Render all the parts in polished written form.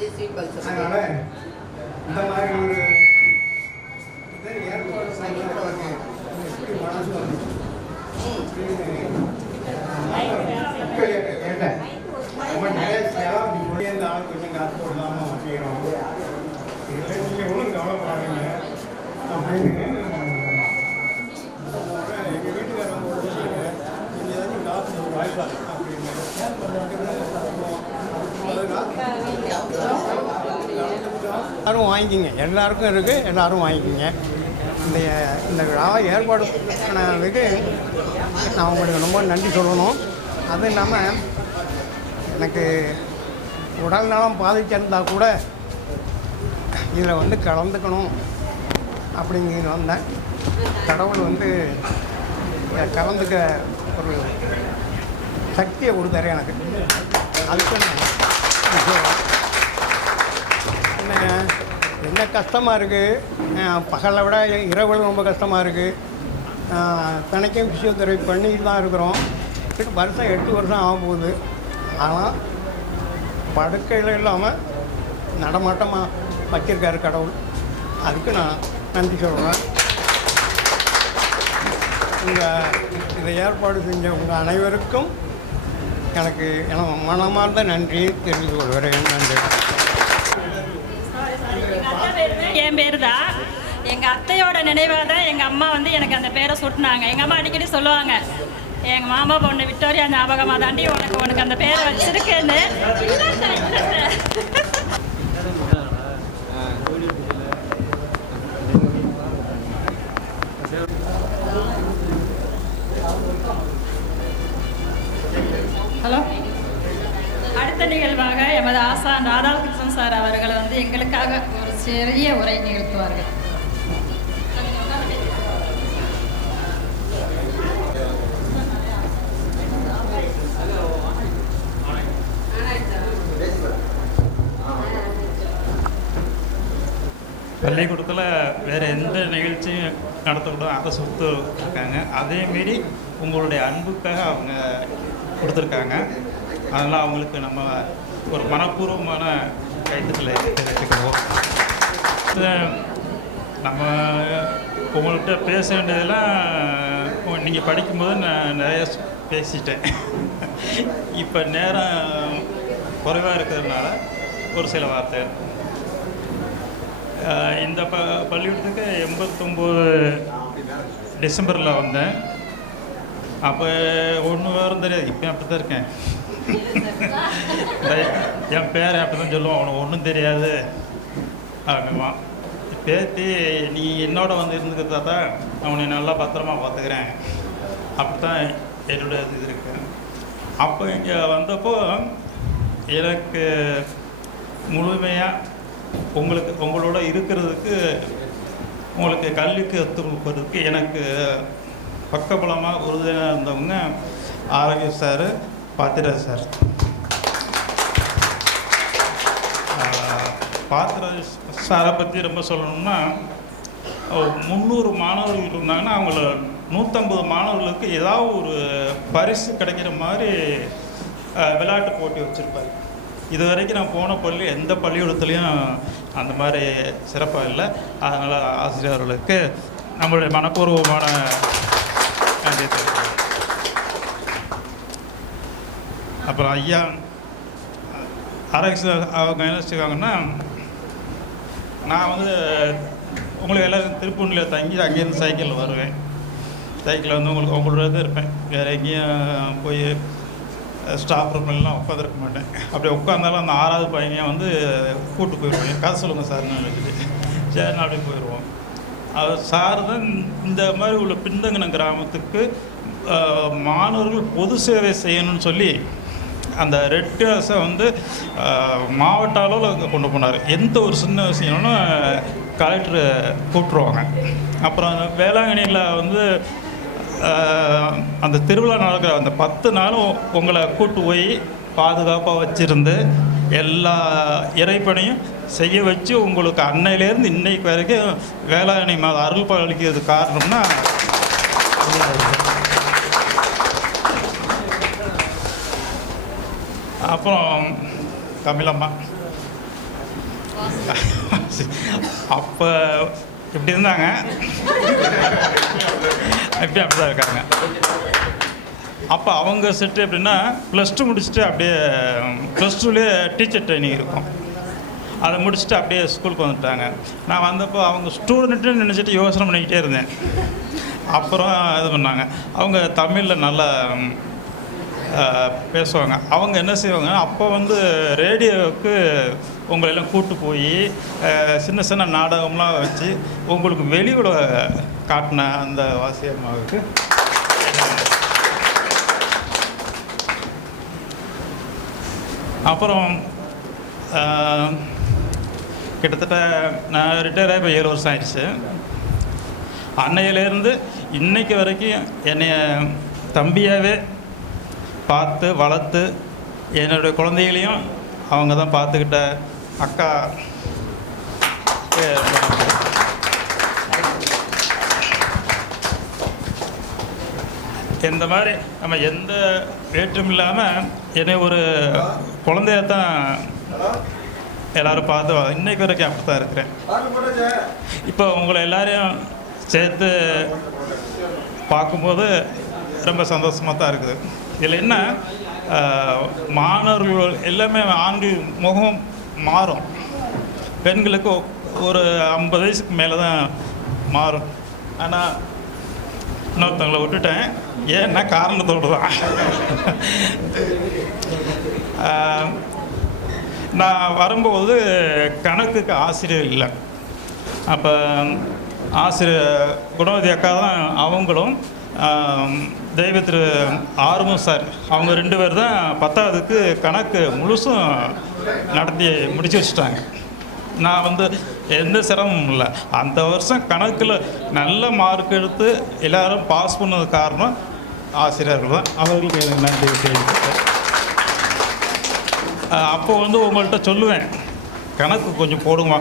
அதனால் இந்த மாதிரி ஒரு இதை ஏற்பாடு செய்வதற்கு எப்படி மனசு வந்துச்சு கேட்டேன். ரொம்ப நிறைய சேவை அப்படி சொல்லி அந்த ஆள் கொஞ்சம் காசு போடலாமா செய்யணும் இல்லை நீங்கள் ஒன்றும் கவலைப்படாதீங்க அப்படின்னு எங்கள் வீட்டுக்காரங்க நீங்கள் ஏதாச்சும் காசு வாய்ப்பா எல்லாரும் வாங்கிக்கிங்க, எல்லாருக்கும் இருக்குது, எல்லோரும் வாங்கிக்கிங்க. இந்த விழாவை ஏற்பாடு பண்ணதுக்கு நான் உங்களுக்கு ரொம்ப நன்றி சொல்லணும். அதுவும் இல்லாமல் எனக்கு உடல் நலம் பாதிச்சிருந்தால் கூட இதில் கலந்துக்கணும் அப்படிங்கிறது வந்தேன். கடவுள் கலந்துக்க ஒரு சக்தியை கொடுத்தாரு எனக்கு. அதுக்கு என்ன கஷ்டமாக இருக்குது, பகலை விட இரவு ரொம்ப கஷ்டமாக இருக்குது. தினைக்கும் ஃபிசியோதெரப்பி பண்ணிட்டு தான் இருக்கிறோம். வருஷம் 8 வருஷம் ஆக போகுது. ஆனால் படுக்கையில் இல்லாமல் நடமாட்டமாக வச்சிருக்காரு கடவுள். அதுக்கு நான் நன்றி சொல்கிறேன். இதை ஏற்பாடு செஞ்ச உங்கள் அனைவருக்கும் எனக்கு மனமார்ந்த நன்றி தெரிந்து கொள்கிறேன். நன்றி. என் பேர் தான். எங்கள் அத்தையோட நினைவாக தான் எங்கள் அம்மா எனக்கு அந்த பேரை சுட்டினாங்க. எங்கள் அம்மா அடிக்கடி சொல்லுவாங்க, எங்கள் மாமா பொண்ணு விக்டோரியா ஞாபகமாக தாண்டி உனக்கு அந்த பேரை வச்சிருக்கேன்னு. ஹலோ. அடுத்த நிகழ்வாக எமது ஆசான் ராதாகிருஷ்ணன் சார் அவர்கள் எங்களுக்காக ஒரு சிறிய உரை நிகழ்த்துவார்கள். பள்ளிக்கூடத்தில் வேறு எந்த நிகழ்ச்சியும் நடத்தக்கூடாது, அதை சுற்று இருக்காங்க. அதேமாரி உங்களுடைய அன்புக்காக அவங்க கொடுத்துருக்காங்க. அதனால் அவங்களுக்கு நம்ம ஒரு மனப்பூர்வமான கைத்தட்டலை தெரிவித்துக்குவோம். நம்ம உங்கள்கிட்ட பேச வேண்டியதெல்லாம் நீங்கள் படிக்கும்போது நான் நிறைய பேசிட்டேன். இப்போ நேரம் குறைவாக இருக்கிறதுனால ஒரு சில வார்த்தை. இந்த பள்ளிக்கூடத்துக்கு 89 டிசம்பரில் வந்தேன். அப்போ ஒன்று வேறும் தெரியாது. இப்போ அப்படி தான் இருக்கேன். என் பேரை அப்படி தான் சொல்லுவான், அவனுக்கு ஒன்றும் தெரியாது அப்படிமா. பேத்தி நீ என்னோட இருந்துக்கிறதா தான் அவனை நல்லா பத்திரமா பார்த்துக்கிறேன். அப்படி தான் என்னுடைய இது இருக்கு. அப்போ இங்கே வந்தப்போ எனக்கு முழுமையாக உங்களோட இருக்கிறதுக்கு, உங்களுக்கு கல்விக்கு ஒத்து கொடுப்பதற்கு எனக்கு பக்கபலமாக உறுதியாக இருந்தவங்க ஆரோக்கிய சார், பாத்திராஜ் சார். பாத்திராஜ் சாரை பற்றி ரொம்ப சொல்லணும்னா, 300 மாணவர்கள் இருந்தாங்கன்னா அவங்கள 150 மாணவர்களுக்கு ஏதாவது ஒரு பரிசு கிடைக்கிற மாதிரி விளையாட்டு போட்டி வச்சுருப்பார். இது வரைக்கும் நான் போன எந்த பள்ளிக்கூடத்துலேயும் அந்த மாதிரி சிறப்பாக இல்லை. அதனால் ஆசிரியர்களுக்கு நம்மளுடைய மனப்பூர்வமான நன்றி தெரிவிக்கிறேன். அப்புறம் ஐயா ஆராய்ச்சி அவங்க என்ன வச்சுருக்காங்கன்னா, நான் உங்களுக்கு எல்லோரும் திருப்பூரில் தங்கி அங்கேருந்து சைக்கிளில் வருவேன். சைக்கிளில் உங்களோட தான் இருப்பேன். வேறு எங்கேயும் போய் ஸ்டாஃப் ரூம்லாம் உட்காந்துருக்க மாட்டேன். அப்படி உட்காந்தாலும் அந்த 6வது பையனையும் கூப்பிட்டு போயிடுவேன். கதை சொல்லுங்கள் சார்னு சொல்லி சரின்னு அப்படியே போயிடுவோம். சார் தான் இந்த மாதிரி உள்ள பின்தங்கின கிராமத்துக்கு மாணவர்கள் பொது சேவை செய்யணும்னு சொல்லி அந்த ரெட் கிராஸை மாவட்ட அளவில் கொண்டு போனார். எந்த ஒரு சின்ன விஷயம்னு கலெக்டர் கூப்பிட்ருவாங்க. அப்புறம் வேளாங்கண்ணியில் அந்த திருவிழா நடக்கிற அந்த 10 நாளும் உங்களை கூட்டு போய் பாதுகாப்பாக வச்சுருந்து எல்லா இறைப்பணியும் செய்ய வச்சு உங்களுக்கு அன்னையிலேருந்து இன்னைக்கு வரைக்கும் வேளாங்கண்ணி மாதம் அருள் பாலிக்கிறது காரணம்னா அப்புறம் தமிழம்மா அப்போ இப்படி இருந்தாங்க, இப்போ அப்படி தான் இருக்காங்க. அப்போ அவங்க செட்டு எப்படின்னா +2 முடிச்சுட்டு அப்படியே +2லேயே டீச்சர் ட்ரைனிங் இருக்கும், அதை முடிச்சுட்டு அப்படியே ஸ்கூலுக்கு வந்துட்டாங்க. நான் வந்தப்போ அவங்க ஸ்டூடெண்ட்டுன்னு நினச்சிட்டு யோசனை பண்ணிக்கிட்டே இருந்தேன். அப்புறம் இது பண்ணாங்க. அவங்க தமிழில் நல்லா பேசுவாங்க. அவங்க என்ன செய்வாங்க, அப்போ வந்து ரேடியோவுக்கு உங்களெல்லாம் கூப்பிட்டு போய் சின்ன சின்ன நாடகம்லாம் வச்சு உங்களுக்கு வெளியோட காட்டின அந்த வாசியம்மாவுக்கு அப்புறம் கிட்டத்தட்ட நான் ரிட்டையர் ஆகி இப்போ 7 வருஷம் ஆயிடுச்சு. அன்னையிலேருந்து இன்னைக்கு வரைக்கும் என்னைய தம்பியாகவே பார்த்து வளர்த்து என்னுடைய குழந்தைகளையும் அவங்க தான் பார்த்துக்கிட்ட அக்கா. இந்த மாதிரி நம்ம எந்த வேற்றும் இல்லாமல் என்னை ஒரு குழந்தையத்தான் எல்லோரும் பார்த்து இன்னைக்கு வரைக்கும் அப்படி தான் இருக்கிறேன். இப்போ உங்களை எல்லாரையும் சேர்த்து பார்க்கும்போது ரொம்ப சந்தோஷமாக தான் இருக்குது. இதில் என்ன, மாணவர்கள் எல்லாமே ஆண்கள் முகம் மாறும், பெண்களுக்கு ஒரு 50 வயசுக்கு மேலே தான் மாறும். ஆனால் இன்னொருத்தவங்களை விட்டுட்டேன், ஏன்னா காரணத்தோடு தான். நான் வரும்போது கணக்குக்கு ஆசிரியர் இல்லை. அப்போ ஆசிரியர் குணவதி அக்கா தான், அவங்களும் தெய்வ திரு ஆறுமுகம் சார், அவங்க 2 பேர் தான் 10ஆவதுக்கு கணக்கு முழுசும் நடத்தி முடிச்சு வச்சுட்டாங்க. நான் வந்து எந்த சிரமமும் இல்லை. அந்த வருஷம் கணக்கில் நல்ல மார்க் எடுத்து எல்லோரும் பாஸ் பண்ணது காரணம் ஆசிரியர்கள் தான். அவர்களுக்கு எனக்கு நன்றி தெரிவிக்கிறேன். அப்போ வந்து உங்கள்கிட்ட சொல்லுவேன், கணக்கு கொஞ்சம் போடுங்க,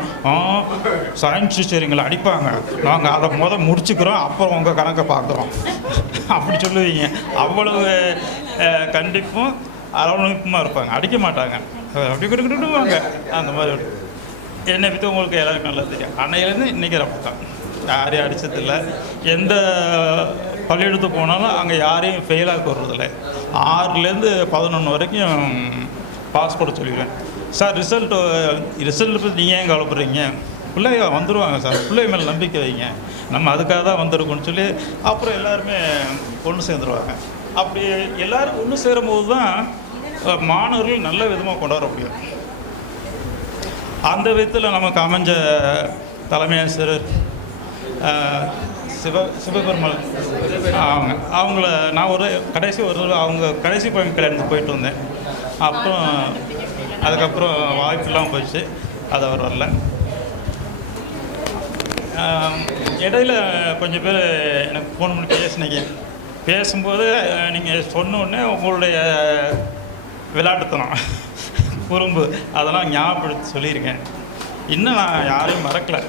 சயின்ஸ் டீச்சருங்களை அடிப்பாங்க, நாங்கள் அதை முடிச்சுக்கிறோம், அப்புறம் உங்கள் கணக்கை பார்க்குறோம் அப்படி சொல்லுவீங்க. அவ்வளவு கண்டிப்பும் அரவணைப்புமாக இருப்பாங்க, அடிக்க மாட்டாங்க, அப்படி கொடுக்கிட்டுவாங்க. அந்த மாதிரி என்னை பற்றி உங்களுக்கு எல்லாருக்கும் நல்லா தெரியும். அன்னையிலேருந்து இன்றைக்கி அப்படி தான், யாரையும் அடித்ததில்லை. எந்த பள்ளியிடத்து போனாலும் அங்கே யாரையும் ஃபெயிலாக வர்றதில்லை. 6லேருந்து 11 வரைக்கும் பாஸ் போட சொல்லிடுவேன். சார் ரிசல்ட்டு பற்றி நீங்கள் ஏன் கவலைப்படுறீங்க, பிள்ளைங்க வந்துடுவாங்க சார், பிள்ளைங்க மேலே நம்பிக்கை வைங்க, நம்ம அதுக்காக தான் வந்திருக்கோன்னு சொல்லி அப்புறம் எல்லாருமே ஒன்று சேர்ந்துருவாங்க. அப்படி எல்லோரும் ஒன்று சேரும்போது தான் மாணவர்கள் நல்ல விதமாக கொண்டாட முடியும். அந்த விதத்தில் நமக்கு அமைஞ்ச தலைமை ஆசிரியர் சிவபெருமாள் அவங்கள நான் கடைசி அவங்க கடைசி பையன் கல்யாணத்துக்கு போயிட்டு வந்தேன். அப்புறம் அதுக்கப்புறம் வாய்ப்பெல்லாம் போயிடுச்சு, அது அவர் வரல. இடையில் கொஞ்சம் பேர் எனக்கு ஃபோன் பண்ணி பேசினீங்க. பேசும்போது நீங்கள் சொன்ன உடனே உங்களுடைய விளையாட்டுத்தனம், குறும்பு அதெல்லாம் ஞாபகப்படுத்தி சொல்லியிருக்கேன். இன்னும் நான் யாரையும் மறக்கலை.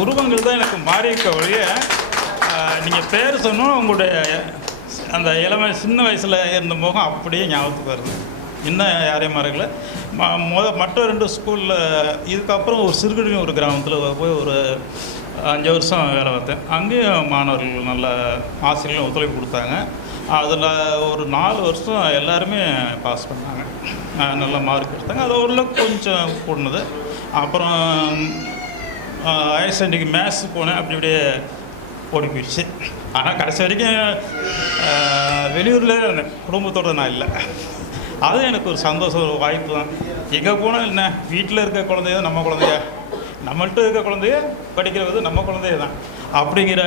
உருவங்கள் தான் எனக்கு மாறி இருக்க ஒழிய நீங்கள் பேர் சொன்னோம் உங்களுடைய அந்த இளமை சின்ன வயசில் இருந்த முகம் அப்படியே ஞாபகத்துக்கு வருது. இன்னும் யாரையும் மறக்கலை. மற்ற 2 ஸ்கூலில் இதுக்கப்புறம் ஒரு சிறுகுடியும் ஒரு கிராமத்தில் போய் ஒரு 5 வருஷம் வேலை பார்த்தேன். அங்கேயும் மாணவர்கள் நல்ல ஆசிரியர்களும் ஒத்துழைப்பு கொடுத்தாங்க. அதில் ஒரு 4 வருஷம் எல்லாருமே பாஸ் பண்ணாங்க, நல்ல மார்க் எடுத்தாங்க. அது உள்ள கொஞ்சம் கூடனது. அப்புறம் ஹையர் செகண்டரிக்கு மேத்ஸ் போனேன், அப்படி இப்படியே ஓடி போயிடுச்சு. ஆனால் கடைசி வரைக்கும் வெளியூரில் இருந்தேன், குடும்பத்தோடு நான் இல்லை. அது எனக்கு ஒரு சந்தோஷம், ஒரு வாய்ப்பு தான். எங்கே போனால் என்ன, வீட்டில் இருக்க குழந்தைய தான் நம்ம குழந்தைய, நம்மள்கிட்ட இருக்க குழந்தைய படிக்கிறது நம்ம குழந்தைய தான் அப்படிங்கிற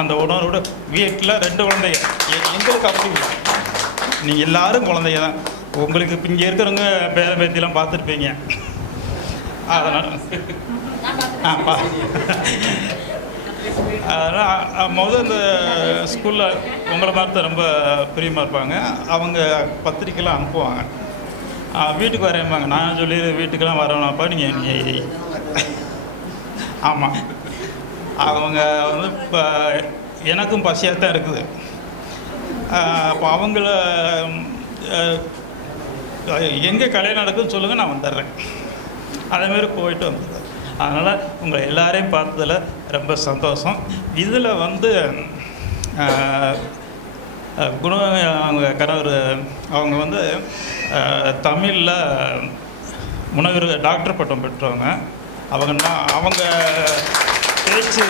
அந்த உணர்வோட வீட்டில் 2 குழந்தைங்க. எங்களுக்கு அப்படி இல்லை, நீங்கள் எல்லோரும் குழந்தைங்க தான். உங்களுக்கு இப்போ இங்கே இருக்கிறவங்க பேர பேத்தியெல்லாம் பார்த்துருப்பீங்க. அதனால் அதனால் இந்த ஸ்கூலில் உங்களை மாதிரி தான் ரொம்ப பிரியமாக இருப்பாங்க. அவங்க பத்திரிக்கைலாம் அனுப்புவாங்க, வீட்டுக்கு வரையம்பாங்க. நான் சொல்லி வீட்டுக்கெல்லாம் வரவேணாப்பா நீங்கள் ஆமாம். அவங்க வந்து இப்போ எனக்கும் பசியாக தான் இருக்குது. அப்போ அவங்கள எங்கே கல்யாணம் நடக்குதுன்னு சொல்லுங்கள், நான் வந்துடுறேன். அதேமாரி போயிட்டு வந்துடுறேன். அதனால் உங்கள் எல்லாரையும் பார்த்ததில் ரொம்ப சந்தோஷம். இதில் வந்து அவங்க கணவர் அவங்க வந்து தமிழில் முனைவர் டாக்டர் பட்டம் பெற்றவங்க. அவங்க பேச்சு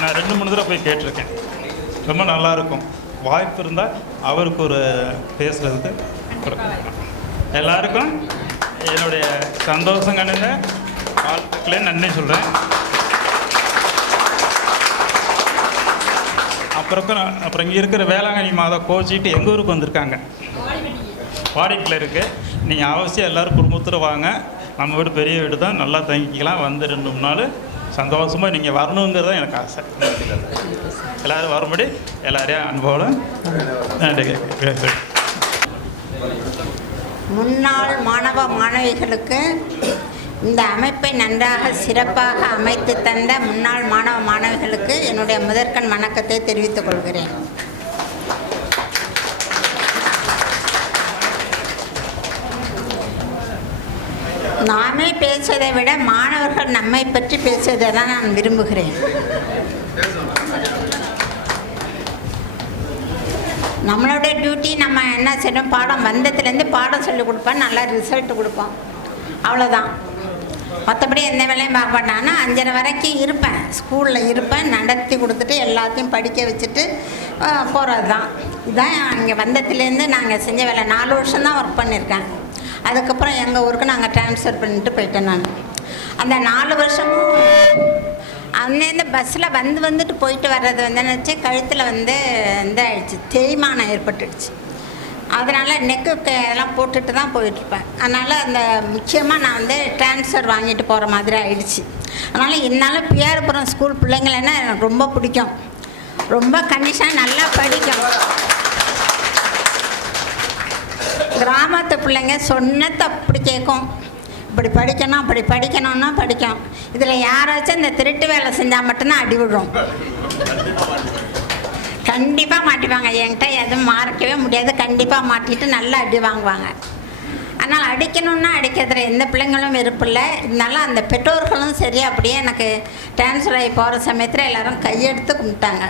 நான் 2-3 தடவை போய் கேட்டிருக்கேன். ரொம்ப நல்லாயிருக்கும். வாய்ப்பு இருந்தால் அவருக்கு ஒரு பேசுகிறதுக்கு எல்லாருக்கும் என்னுடைய சந்தோஷம் கண்ணுங்க வாழ்த்துக்களே நன்றி சொல்கிறேன். அப்புறம் இங்கே இருக்கிற வேளாங்கண்ணி மாதா கோச்சிட்டு எங்கள் ஊருக்கு வந்திருக்காங்க. வாடிக்கையில் இருக்குது. நீங்கள் அவசியம் எல்லோரும் குடும்பத்தில் வாங்க. நம்ம வீடு பெரிய வீடு தான், நல்லா தங்கிக்கலாம். வந்து 2-3 நாள் சந்தோஷமாக நீங்கள் வரணுங்கிறது தான் எனக்கு ஆசை. எல்லோரும் வரும்படி எல்லாரையும் அன்போடு முன்னாள் மாணவ மாணவிகளுக்கு இந்த அமைப்பை நன்றாக சிறப்பாக அமைத்து தந்த முன்னாள் மாணவ மாணவிகளுக்கு என்னுடைய முதற்கண் வணக்கத்தை தெரிவித்துக் கொள்கிறேன். நாமே பேசுவதை விட மாணவர்கள் நம்மை பற்றி பேசுவதை தான் நான் விரும்புகிறேன். நம்மளோட டியூட்டி நம்ம என்ன செய்யணும், பாடம் வந்ததுலேருந்து பாடம் சொல்லிக் கொடுப்போம், நல்லா ரிசல்ட் கொடுப்போம், அவ்வளோதான். மற்றபடி எந்த வேலையும் பார்க்க மாட்டாங்கன்னா 5:30 வரைக்கும் இருப்பேன், ஸ்கூலில் இருப்பேன், நடத்தி கொடுத்துட்டு எல்லாத்தையும் படிக்க வச்சுட்டு போகிறது தான். இதுதான் இங்கே வந்ததுலேருந்து நாங்கள் செஞ்ச வேலை. 4 வருஷம் தான் ஒர்க் பண்ணியிருக்கேன். அதுக்கப்புறம் எங்கள் ஊருக்கு நாங்கள் ட்ரான்ஸ்ஃபர் பண்ணிட்டு போயிட்டேன். நான் அந்த 4 வருஷமும் அங்கேருந்து பஸ்ஸில் வந்துட்டு போயிட்டு வர்றது நினச்சி கழுத்தில் இதாகிடுச்சு, தேய்மானம் ஏற்பட்டுடுச்சு. அதனால் நெக்கு எல்லாம் போட்டுட்டு தான் போயிட்டுருப்பேன். அதனால் அந்த முக்கியமாக நான் ட்ரான்ஸ்ஃபர் வாங்கிட்டு போகிற மாதிரி ஆயிடுச்சு. அதனால் என்னால் பிஆர்புரம் ஸ்கூல் பிள்ளைங்களன்னா எனக்கு ரொம்ப பிடிக்கும். ரொம்ப கண்டிஷனாக நல்லா படிக்கும். கிராமத்து பிள்ளைங்க சொன்னதை அப்படி கேட்கும். இப்படி படிக்கணும் அப்படி படிக்கணும்னா படிக்கும். இதில் யாராச்சும் இந்த திருட்டு வேலை செஞ்சால் மட்டும்தான் அடி விடுறோம். கண்டிப்பாக மாட்டிவாங்க. என்கிட்ட எதுவும் மாறக்கவே முடியாது. கண்டிப்பாக மாட்டிட்டு நல்லா அடி வாங்குவாங்க. அதனால் அடிக்கணுன்னா அடிக்கிறதுல எந்த பிள்ளைங்களும் விருப்பமில்லை. இருந்தாலும் அந்த பெற்றோர்களும் சரி அப்படியே எனக்கு ட்ரான்ஸ்ஃபர் ஆகி போகிற சமயத்தில் எல்லோரும் கையெடுத்து கும்பிட்டாங்க.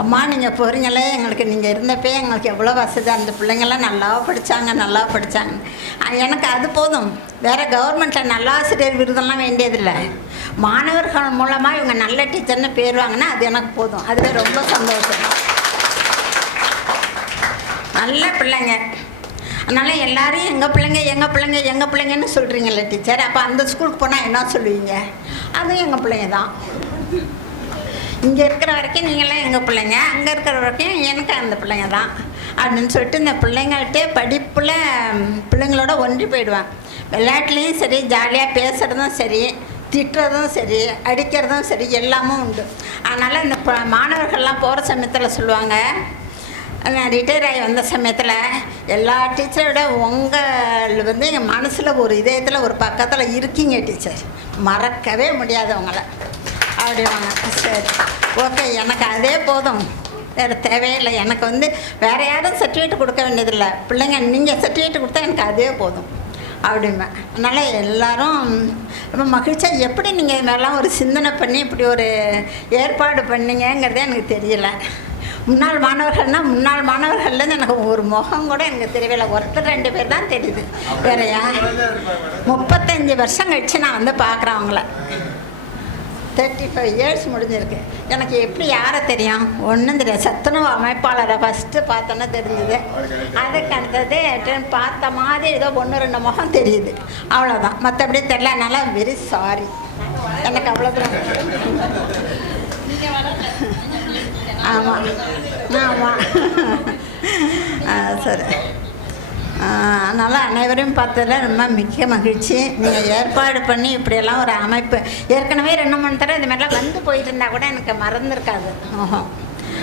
அம்மா நீங்கள் போகிறீங்களே, எங்களுக்கு நீங்கள் இருந்தப்பே எங்களுக்கு எவ்வளோ வசதி. அந்த பிள்ளைங்கள்லாம் நல்லா படித்தாங்க. எனக்கு அது போதும். வேறு கவர்மெண்ட்டில் நல்லாசிரியர் விருதெல்லாம் வேண்டியதில்லை. மாணவர்கள் மூலமாக இவங்க நல்ல டீச்சர்னு பேர் வாங்கினா அது எனக்கு போதும். அதில் ரொம்ப சந்தோஷம். நல்ல பிள்ளைங்க. அதனால் எல்லோரும் எங்கள் பிள்ளைங்கன்னு சொல்கிறீங்களே டீச்சர், அப்போ அந்த ஸ்கூலுக்கு போனால் என்ன சொல்லுவீங்க? அதுவும் எங்கள் பிள்ளைங்க தான். இங்கே இருக்கிற வரைக்கும் நீங்களாம் எங்கள் பிள்ளைங்க, அங்கே இருக்கிற வரைக்கும் எனக்கு அந்த பிள்ளைங்க தான் அப்படின்னு சொல்லிட்டு இந்த பிள்ளைங்கள்ட்டே படிப்பில் பிள்ளைங்களோட ஒன்றி போயிடுவேன். விளையாட்டுலேயும் சரி, ஜாலியாக பேசுகிறதும் சரி, திட்டுறதும் சரி, அடிக்கிறதும் சரி, எல்லாமும் உண்டு. அதனால் இந்த மாணவர்கள்லாம் போகிற சமயத்தில் சொல்லுவாங்க, நான் ரிட்டையர் ஆகி வந்த சமயத்தில் எல்லா டீச்சரோட உங்கள் எங்கள் மனசில் ஒரு இதயத்தில் ஒரு பக்கத்தில் இருக்கீங்க டீச்சர், மறக்கவே முடியாது உங்களை அப்படிவாங்க. சரி, ஓகே, எனக்கு அதே போதும், வேறு தேவையில்லை. எனக்கு வேறு யாரும் சர்டிஃபிகேட் கொடுக்க வேண்டியதில்லை. பிள்ளைங்க நீங்கள் சர்டிஃபிகேட் கொடுத்தா எனக்கு அதே போதும் அப்படிம்பேன். அதனால் எல்லோரும் ரொம்ப மகிழ்ச்சியாக எப்படி நீங்கள் இது மாதிரிலாம் ஒரு சிந்தனை பண்ணி இப்படி ஒரு ஏற்பாடு பண்ணீங்கிறதே எனக்கு தெரியலை. முன்னாள் மாணவர்கள்லேருந்து எனக்கு ஒரு முகம் கூட எனக்கு தெரியவில்லை. 1-2 பேர் தான் தெரியுது. வேறையா 35 வருஷம் கழிச்சு நான் பார்க்குறேன் அவங்கள. 35 இயர்ஸ் முடிஞ்சிருக்கு. எனக்கு எப்படி யாரை தெரியும்? ஒன்றும் தெரியாது. சத்துணவு அமைப்பாளரை ஃபஸ்ட்டு பார்த்தோன்னா தெரிஞ்சுது. அதுக்கு அடுத்தது பார்த்த மாதிரி ஏதோ 1-2 முகம் தெரியுது, அவ்வளோதான். மற்றபடி தெரியல. அதனால் வெரி சாரி. எனக்கு அவ்வளோதான். ஆமாம் சரி. அதனால் அனைவரையும் பார்த்ததில் ரொம்ப மிக்க மகிழ்ச்சி. நீங்கள் ஏற்பாடு பண்ணி இப்படியெல்லாம் ஒரு அமைப்பு ஏற்கனவே 2-3 தடவை இது மாதிரிலாம் போயிட்டு இருந்தால் கூட எனக்கு மறந்துருக்காது.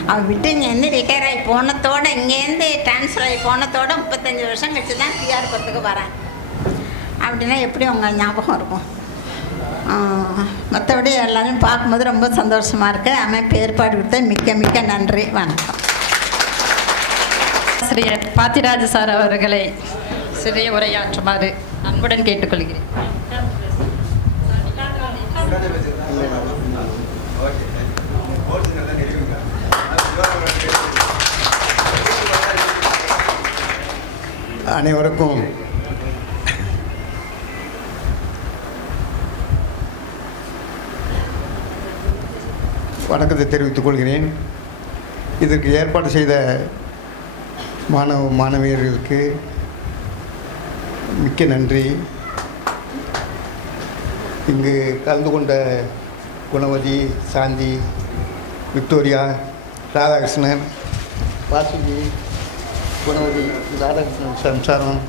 அவன் விட்டு இங்கேருந்து ரிட்டையர் ஆகி போனதோடு, இங்கேருந்து ட்ரான்ஸ்ஃபர் ஆகி போனதோடு 35 வருஷம் கழிச்சு தான் பிஆர்புரத்துக்கு வரேன். அப்படின்னா எப்படி உங்கள் ஞாபகம் இருக்கும்? மற்றபடி எல்லோரும் பார்க்கும்போது ரொம்ப சந்தோஷமாக இருக்குது. அமைப்பு ஏற்பாடு கொடுத்த மிக்க நன்றி. வணக்கம். ஆசிரியர் பாத்திராஜ சார் அவர்களை சிறிய உரையாற்றுமாறு அன்புடன் கேட்டுக்கொள்கிறேன். அனைவருக்கும் வணக்கத்தை தெரிவித்துக் கொள்கிறேன். இதற்கு ஏற்பாடு செய்த மாணவியர்களுக்கு மிக்க நன்றி. இங்கு கலந்து கொண்ட குணவதி, சாந்தி, விக்டோரியா, ராதாகிருஷ்ணன், வாசுகி, குணவதி, ராதாகிருஷ்ணன் சம்சாரம்,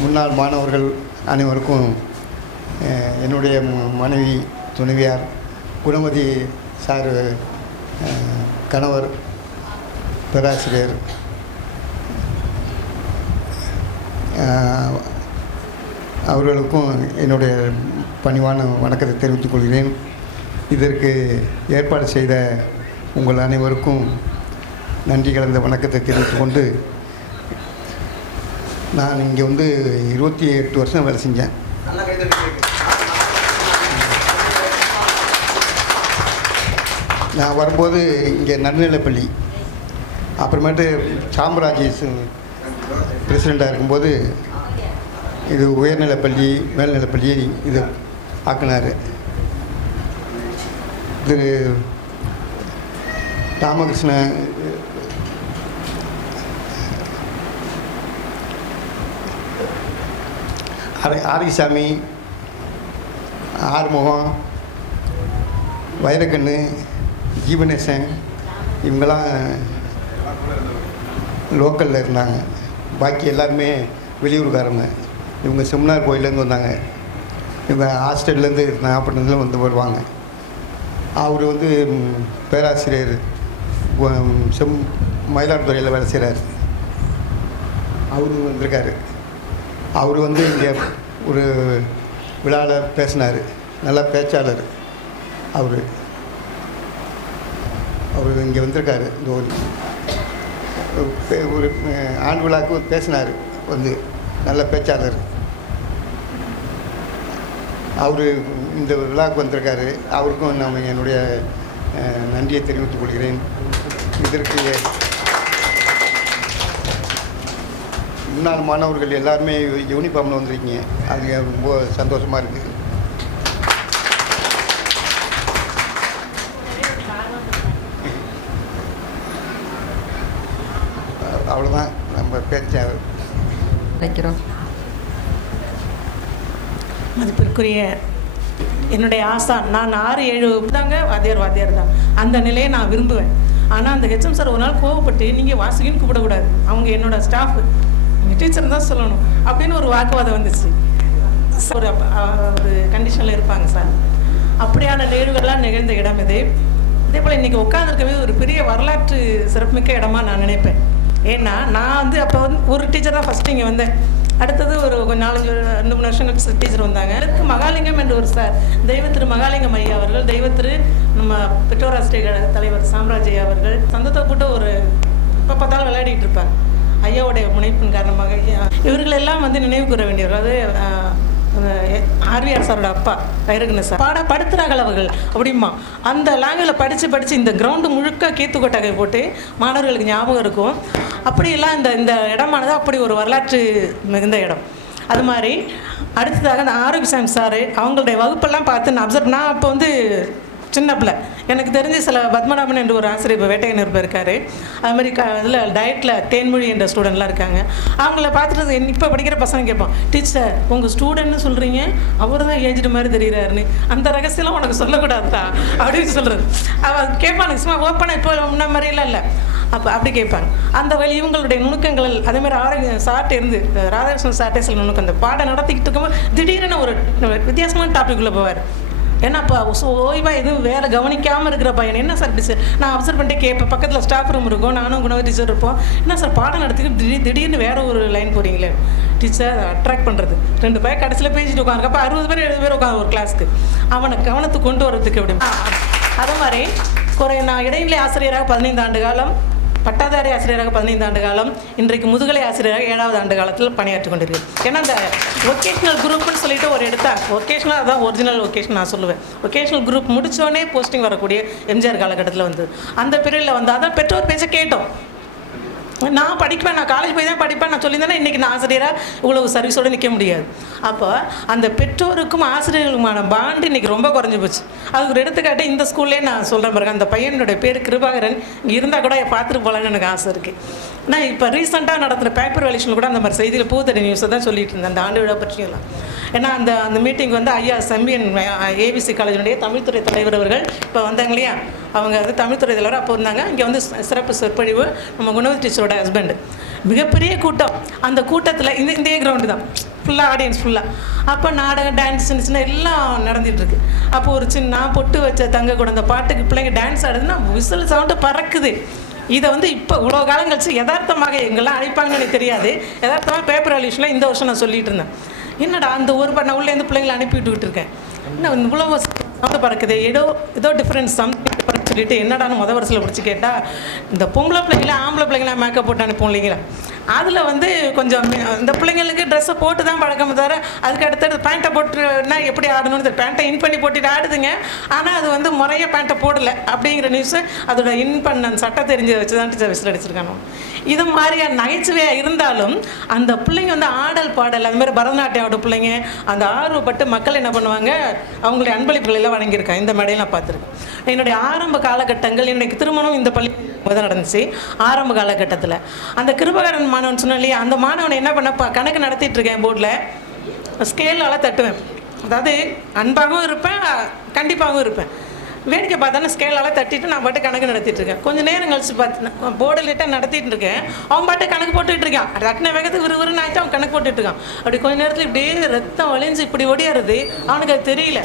முன்னாள் மாணவர்கள் அனைவருக்கும் என்னுடைய மனைவி, துணைவியார், குணவதி சார் கணவர், பேராசிரியர் அவர்களுக்கும் என்னுடைய பணிவான வணக்கத்தை தெரிவித்துக் கொள்கிறேன். இதற்கு ஏற்பாடு செய்த உங்கள் அனைவருக்கும் நன்றி கலந்த வணக்கத்தை தெரிவித்துக் கொண்டு, நான் இங்கே 28 வருஷம் வேலை செஞ்சேன். நான் வரும்போது இங்கே நடுநிலைப்பள்ளி, அப்புறமேட்டு சாம்ராஜ் பிரசிடெண்ட்டாக இருக்கும்போது இது உயர்நிலைப்பள்ளி, மேல்நிலைப்பள்ளி இது ஆக்கினார். திரு ராமகிருஷ்ணன் ஆரிசாமி, ஆறுமுகம், வைரக்கண்ணு, ஜீவனேசன் இவங்கெல்லாம் லோக்கலில் இருந்தாங்க. பாக்கி எல்லாருமே வெளியூருக்காரங்க. இவங்க செமினார் கோயிலேருந்து வந்தாங்க. இவங்க ஹாஸ்டல்லேருந்து நாகப்பட்டினத்தில் வருவாங்க. அவர் பேராசிரியர் மயிலாடுதுறையில் வேலை செய்கிறார். அவரு வந்திருக்காரு. அவர் இங்கே ஒரு விழாவில் பேசினார். நல்ல பேச்சாளர். அவர் இங்கே வந்திருக்காரு. இந்த ஒரு ஆண்டு விழாவுக்கு பேசினார். நல்ல பேச்சாளர். அவர் இந்த விழாவுக்கு வந்திருக்காரு. அவருக்கும் நான் என்னுடைய நன்றியை தெரிவித்துக் கொள்கிறேன். இதற்கு முன்னாள் மாணவர்கள் எல்லாருமே யூனிஃபார்மில் வந்திருக்கீங்க. அது ரொம்ப சந்தோஷமாக இருக்குது. அவ்வளோதான் நம்ம பேச்ச வைக்கிறோம். மதிப்பிற்குரிய என்னுடைய ஆசான், நான் 6-7 தாங்க வாத்தியார் தான். அந்த நிலையை நான் விரும்புவேன். ஆனால் அந்த ஹெச்எம் சார் ஒரு நாள் கோவப்பட்டு, நீங்கள் வாசுகின்னு கூப்பிடக்கூடாது, அவங்க என்னோடய ஸ்டாஃபு, நீங்கள் டீச்சர் தான் சொல்லணும் அப்படின்னு ஒரு வாக்குவாதம் வந்துச்சு. ஒரு கண்டிஷனில் இருப்பாங்க சார். அப்படியான நிகழ்வுகள்லாம் நிகழ்ந்த இடம் இது. இதே போல் இன்றைக்கி உட்காந்துருக்கவே ஒரு பெரிய வரலாற்று சிறப்புமிக்க இடமா நான் நினைப்பேன். ஏன்னா நான் அப்போ ஒரு டீச்சர் தான் ஃபஸ்ட்டு இங்கே வந்தேன். அடுத்தது ஒரு 4-2-3 வருஷங்களுக்கு டீச்சர் வந்தாங்க. எனக்கு மகாலிங்கம் என்ற ஒரு சார், தெய்வத்திரு மகாலிங்கம் ஐயா அவர்கள், தெய்வத்திரு நம்ம பெற்றோராசிரியர் தலைவர் சாம்ராஜ் ஐயா அவர்கள் சந்தத்தை போட்டு ஒரு இப்போ பார்த்தாலும் விளையாடிட்டு இருப்பாங்க. ஐயாவுடைய முனைப்பின் காரணமாக இவர்களெல்லாம் நினைவு கூற வேண்டியவர். அது ஆர்விஆர் சாரோட அப்பா வைரகண்ண சார் படுத்துறார்கள் அவர்கள் அப்படிமா. அந்த லாங்குவேஜில் படித்து இந்த கிரவுண்டு முழுக்க கீத்துக்கொட்டகை போட்டு மாணவர்களுக்கு ஞாபகம் இருக்கும். அப்படியெல்லாம் இந்த இடமானது அப்படி ஒரு வரலாற்று மிகுந்த இடம். அது மாதிரி அடுத்ததாக அந்த ஆரோக்கியசாமி சார் அவங்களுடைய வகுப்பெல்லாம் பார்த்து நான் அப்போ சின்ன பிள்ளை. எனக்கு தெரிஞ்சு சில பத்மநாபன் என்ற ஒரு ஆசிரியர் இப்போ வேட்டையன் இருக்கார். அது மாதிரி இதில் டயட்டில் தேன்மொழி என்ற ஸ்டூடெண்ட்லாம் இருக்காங்க. அவங்கள பார்த்துட்டு இப்போ படிக்கிற பசங்க கேட்போம், டீச்சர் உங்கள் ஸ்டூடெண்ட்னு சொல்கிறீங்க, அவர் தான் ஏஜ்டு மாதிரி தெரிகிறாருன்னு, அந்த ரகசியெல்லாம் உனக்கு சொல்லக்கூடாதா அப்படின்னு சொல்கிறது. அவள் கேட்பானுங்க சும்மா ஓப்பனாக. இப்போ முன்ன மாதிரிலாம் இல்லை. அப்படி கேட்பாங்க. அந்த வழி இவங்களுடைய நுணுக்கங்கள் அதேமாதிரி சார்ட்டே ராதாகிருஷ்ணன் சார்ட்டே சில நுணுக்கம். அந்த பாடம் நடத்திக்கிட்டு இருக்கும்போது திடீர்னு ஒரு வித்தியாசமான டாபிக்குள்ளே போவார். ஏன்னா இப்போ ஓய்வாக எதுவும் வேலை கவனிக்காமல் இருக்கிற பையன் என்ன சார் டீச்சர் நான் அப்சர்வ் பண்ணிட்டு கேட்பேன். பக்கத்தில் ஸ்டாஃப் ரூம் இருக்கும், நானும் குணவதி டீச்சர் இருப்போம். என்ன சார் பாடம் நடத்திக்கிட்டு திடீர்னு வேறு ஒரு லைன் போகிறீங்களே டீச்சர், அட்ராக்ட் பண்ணுறது. 2 பையன் கடைசியில் பேசிட்டு உட்காந்துருக்கப்போ 60 பேர் 70 பேர் உட்காந்து ஒரு கிளாஸ்க்கு அவனை கவனத்துக்கு கொண்டு வரதுக்கு எப்படி. அதே மாதிரி நான் இடைநிலை ஆசிரியராக 15 ஆண்டு காலம், பட்டாதாரி ஆசிரியராக 15 ஆண்டு காலம், இன்றைக்கு முதுகலை ஆசிரியராக 7வது ஆண்டு காலத்தில் பணியாற்றி கொண்டிருக்கேன். ஏன்னா இந்த ஒகேஷ்னல் குரூப்னு சொல்லிட்டு ஒரு எடுத்தாங்க. ஒகேஷ்னல் அதான் ஒரிஜினல் ஒகேஷன் நான் சொல்லுவேன். ஒகேஷ்னல் குரூப் முடித்தோடனே போஸ்டிங் வரக்கூடிய எம்ஜிஆர் காலகட்டத்தில் அந்த பீரியடில் அதான் பெற்றோர் பேச கேட்டோம். நான் படிப்பேன், நான் காலேஜ் போய் தான் படிப்பேன் நான் சொல்லியிருந்தேன்னா இன்றைக்கி நான் ஆசிரியராக இவ்வளவு சர்வீஸோடு நிற்க முடியாது. அப்போ அந்த பெற்றோருக்கும் ஆசிரியர்களுக்குமான பாண்டு இன்றைக்கி ரொம்ப குறைஞ்சி போச்சு. அதுக்கு ஒரு எடுத்துக்காட்டு இந்த ஸ்கூல்லேயே நான் சொல்கிறேன் பாருங்க. அந்த பையனுடைய பேர் கிருபாகரன். இங்கே இருந்தால் கூட பார்த்துட்டு போகலான்னு எனக்கு ஆசை இருக்குது. நான் இப்போ ரீசெண்டாக நடத்துகிற பேப்பர் வேலிஷனில் கூட அந்த மாதிரி செய்தியில் பூத்தடி நியூஸை தான் சொல்லிட்டு இருந்தேன், அந்த ஆண்டு விழா பற்றியெல்லாம். ஏன்னா அந்த மீட்டிங் வந்து ஐயா செம்பியன் ஏபிசி காலேஜினுடைய தமிழ்துறை தலைவர் அவர்கள் இப்போ வந்தாங்க இல்லையா, அவங்க வந்து தமிழ்துறை தலைவர் அப்போ இருந்தாங்க. இங்கே வந்து சிறப்பு சொற்பொழிவு நம்ம குணவதி டீச்சரோட ஹஸ்பண்டு. மிகப்பெரிய கூட்டம். அந்த கூட்டத்தில் இதே கிரவுண்டு தான் ஃபுல்லாக, ஆடியன்ஸ் ஃபுல்லாக. அப்போ நாடகம், டான்ஸ், சின்ன சின்ன எல்லாம் நடந்துகிட்ருக்கு. அப்போ ஒரு சின்ன பொட்டு வச்ச தங்க கூட அந்த பாட்டுக்கு பிள்ளைங்க டான்ஸ் ஆடுதுன்னா விசில் சவுண்டு பறக்குது. இதை வந்து இப்போ இவ்வளோ காலம் கழிச்சு யதார்த்தமாக எங்கெல்லாம் அழைப்பாங்கன்னு எனக்கு தெரியாது, யதார்த்தமாக பேப்பர் வேலிஷனில் இந்த வருஷம் நான் சொல்லிட்டு இருந்தேன். என்னடா அந்த ஒரு நான் உள்ளேருந்து பிள்ளைங்களை அனுப்பிவிட்டு இருக்கேன், இன்னும் இவ்வளோ சவுண்டு பறக்குது, ஏதோ டிஃப்ரென்ஸ் சம்திங் சொல்லிட்டு என்னடான்னு முத வருஷத்தில் பிடிச்சி கேட்டால், இந்த பொம்பளை பிள்ளைங்கள ஆம்பளை பிள்ளைங்களா மேக்கப் போட்டு அனுப்போம் இல்லைங்களா, அதில் வந்து கொஞ்சம் இந்த பிள்ளைங்களுக்கு ட்ரெஸ்ஸை போட்டு தான் பழக்கம் தவிர அதுக்கு அடுத்தது பேண்ட்டை போட்டுனா எப்படி ஆடணும்னு பேண்ட்டை இன் பண்ணி போட்டுட்டு ஆடுதுங்க. ஆனால் அது வந்து முறையாக பேண்ட்டை போடலை அப்படிங்கிற நியூஸு அதோட இன் பண்ண சட்டை தெரிஞ்சு வச்சு தான் டீச்சர் விசில் அடிச்சிருக்கானோ. இது மாதிரியான நகைச்சுவையாக இருந்தாலும் அந்த பிள்ளைங்க வந்து ஆடல் பாடல் அது மாதிரி பரதநாட்டியம் ஆட பிள்ளைங்க அந்த ஆர்வப்பட்டு மக்கள் என்ன பண்ணுவாங்க, அவங்களுடைய அன்பளிப்புகள் எல்லாம் வழங்கியிருக்காங்க. இந்த மேடையில் நான் பார்த்துருக்கேன். என்னுடைய ஆரம்ப காலகட்டங்கள், என்னுடைய திருமணம் இந்த பள்ளி தான் நடந்துச்சு. ஆரம்ப காலகட்டத்தில் அந்த கிருபகரன் மாணவன் சொன்னேன் இல்லையா, அந்த மாணவனை என்ன பண்ண கணக்கு நடத்திட்டு இருக்கேன், போர்டில் ஸ்கேலால் தட்டுவேன். அதாவது அன்பாகவும் இருப்பேன், கண்டிப்பாகவும் இருப்பேன். வேடிக்கை பார்த்தானே ஸ்கேலால் தட்டிட்டு நான் பாட்டு கணக்கு நடத்திட்டு இருக்கேன். கொஞ்சம் நேரம் கழிச்சு பார்த்து போர்டில் லிட்டாக நடத்திட்டு இருக்கேன். அவன் பாட்டு கணக்கு போட்டுட்டு இருக்கான். தட்டின வேகத்துக்கு விறுவிறுன்னு ஆகிட்டு அவன் கணக்கு போட்டுட்டு இருக்கான். அப்படி கொஞ்ச நேரத்தில் இப்படியே ரத்தம் வளைஞ்சு இப்படி ஓடியாருது. அவனுக்கு அது தெரியல,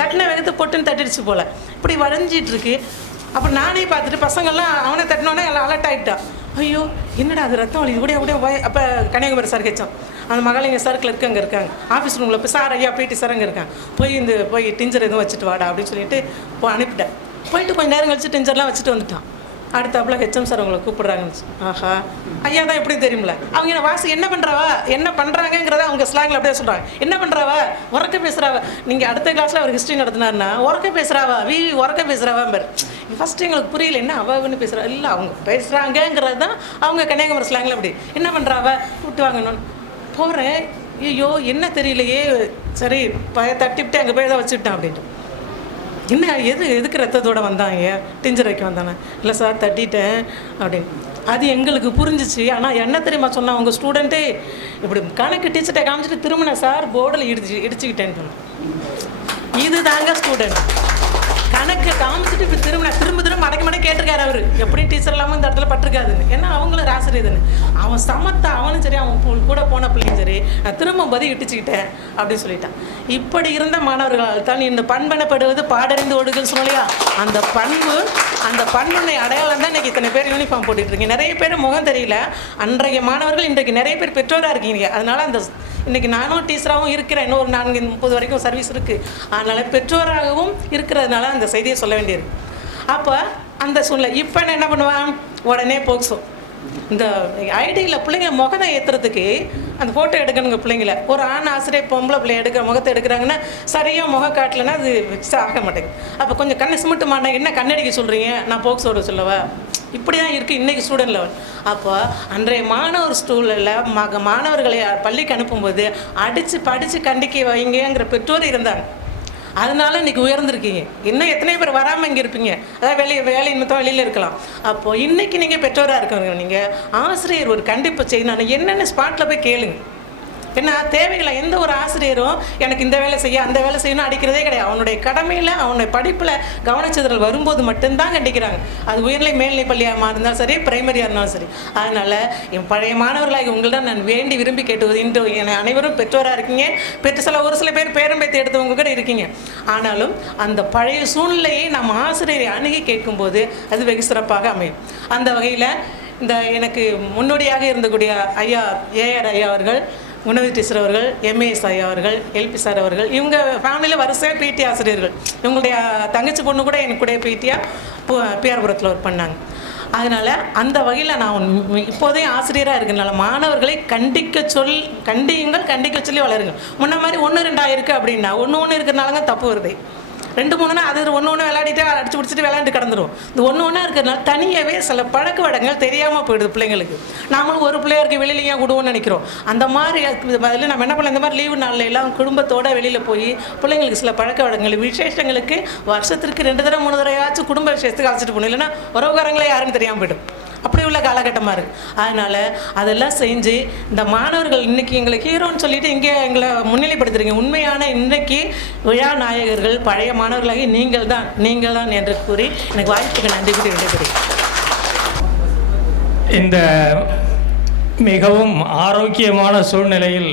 தட்டின வேகத்துக்கு பொட்டுன்னு தட்டிடுச்சு போல் இப்படி வளைஞ்சிட்டு இருக்கு. அப்புறம் நானே பார்த்துட்டு பசங்கள்லாம் அவனை தட்டினோன்னே எல்லாம் அலர்ட் ஆகிட்டான். ஐயோ என்னடா அது ரத்தம் வலி இப்படியே அப்போ கன்னியாகுமரி சார் கேச்சோம். அந்த மகளிங்க சார் கிளர்க்கு அங்கே இருக்காங்க, ஆஃபீஸ் ரூமில் போய் சார் ஐயா பிடி சார் அங்கே இருக்காங்க, போய் டிஞ்சர் எதுவும் வச்சுட்டு வாடா அப்படின்னு சொல்லிட்டு அனுப்பிட்டேன். போயிட்டு கொஞ்சம் நேரம் கழிச்சு டிஞ்சர்லாம் வச்சுட்டு வந்துட்டான். அடுத்தாப்புல ஹெச்எம் சார் அவங்களை கூப்பிட்றாங்கன்னு. ஆஹா ஐயா தான் எப்படி தெரியுமில்ல, அவங்க என்ன வாசி என்ன பண்ணுறாவா என்ன பண்ணுறாங்கிறத அவங்க ஸ்லாங்கில் அப்படியே சொல்கிறாங்க. என்ன பண்ணுறாவா, உறக்க பேசுகிறாவா. நீங்கள் அடுத்த கிளாஸில் அவர் ஹிஸ்ட்ரி நடத்தினார்னா உறக்க பேசுகிறாவா, உறக்க பேசுகிறாவா பேர். ஃபஸ்ட்டு எங்களுக்கு புரியல, என்ன அவன்னு பேசுகிறா, இல்லை அவங்க பேசுகிறாங்கங்கிறது தான் அவங்க கன்னியாகுமரி ஸ்லாங்கில் அப்படி. என்ன பண்ணுறாவா கூப்பிட்டு வாங்கணும்னு போகிறேன். ஐயோ என்ன தெரியலையே, சரி தட்டிவிட்டு அங்கே போய் தான் வச்சுக்கிட்டேன் அப்படின்ட்டு. என்ன எதுக்கு ரத்தத்தோடு வந்தாங்க, டிஞ்சர் வைக்க வந்தானே. இல்லை சார் தட்டிட்டேன் அப்படின்னு. அது எங்களுக்கு புரிஞ்சிச்சு. ஆனால் என்ன தெரியுமா சொன்னால், அவங்க ஸ்டூடெண்ட்டே இப்படி கணக்கு டீச்சர்கிட்ட காமிச்சிட்டு திரும்பின சார் போர்டில் இடிச்சுக்கிட்டேன்னு சொன்னேன். இது தாங்க ஸ்டூடெண்ட். கணக்கு காமிச்சிட்டு இப்போ திரும்ப மடக்க கேட்டிருக்காரு அவர், எப்படி டீச்சர் இல்லாமல் இந்த இடத்துல பட்டிருக்காதுன்னு. ஏன்னா அவங்களும் ஆசிரியர்னு அவன் சமத்தா, அவனும் சரி அவன் கூட போன பிள்ளையும் சரி, நான் திரும்ப பதில் இட்டுச்சுக்கிட்டேன் அப்படின்னு சொல்லிட்டான். இப்படி இருந்த மாணவர்களால் தான் இந்த பண்பெனப்படுவது பாடறிந்து ஒழுகுன்னு சொல்லலையா, அந்த பண்புனை அடையாளம் தான் இன்றைக்கி இத்தனை பேர் யூனிஃபார்ம் போட்டுட்டு இருக்கீங்க. நிறைய பேர் முகம் தெரியல. அன்றைய மாணவர்கள் இன்றைக்கு நிறைய பேர் பெற்றோராக இருக்கீங்க. அதனால் அந்த இன்றைக்கி நானும் டீச்சராகவும் இருக்கிறேன், இன்னும் ஒரு 4-30 வரைக்கும் சர்வீஸ் இருக்குது. அதனால் பெற்றோராகவும் இருக்கிறதுனால அந்த செய்தியை சொல்ல வேண்டியிருக்கு. அப்போ அந்த சூழ்நிலை இப்போ என்ன பண்ணுவான், உடனே போக்சோ. இந்த ஐடியில் பிள்ளைங்க முகத்தை ஏற்றுறதுக்கு அந்த ஃபோட்டோ எடுக்கணுங்க பிள்ளைங்கள. ஒரு ஆண் ஆசிரியர் பொம்பளை பிள்ளை முகத்தை எடுக்கிறாங்கன்னா சரியாக முகம் காட்டலைன்னா அது வச்சு ஆக மாட்டேங்குது. அப்போ கொஞ்சம் கண்ணை சிமிட்டுமாண்ணா, என்ன கண்ணடிக்க சொல்கிறீங்க, நான் போக்சோட சொல்லவா, இப்படி தான் இருக்குது இன்றைக்கி ஸ்டூடெண்ட் லெவல். அப்போ அன்றைய மாணவர் ஸ்கூலில் மாணவர்களை பள்ளிக்கு அனுப்பும்போது படித்து கண்டிக்க வைங்கிற பெற்றோர் இருந்தாங்க. அதனால இன்றைக்கி உயர்ந்திருக்கீங்க. இன்னும் எத்தனை பேர் வராமல் இங்கே இருப்பீங்க, அதாவது வேலை நிமித்தம் வெளியில் இருக்கலாம். அப்போது இன்றைக்கி நீங்கள் பெற்றோராக இருக்கவங்க, நீங்கள் ஆசிரியர் ஒரு கண்டிப்பாக செய்யணும். என்னென்ன ஸ்பாட்டில் போய் கேளுங்க. ஏன்னா தேவைகளை எந்த ஒரு ஆசிரியரும் எனக்கு இந்த வேலை செய்ய அந்த வேலை செய்யணும் அடிக்கிறதே கிடையாது. அவனுடைய கடமையில் அவனுடைய படிப்பில் கவனச்சிதறல் வரும்போது மட்டும்தான் கண்டிக்கிறாங்க. அது உயர்நிலை மேல்நிலை பள்ளியாக இருந்தாலும் சரி, பிரைமரியாக இருந்தாலும் சரி. அதனால் என் பழைய மாணவர்களாக உங்கள்தான் நான் வேண்டி விரும்பி கேட்டுவது, இன்று அனைவரும் பெற்றோராக இருக்கீங்க, ஒரு சில பேர் பேரம்பேத்தி எடுத்தவங்க கூட இருக்கீங்க. ஆனாலும் அந்த பழைய சூழ்நிலையை நம்ம ஆசிரியரை அணுகி கேட்கும்போது அது வெகு சிறப்பாக அமையும். அந்த வகையில் இந்த எனக்கு முன்னோடியாக இருந்தக்கூடிய ஐயா ஏஆர் ஐயா அவர்கள், குணவதி டீச்சர் அவர்கள், எம்ஏஎஸ் ஐயா அவர்கள், எல்பி சார் அவர்கள், இவங்க ஃபேமிலியில் வரிசையாக பிடி ஆசிரியர்கள். இவங்களுடைய தங்கச்சி பொண்ணு கூட எனக்கு கூட பிடியாக பிஆர்புரத்தில் ஒர்க் பண்ணாங்க. அதனால் அந்த வகையில் நான் இப்போதையும் ஆசிரியராக இருக்கிறனால மாணவர்களை கண்டிக்க சொல்லி வளருங்க. முன்ன மாதிரி 1-2 இருக்குது அப்படின்னா 1 இருக்கிறனாலங்க தப்பு வருது. 2-3 அது ஒன்று விளையாடிட்டு அடிச்சு பிடிச்சிட்டு விளையாண்டு கிடந்துரும். இந்த ஒன்று இருக்கிறதுனால தனியாகவே சில பழக்க வழக்கங்கள் தெரியாமல் போயிடுது பிள்ளைங்களுக்கு. நாமளும் ஒரு பிள்ளையாருக்கு வெளியில ஏன் விடுவோம்னு நினைக்கிறோம். அந்த மாதிரி பதில் நம்ம என்ன பண்ணலாம், இந்த மாதிரி லீவு நாளில் எல்லாம் குடும்பத்தோடு வெளியில் போய் பிள்ளைங்களுக்கு சில பழக்க வழக்கங்கள் விசேஷங்களுக்கு வருஷத்திற்கு 2 தடவை 3 தடவையாச்சும் குடும்ப விஷயத்துக்கு அழைச்சிட்டு போகணும். இல்லைன்னா உறவுகாரங்களே யாருன்னு தெரியாமல் போய்டும். அப்படி உள்ள காலகட்டமாக இருக்குது. அதனால் அதெல்லாம் செஞ்சு இந்த மாணவர்கள் இன்றைக்கி எங்களை ஹீரோன்னு சொல்லிட்டு இங்கே எங்களை முன்னிலைப்படுத்துறீங்க. உண்மையான இன்றைக்கி விழா நாயகர்கள் பழைய மாணவர்களாகி நீங்கள் தான் என்று கூறி எனக்கு வாய்ப்புக்கு நன்றி கூறி விடைபெறுகிறேன். இந்த மிகவும் ஆரோக்கியமான சூழ்நிலையில்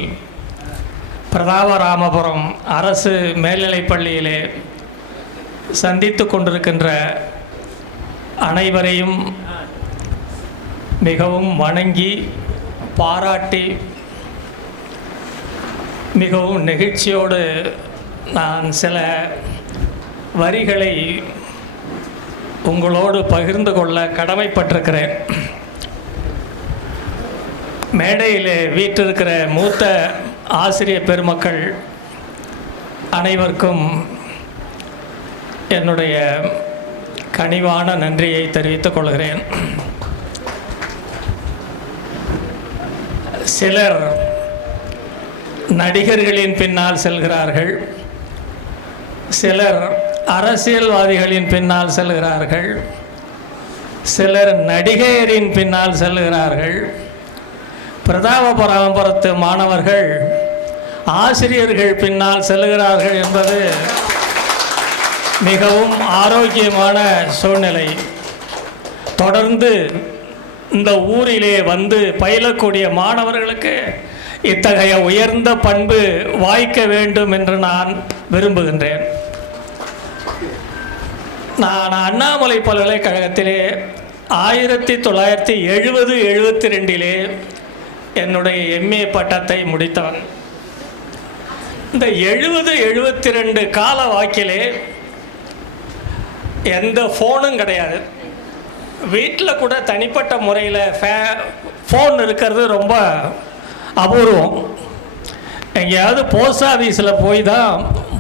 பிரதாபராமபுரம் அரசு மேல்நிலைப்பள்ளியிலே சந்தித்து கொண்டிருக்கின்ற அனைவரையும் மிகவும் வணங்கி பாராட்டி மிகவும் நெகிழ்ச்சியோடு நான் சில வரிகளை உங்களோடு பகிர்ந்து கொள்ள கடமைப்பட்டிருக்கிறேன். மேடையில் வீற்றிருக்கிற மூத்த ஆசிரியர் பெருமக்கள் அனைவருக்கும் என்னுடைய கனிவான நன்றியை தெரிவித்துக் கொள்கிறேன். சிலர் நடிகர்களின் பின்னால் செல்கிறார்கள், சிலர் அரசியல்வாதிகளின் பின்னால் செல்கிறார்கள், சிலர் நடிகையரின் பின்னால் செல்கிறார்கள். பிரதாபராமபுரத்து மாணவர்கள் ஆசிரியர்கள் பின்னால் செல்கிறார்கள் என்பது மிகவும் ஆரோக்கியமான சூழ்நிலை. தொடர்ந்து இந்த ஊரிலே வந்து பயிலக்கூடிய மாணவர்களுக்கு இத்தகைய உயர்ந்த பண்பு வாய்க்க வேண்டும் என்று நான் விரும்புகின்றேன். நான் அண்ணாமலை பல்கலைக்கழகத்திலே 1970-72 என்னுடைய MA பட்டத்தை முடித்தவன். இந்த 70-72 கால வாக்கிலே எந்த ஃபோனும் கிடையாது. வீட்டில் கூட தனிப்பட்ட முறையில் ஃபோன் இருக்கிறது ரொம்ப அபூர்வம். எங்கேயாவது போஸ்ட் ஆஃபீஸில் போய் தான்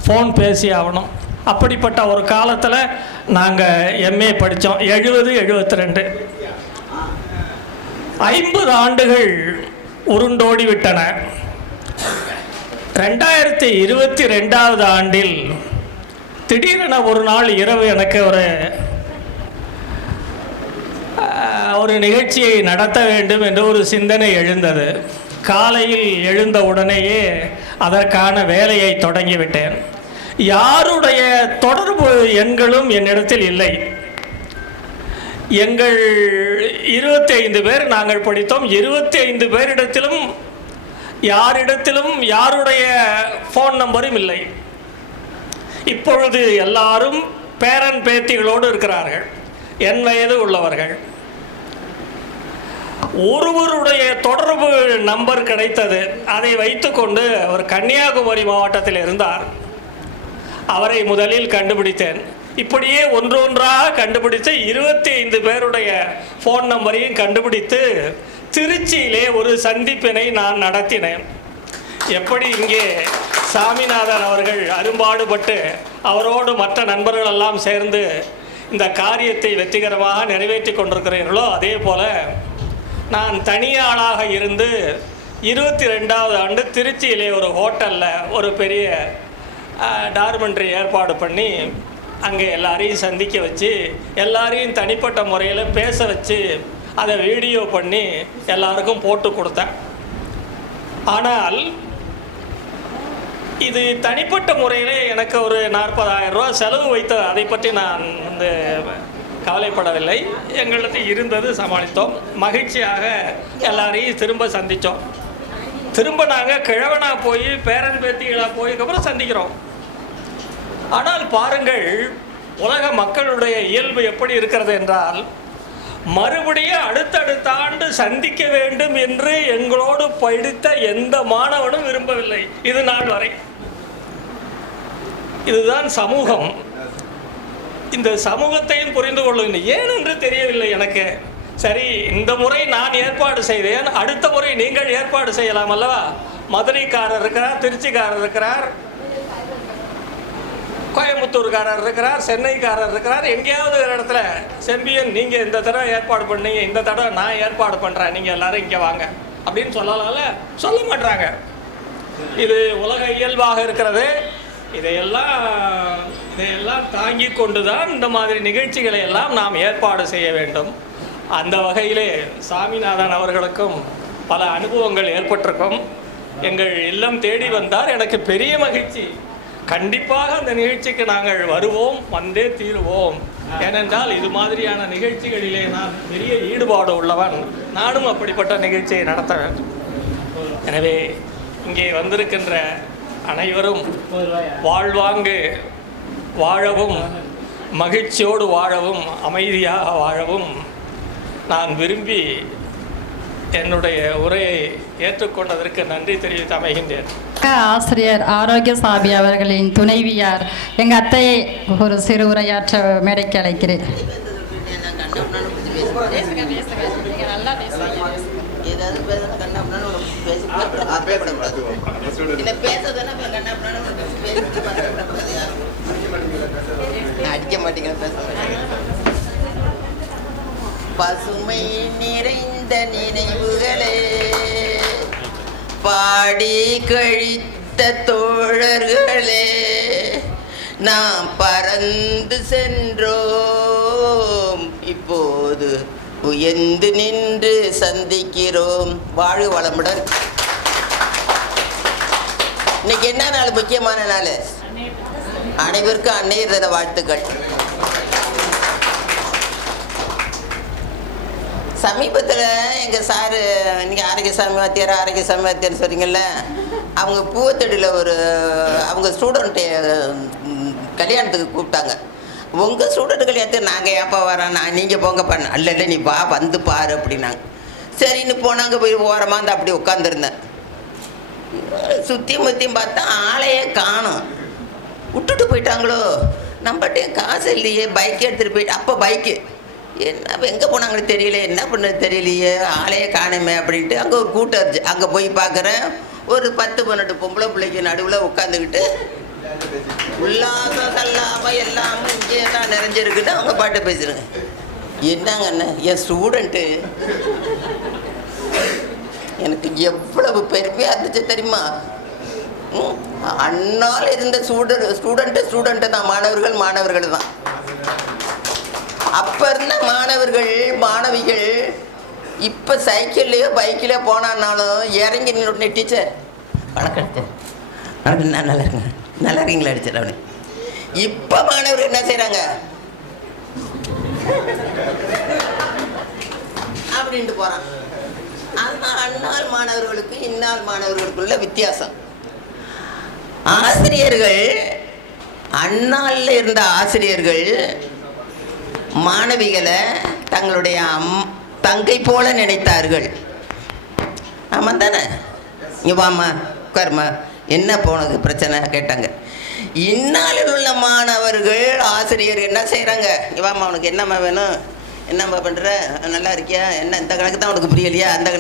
ஃபோன் பேசி ஆகணும். அப்படிப்பட்ட ஒரு காலத்தில் நாங்கள் MA படித்தோம். 70-72 50 ஆண்டுகள் உருண்டோடி விட்டன. 2022 ஆண்டில் திடீரென ஒரு நாள் இரவு எனக்கு ஒரு நிகழ்ச்சியை நடத்த வேண்டும் என்று ஒரு சிந்தனை எழுந்தது. காலையில் எழுந்த உடனேயே அதற்கான வேலையை தொடங்கிவிட்டேன். யாருடைய தொடர்பு எண்களும் என்னிடத்தில் இல்லை. எங்கள் 25 பேர் நாங்கள் படித்தோம். 25 பேரிடத்திலும் யாரிடத்திலும் யாருடைய ஃபோன் நம்பரும் இல்லை. இப்பொழுது எல்லாரும் பேரன் பேத்திகளோடு இருக்கிறார்கள், என் வயது உள்ளவர்கள். ஒருவருடைய தொடர்பு நம்பர் கிடைத்தது. அதை வைத்துக்கொண்டு அவர் கன்னியாகுமரி மாவட்டத்தில் இருந்தார். அவரை முதலில் கண்டுபிடித்தேன். இப்படியே ஒன்றொன்றாக கண்டுபிடித்து 25 பேருடைய ஃபோன் நம்பரையும் கண்டுபிடித்து திருச்சியிலே ஒரு சந்திப்பினை நான் நடத்தினேன். எப்படி இங்கே சாமிநாதன் அவர்கள் அரும்பாடுபட்டு அவரோடு மற்ற நண்பர்கள் எல்லாம் சேர்ந்து இந்த காரியத்தை வெற்றிகரமாக நிறைவேற்றி கொண்டிருக்கிறீர்களோ, அதே போல் நான் தனியாளாக இருந்து 22வது ஆண்டு திருச்சியிலே ஒரு ஹோட்டலில் ஒரு பெரிய டார்மெண்ட்ரி ஏற்பாடு பண்ணி அங்கே எல்லாரையும் சந்திக்க வச்சு எல்லாரையும் தனிப்பட்ட முறையில் பேச வச்சு அதை வீடியோ பண்ணி எல்லாருக்கும் போட்டு கொடுத்தேன். ஆனால் இது தனிப்பட்ட முறையில் எனக்கு ஒரு 40,000 ரூபா செலவு வைத்தது. அதை பற்றி நான் கவலைப்படவில்லை. எங்களுக்கு இருந்தது சமாளித்தோம். மகிழ்ச்சியாக எல்லாரையும் திரும்ப சந்தித்தோம். திரும்ப நாங்கள் கிழவனாக போய் பேரன் பேத்திகளாக போய்க்கப்புறம் சந்திக்கிறோம். ஆனால் பாருங்கள், உலக மக்களுடைய இயல்பு எப்படி இருக்கிறது என்றால், மறுபடியும் அடுத்தடுத்த ஆண்டு சந்திக்க வேண்டும் என்று எங்களோடு படித்த எந்த மாணவனும் விரும்பவில்லை இது நாள் வரை. இதுதான் சமூகம். இந்த சமூகத்தையும் புரிந்து கொள்ளுங்க. ஏன் என்று தெரியவில்லை எனக்கு. சரி, இந்த முறை நான் ஏற்பாடு செய்தேன், அடுத்த முறை நீங்கள் ஏற்பாடு செய்யலாம் அல்லவா? மதுரைக்காரர் இருக்கிறார், திருச்சிக்காரர் இருக்கிறார், கோயம்புத்தூர் கோயம்புத்தூர்காரர் இருக்கிறார், சென்னைக்காரர் இருக்கிறார். எங்கேயாவது ஒரு இடத்துல செம்பியன் நீங்கள் இந்த தடவை ஏற்பாடு பண்ணீங்க, இந்த தடவை நான் ஏற்பாடு பண்ணுறேன், நீங்கள் எல்லாரும் இங்கே வாங்க அப்படின்னு சொல்லலாம்ல, சொல்ல மாட்டாங்க. இது உலக இயல்பாக இருக்கிறது. இதையெல்லாம் தாங்கி கொண்டு தான் இந்த மாதிரி நிகழ்ச்சிகளை எல்லாம் நாம் ஏற்பாடு செய்ய வேண்டும். அந்த வகையிலே சாமிநாதன் அவர்களுக்கும் பல அனுபவங்கள் ஏற்பட்டிருக்கும். எங்கள் இல்லம் தேடி வந்தார், எனக்கு பெரிய மகிழ்ச்சி. கண்டிப்பாக அந்த நிகழ்ச்சிக்கு நாங்கள் வருவோம், வந்தே தீருவோம். ஏனென்றால் இது மாதிரியான நிகழ்ச்சிகளிலே நான் பெரிய ஈடுபாடு உள்ளவன். நானும் அப்படிப்பட்ட நிகழ்ச்சியை நடத்த வேண்டும். எனவே இங்கே வந்திருக்கின்ற அனைவரும் வாழ்வாங்கு வாழவும், மகிழ்ச்சியோடு வாழவும், அமைதியாக வாழவும் நான் விரும்பி என்னுடைய உரையை ஏற்றுக்கொண்டதற்கு நன்றி தெரிவித்து அமைகின்றேன். ஆசிரியர் ஆரோக்கியசாமி அவர்களின் துணைவியார் எங்கள் அத்தையை ஒரு சிறு உரையாற்ற மேடைக்கு அழைக்கிறேன். அடிக்க மாட்டேங்கிற பசுமை நிறைந்த நினைவுகளே, பாடி கழித்த தோழர்களே, நாம் பறந்து சென்றோம், இப்போது உயர்ந்து நின்று சந்திக்கிறோம். வாழ்க வளமுடன். இன்னைக்கு என்ன நாள்? முக்கியமான நாள். அனைவருக்கும் அன்னையர் தின வாழ்த்துக்கள். சமீபத்தில் எங்கள் சாரு, நீங்கள் ஆரோக்கியசாமி வாத்தியார் சொல்கிறீங்கல்ல, அவங்க பூவத்தடியில் அவங்க ஸ்டூடெண்ட்டு கல்யாணத்துக்கு கூப்பிட்டாங்க. உங்கள் ஸ்டூடெண்ட் கல்யாணத்துக்கு நாங்கள் ஏப்பா வரோம், நீங்கள் போங்கப்பா. அல்ல நீ வா, வந்து பாரு அப்படின்னாங்க. சரின்னு போனாங்க. போய் ஓரமாக வந்து அப்படி உட்காந்துருந்தேன். சுற்றியும் முற்றியும் பார்த்தா ஆளையே காணும். விட்டுட்டு போயிட்டாங்களோ, நம்மகிட்டையும் காசு இல்லையே, பைக் எடுத்துகிட்டு போயிட்டு. அப்போ பைக்கு என்ன எங்கே போனாங்கன்னு தெரியல, என்ன பண்ணது தெரியலையே, ஆளையே காணுமே அப்படின்ட்டு அங்கே ஒரு கூட்டம் இருந்துச்சு. அங்கே போய் பார்க்குறேன், ஒரு 10-12 பொம்பளை பிள்ளைக்கு நடுவில் உட்காந்துக்கிட்டு உல்லாசம் சல்லாமல் எல்லாமே இங்கே தான் நிறைஞ்சிருக்குன்னு அவங்க பாட்டு பேசுகிறேங்க. என்னங்கண்ணே, என் ஸ்டூடெண்ட்டு எனக்கு எவ்வளவு பெருமையாக இருந்துச்சு தெரியுமா? அன்னால் இருந்த ஸ்டூடெண்ட்டு தான், மாணவர்கள் தான். அப்போ இருந்த மாணவிகள் இப்போ சைக்கிள்லையோ பைக்கிலையோ போனான்னாலும் இறங்கி நின்று டீச்சர் வணக்கம் வணக்கம், நான் நல்லா இருக்கீங்களா டீச்சர் அவனு. இப்போ மாணவர்கள் என்ன செய்கிறாங்க அப்படின்ட்டு போகிறான். ஆனால் அந்நாள் மாணவர்களுக்கு இந்நாள் மாணவர்களுக்குள்ள வித்தியாசம். ஆசிரியர்கள், அந்நாளில் இருந்த ஆசிரியர்கள் மாணவிகளை தங்களுடைய தங்கை போல நினைத்தார்கள். ஆமாம் தானே? இங்கே வாம்மா, உட்காருமா, என்ன போனது பிரச்சனை கேட்டாங்க. இந்நாளில் உள்ள மாணவர்கள் ஆசிரியர்கள் என்ன செய்கிறாங்க? இங்கே வாம்மா, உனக்கு என்னம்மா வேணும், என்னம்மா பண்ணுற, நல்லா இருக்கியா, என்ன இந்த கணக்கு தான் உனக்கு புரியலையா, அந்த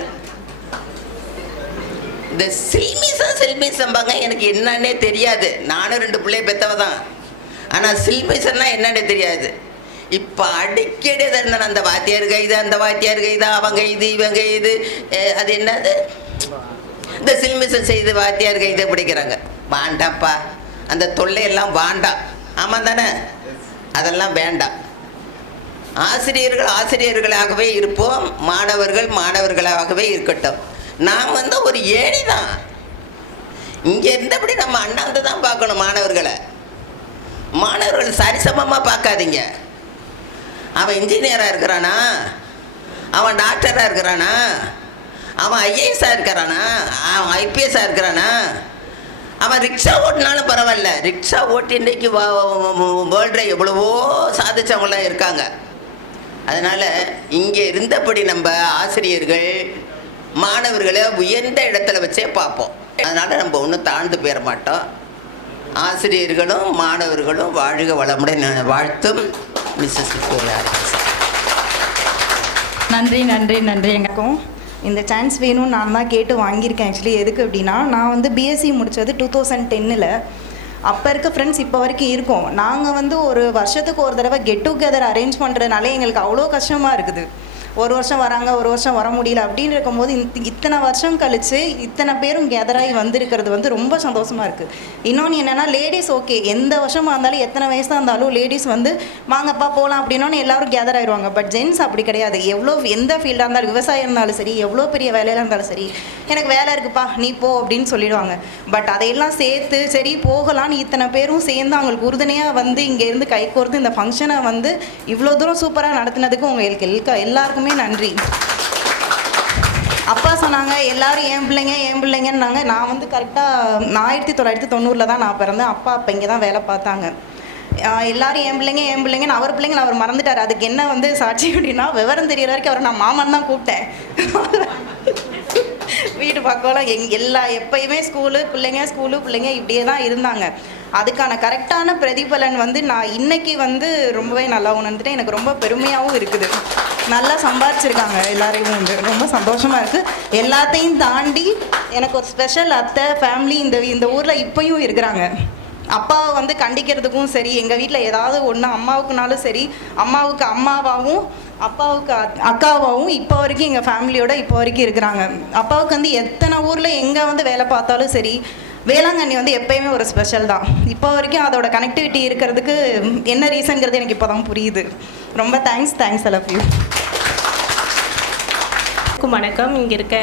இந்த சில்மிசம்பாங்க. எனக்கு என்னன்னே தெரியாது. நானும் 2 பிள்ளைய பெற்றவ தான். ஆனால் சில்மிசன்னா என்னன்னே தெரியாது. இப்போ அடிக்கடி அதை இருந்தா அந்த வாத்தியார் கைது, அந்த வாத்தியார் கைது, அவங்க இது இவங்க இது, அது என்னது இந்த சில்மிசம் செய்து வாத்தியார் கைது பிடிக்கிறாங்க. வாண்டாப்பா, அந்த தொல்லையெல்லாம் வாண்டாம். ஆமாம் தானே? அதெல்லாம் வேண்டாம். ஆசிரியர்களாகவே இருப்போம், மாணவர்களாகவே இருக்கட்டும். நாம் ஒரு ஏணி தான். இங்கே இருந்தபடி நம்ம அண்ணாந்து தான் பார்க்கணும் மாணவர்கள் சரிசமமாக பார்க்காதீங்க. அவன் இன்ஜினியராக இருக்கிறானா, அவன் டாக்டராக இருக்கிறானா, அவன் ஐஏஎஸ்ஸாக இருக்கிறானா, அவன் ஐபிஎஸ்ஸாக இருக்கிறானா, அவன் ரிக்ஷா ஓட்டினாலும் பரவாயில்ல. ரிக்ஷா ஓட்டி இன்றைக்கு வேர்ல்டில் எவ்வளவோ சாதிச்சவங்களாம் இருக்காங்க. அதனால் இங்கே இருந்தபடி நம்ம ஆசிரியர்கள் மாணவர்களை உயர்ந்த இடத்துல வச்சே பார்ப்போம். அதனால் நம்ம ஒன்றும் தாழ்ந்து போயிட மாட்டோம். ஆசிரியர்களும் மாணவர்களும் வாழ்க வளமுடன் வாழ்த்தும் மிஸ்ஸஸ் விக்டோரியா. நன்றி நன்றி நன்றி. எனக்கும் இந்த சான்ஸ் வேணும்னு நான் தான் கேட்டு வாங்கியிருக்கேன். ஆக்சுவலி எதுக்கு அப்படின்னா, நான் பிஎஸ்சி முடித்தது 2010. அப்போ இருக்க ஃப்ரெண்ட்ஸ் இப்போ வரைக்கும் இருக்கோம். நாங்கள் வந்து ஒரு வருஷத்துக்கு ஒரு தடவை கெட் டுகெதர் அரேஞ்ச் பண்ணுறதுனால எங்களுக்கு அவ்வளோ கஷ்டமாக இருக்குது. ஒரு வருஷம் வராங்க, ஒரு வருஷம் வர முடியல அப்படின்னு இருக்கும்போது இத்தனை வருஷம் கழித்து இத்தனை பேரும் கேதராகி வந்திருக்கிறது வந்து ரொம்ப சந்தோஷமாக இருக்குது. இன்னொன்று என்னென்னா, லேடிஸ் ஓகே, எந்த வருஷமாக இருந்தாலும் எத்தனை வயசாக இருந்தாலும் லேடிஸ் வந்து வாங்கப்பா போகலாம் அப்படின்னோன்னு எல்லோரும் கேதர் ஆயிடுவாங்க. பட் ஜென்ஸ் அப்படி கிடையாது. எந்த ஃபீல்டாக இருந்தாலும், விவசாயம் இருந்தாலும் சரி, எவ்வளோ பெரிய வேலையாக இருந்தாலும் சரி, எனக்கு வேலை இருக்குப்பா நீ போ அப்படின்னு சொல்லிடுவாங்க. பட் அதையெல்லாம் சேர்த்து சரி போகலான்னு இத்தனை பேரும் சேர்ந்து அவங்களுக்கு உறுதுணையாக வந்து இங்கேருந்து கை கோர்த்து இந்த ஃபங்க்ஷனை வந்து இவ்வளோ தூரம் சூப்பராக நடத்தினதுக்கு உங்களுக்கு எல்லாருக்குமே நன்றி. அப்பா சொன்னாங்க எல்லாரும் என் பிள்ளைங்கன்னாங்க. நான் வந்து கரெக்டாக 1990 தான் நான் பிறந்தேன். அப்பா அப்போ இங்கே தான் வேலை பார்த்தாங்க. எல்லாரும் என் பிள்ளைங்கன்னு அவர் பிள்ளைங்க அவர் மறந்துட்டார். அதுக்கு என்ன வந்து சாட்சி அப்படின்னா, விவரம் தெரியற வரைக்கும் அவரை நான் மாமன் தான் கூப்பிட்டேன். வீட்டு பக்கம்லாம் எப்பயுமே ஸ்கூலு பிள்ளைங்க இப்படியே தான் இருந்தாங்க. அதுக்கான கரெக்டான பிரதிபலன் வந்து நான் இன்னைக்கு வந்து ரொம்பவே நல்லா உணர்ந்துட்டேன். எனக்கு ரொம்ப பெருமையாகவும் இருக்குது. நல்லா சம்பாதிச்சிருக்காங்க எல்லாரையும் வந்து ரொம்ப சந்தோஷமாக இருக்குது. எல்லாத்தையும் தாண்டி எனக்கு ஒரு ஸ்பெஷல் அத்தை ஃபேமிலி இந்த ஊரில் இப்போயும் இருக்கிறாங்க. அப்பாவை வந்து கண்டிக்கிறதுக்கும் சரி, எங்கள் வீட்டில் ஏதாவது ஒன்று அம்மாவுக்குனாலும் சரி, அம்மாவுக்கு அம்மாவாகவும் அப்பாவுக்கு அக்காவாகவும் இப்போ வரைக்கும் எங்கள் ஃபேமிலியோட இப்போ வரைக்கும் இருக்கிறாங்க. அப்பாவுக்கு வந்து எத்தனை ஊரில் எங்கே வந்து வேலை பார்த்தாலும் சரி, வேளாங்கண்ணி வந்து எப்பயுமே ஒரு ஸ்பெஷல் தான். இப்போ வரைக்கும் அதோட கனெக்டிவிட்டி இருக்கிறதுக்கு என்ன ரீசன்கிறது எனக்கு இப்போ தான் புரியுது. ரொம்ப தேங்க்ஸ் ஆல் ஆஃப் யூ. வணக்கம். இங்கே இருக்க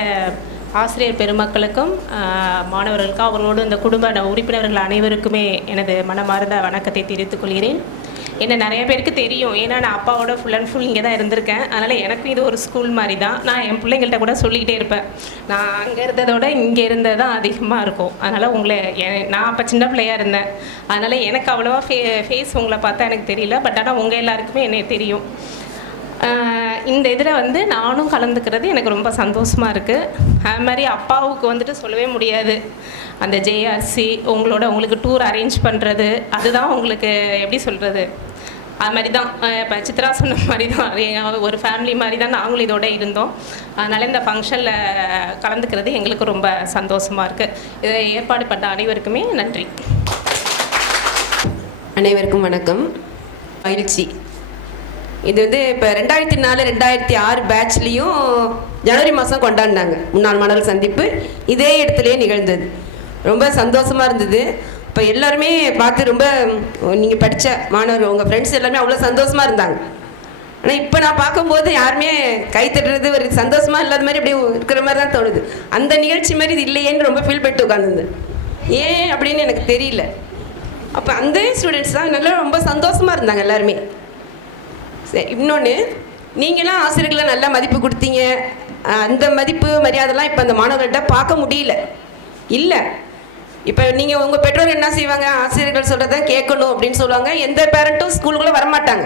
ஆசிரியர் பெருமக்களுக்கும் மாணவர்களுக்கும் அவர்களோடு இந்த குடும்ப உறுப்பினர்கள் அனைவருக்குமே எனது மனமார்ந்த வணக்கத்தை தெரிவித்துக் கொள்கிறேன். என்ன நிறைய பேருக்கு தெரியும், ஏன்னா நான் அப்பாவோட ஃபுல் அண்ட் ஃபுல் இங்கே தான் இருந்திருக்கேன். அதனால் எனக்கும் இது ஒரு ஸ்கூல் மாதிரி தான். நான் என் பிள்ளைங்கள்ட்ட கூட சொல்லிக்கிட்டே இருப்பேன், நான் அங்கே இருந்ததோட இங்கே இருந்தது தான் அதிகமாக இருக்கும். அதனால் நான் அப்போ சின்ன பிள்ளையாக இருந்தேன். அதனால் எனக்கு அவ்வளோவா ஃபேஸ் உங்களை பார்த்தா எனக்கு தெரியல. பட் ஆனால் உங்கள் எல்லாருக்குமே என்னை தெரியும். இந்த இதில் வந்து நானும் கலந்துக்கிறது எனக்கு ரொம்ப சந்தோஷமாக இருக்குது. அது மாதிரி அப்பாவுக்கு வந்துட்டு சொல்லவே முடியாது. அந்த ஜேஆர்சி உங்களுக்கு டூர் அரேஞ்ச் பண்ணுறது, அதுதான் உங்களுக்கு எப்படி சொல்கிறது, அது மாதிரி தான். இப்போ சித்ரா சொன்ன மாதிரி தான், ஒரு ஃபேமிலி மாதிரி தான் நாங்களும் இதோட இருந்தோம். அதனால் இந்த ஃபங்க்ஷனில் கலந்துக்கிறது எங்களுக்கு ரொம்ப சந்தோஷமாக இருக்குது. இதை ஏற்பாடு பண்ண அனைவருக்குமே நன்றி. அனைவருக்கும் வணக்கம். மகிழ்ச்சி. இது வந்து இப்போ 2004, 2006 பேட்ச்லேயும் ஜனவரி மாதம் கொண்டாடினாங்க முன்னாள் மாணவர் சந்திப்பு. இதே இடத்துலையே நிகழ்ந்தது. ரொம்ப சந்தோஷமாக இருந்தது. இப்போ எல்லாருமே பார்த்து ரொம்ப நீங்கள் படித்த மாணவர் உங்கள் ஃப்ரெண்ட்ஸ் எல்லாருமே அவ்வளோ சந்தோஷமாக இருந்தாங்க. ஆனால் இப்போ நான் பார்க்கும்போது யாருமே கை தட்டுறது ஒரு சந்தோஷமாக இல்லாத மாதிரி அப்படியே இருக்கிற மாதிரி தான் தோணுது. அந்த நிகழ்ச்சி மாதிரி இது இல்லையேன்னு ரொம்ப ஃபீல் பண்ணிட்டு உட்காந்துருந்தேன். ஏன் அப்படின்னு எனக்கு தெரியல. அப்போ அந்த ஸ்டூடெண்ட்ஸ் தான் நல்லா ரொம்ப சந்தோஷமாக இருந்தாங்க எல்லாருமே. சரி, இன்னொன்று, நீங்களாம் ஆசிரியர்களை நல்லா மதிப்பு கொடுத்தீங்க. அந்த மதிப்பு மரியாதைலாம் இப்போ அந்த மாணவர்கள்ட்ட பார்க்க முடியல. இல்லை, இப்போ நீங்கள் உங்கள் பெற்றோர் என்ன செய்வாங்க, ஆசிரியர்கள் சொல்கிறத கேட்கணும் அப்படின்னு சொல்லுவாங்க. எந்த பேரண்ட்டும் ஸ்கூலுக்குள்ளே வரமாட்டாங்க.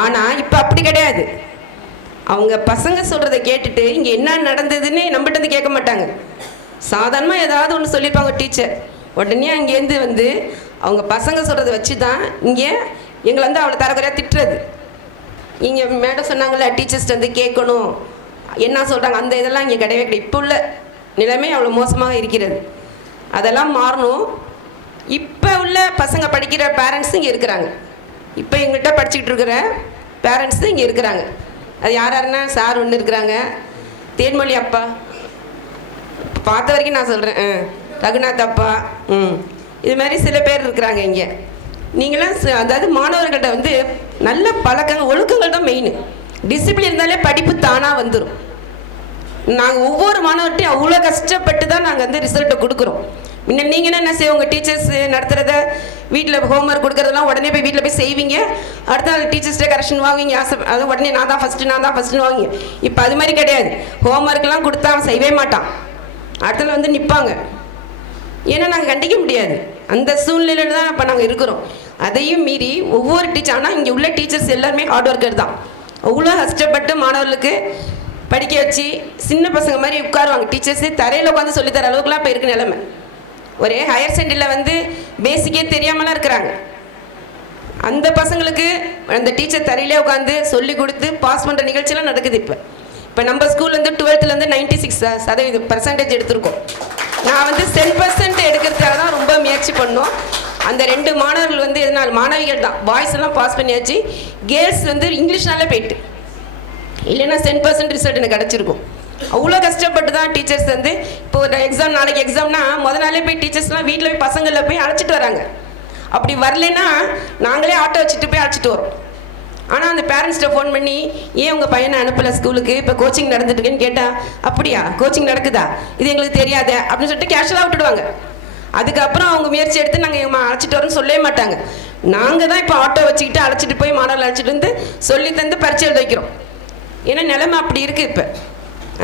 ஆனால் இப்போ அப்படி கிடையாது. அவங்க பசங்க சொல்கிறத கேட்டுட்டு இங்கே என்ன நடந்ததுன்னு நம்மகிட்ட வந்து கேட்க மாட்டாங்க. சாதாரணமாக ஏதாவது ஒன்று சொல்லியிருப்பாங்க டீச்சர், உடனே அங்கேருந்து வந்து அவங்க பசங்க சொல்கிறத வச்சு தான் இங்கே எங்களை வந்து அவ்வளோ தரக்குறையாக திட்டுறது. இங்கே மேடம் சொன்னாங்களே, டீச்சர்ஸ்ட்டு வந்து கேட்கணும் என்ன சொல்கிறாங்க, அந்த இதெல்லாம் இங்கே கிடையவே கிடையாது. இப்போ உள்ள நிலைமை அவ்வளோ மோசமாக இருக்கிறது. அதெல்லாம் மாறணும். இப்போ உள்ள பசங்க படிக்கிற பேரண்ட்ஸும் இங்கே இருக்கிறாங்க. இப்போ எங்கள்கிட்ட படிச்சுக்கிட்டு இருக்கிற பேரண்ட்ஸும் இங்கே இருக்கிறாங்க. அது யாருன்னா சார் ஒன்று இருக்கிறாங்க, தேன்மொழி அப்பா, பார்த்த வரைக்கும் நான் சொல்கிறேன், ரகுநாத் அப்பா, இது மாதிரி சில பேர் இருக்கிறாங்க இங்கே. நீங்களாம் அதாவது மாணவர்கள்ட்ட வந்து நல்ல பழக்கங்கள் ஒழுக்கங்கள் தான் மெயின். டிசிப்ளின் இருந்தாலே படிப்பு தானாக வந்துடும். நாங்கள் ஒவ்வொரு மாணவர்கிட்டையும் அவ்வளோ கஷ்டப்பட்டு தான் நாங்கள் வந்து ரிசல்ட்டை கொடுக்குறோம். முன்ன நீங்கள் என்ன செய்ய, உங்கள் டீச்சர்ஸ் நடத்துகிறத வீட்டில் ஹோம்ஒர்க் கொடுக்குறதெல்லாம் உடனே போய் வீட்டில் போய் செய்வீங்க. அடுத்த நாள் டீச்சர்ஸ்டே கரெக்ஷன் வாங்குவீங்க. அது உடனே நான் தான் ஃபஸ்ட்டு வாங்குவீங்க. இப்போ அது மாதிரி கிடையாது. ஹோம்ஒர்க்லாம் கொடுத்தா அவன் செய்யவே மாட்டான். அடுத்த நாள் வந்து நிற்பாங்க. ஏன்னா நாங்கள் கண்டிக்க முடியாது. அந்த சூழ்நிலையில் தான் இப்போ நாங்கள் இருக்கிறோம். அதையும் மீறி ஒவ்வொரு டீச்சர், ஆனால் இங்கே உள்ள டீச்சர்ஸ் எல்லாருமே ஹார்ட் ஒர்க்கர் தான். அவ்வளோ கஷ்டப்பட்டு மாணவர்களுக்கு படிக்க வச்சு சின்ன பசங்க மாதிரி உட்காருவாங்க. டீச்சர்ஸே தரையில் உட்காந்து சொல்லித்தர அளவுக்குலாம் இப்போ இருக்கு நிலைமை. ஒரே ஹையர் செகண்டரியில் வந்து பேசிக்கே தெரியாமலாம் இருக்கிறாங்க. அந்த பசங்களுக்கு அந்த டீச்சர் தரையிலே உட்காந்து சொல்லி கொடுத்து பாஸ் பண்ணுற நிகழ்ச்சியெல்லாம் நடக்குது. இப்போ நம்ம ஸ்கூல் வந்து 12th 96% எடுத்திருக்கோம். நான் வந்து 10% எடுக்கிறதுக்காக தான் ரொம்ப முயற்சி பண்ணோம். அந்த 2 மாணவர்கள் வந்து எதனால் மாணவிகள் தான் பாய்ஸ் எல்லாம் பாஸ் பண்ணியாச்சு, கேர்ள்ஸ் வந்து இங்கிலீஷ்னால போயிட்டு, இல்லைன்னா 10% ரிசல்ட் எனக்கு கிடச்சிருக்கும். அவ்வளோ கஷ்டப்பட்டு தான் டீச்சர்ஸ் வந்து இப்போ ஒரு எக்ஸாம், நாளைக்கு எக்ஸாம்னா நாளே போய் டீச்சர்ஸ்லாம் வீட்டில் போய் பசங்களில் போய் அழைச்சிட்டு வராங்க. அப்படி வரலைன்னா நாங்களே ஆட்டோ வச்சுட்டு போய் அழைச்சிட்டு வரோம். ஆனால் அந்த பேரண்ட்ஸ்கிட்ட ஃபோன் பண்ணி ஏன் உங்கள் பையனை அனுப்பலை ஸ்கூலுக்கு, இப்போ கோச்சிங் நடந்துட்டுருக்குன்னு கேட்டால், அப்படியா கோச்சிங் நடக்குதா, இது எங்களுக்கு தெரியாத அப்படின்னு சொல்லிட்டு கேஷுவலாக விட்டுடுவாங்க. அதுக்கப்புறம் அவங்க முயற்சி எடுத்து நாங்கள் அழைச்சிட்டு வரோன்னு சொல்லவே மாட்டாங்க. நாங்கள் தான் இப்போ ஆட்டோ வச்சுக்கிட்டு அழைச்சிட்டு போய் மாணவர்கள் அழைச்சிட்டு வந்து சொல்லி தந்து பரிச்சை எழுத வைக்கிறோம். ஏன்னா நிலைமை அப்படி இருக்குது இப்போ.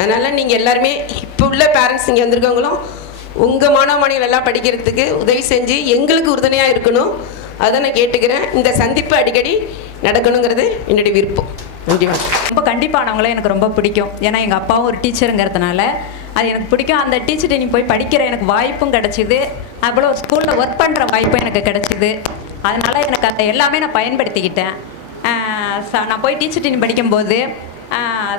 அதனால் நீங்கள் எல்லாருமே இப்போ உள்ள பேரண்ட்ஸ் இங்கே வந்திருக்கவங்களும் உங்கள் மாணவ மாணவிகள் எல்லாம் படிக்கிறதுக்கு உதவி செஞ்சு எங்களுக்கு உறுதுணையாக இருக்கணும். அதை நான் கேட்டுக்கிறேன். இந்த சந்திப்பு அடிக்கடி நடக்கணுங்கிறது என்னுடைய விருப்பம். நன்றி. ரொம்ப கண்டிப்பானவங்களே எனக்கு ரொம்ப பிடிக்கும். ஏன்னா எங்கள் அப்பாவும் ஒரு டீச்சருங்கிறதுனால அது எனக்கு பிடிக்கும். அந்த டீச்சர்கிட்ட நீ போய் படிக்கிற எனக்கு வாய்ப்பும் கிடச்சிது, அவ்வளோ ஸ்கூலில் ஒர்க் பண்ணுற வாய்ப்பும் எனக்கு கிடச்சிது. அதனால் எனக்கு அந்த எல்லாமே நான் பயன்படுத்திக்கிட்டேன். நான் போய் டீச்சர்கிட்ட நீ படிக்கும்போது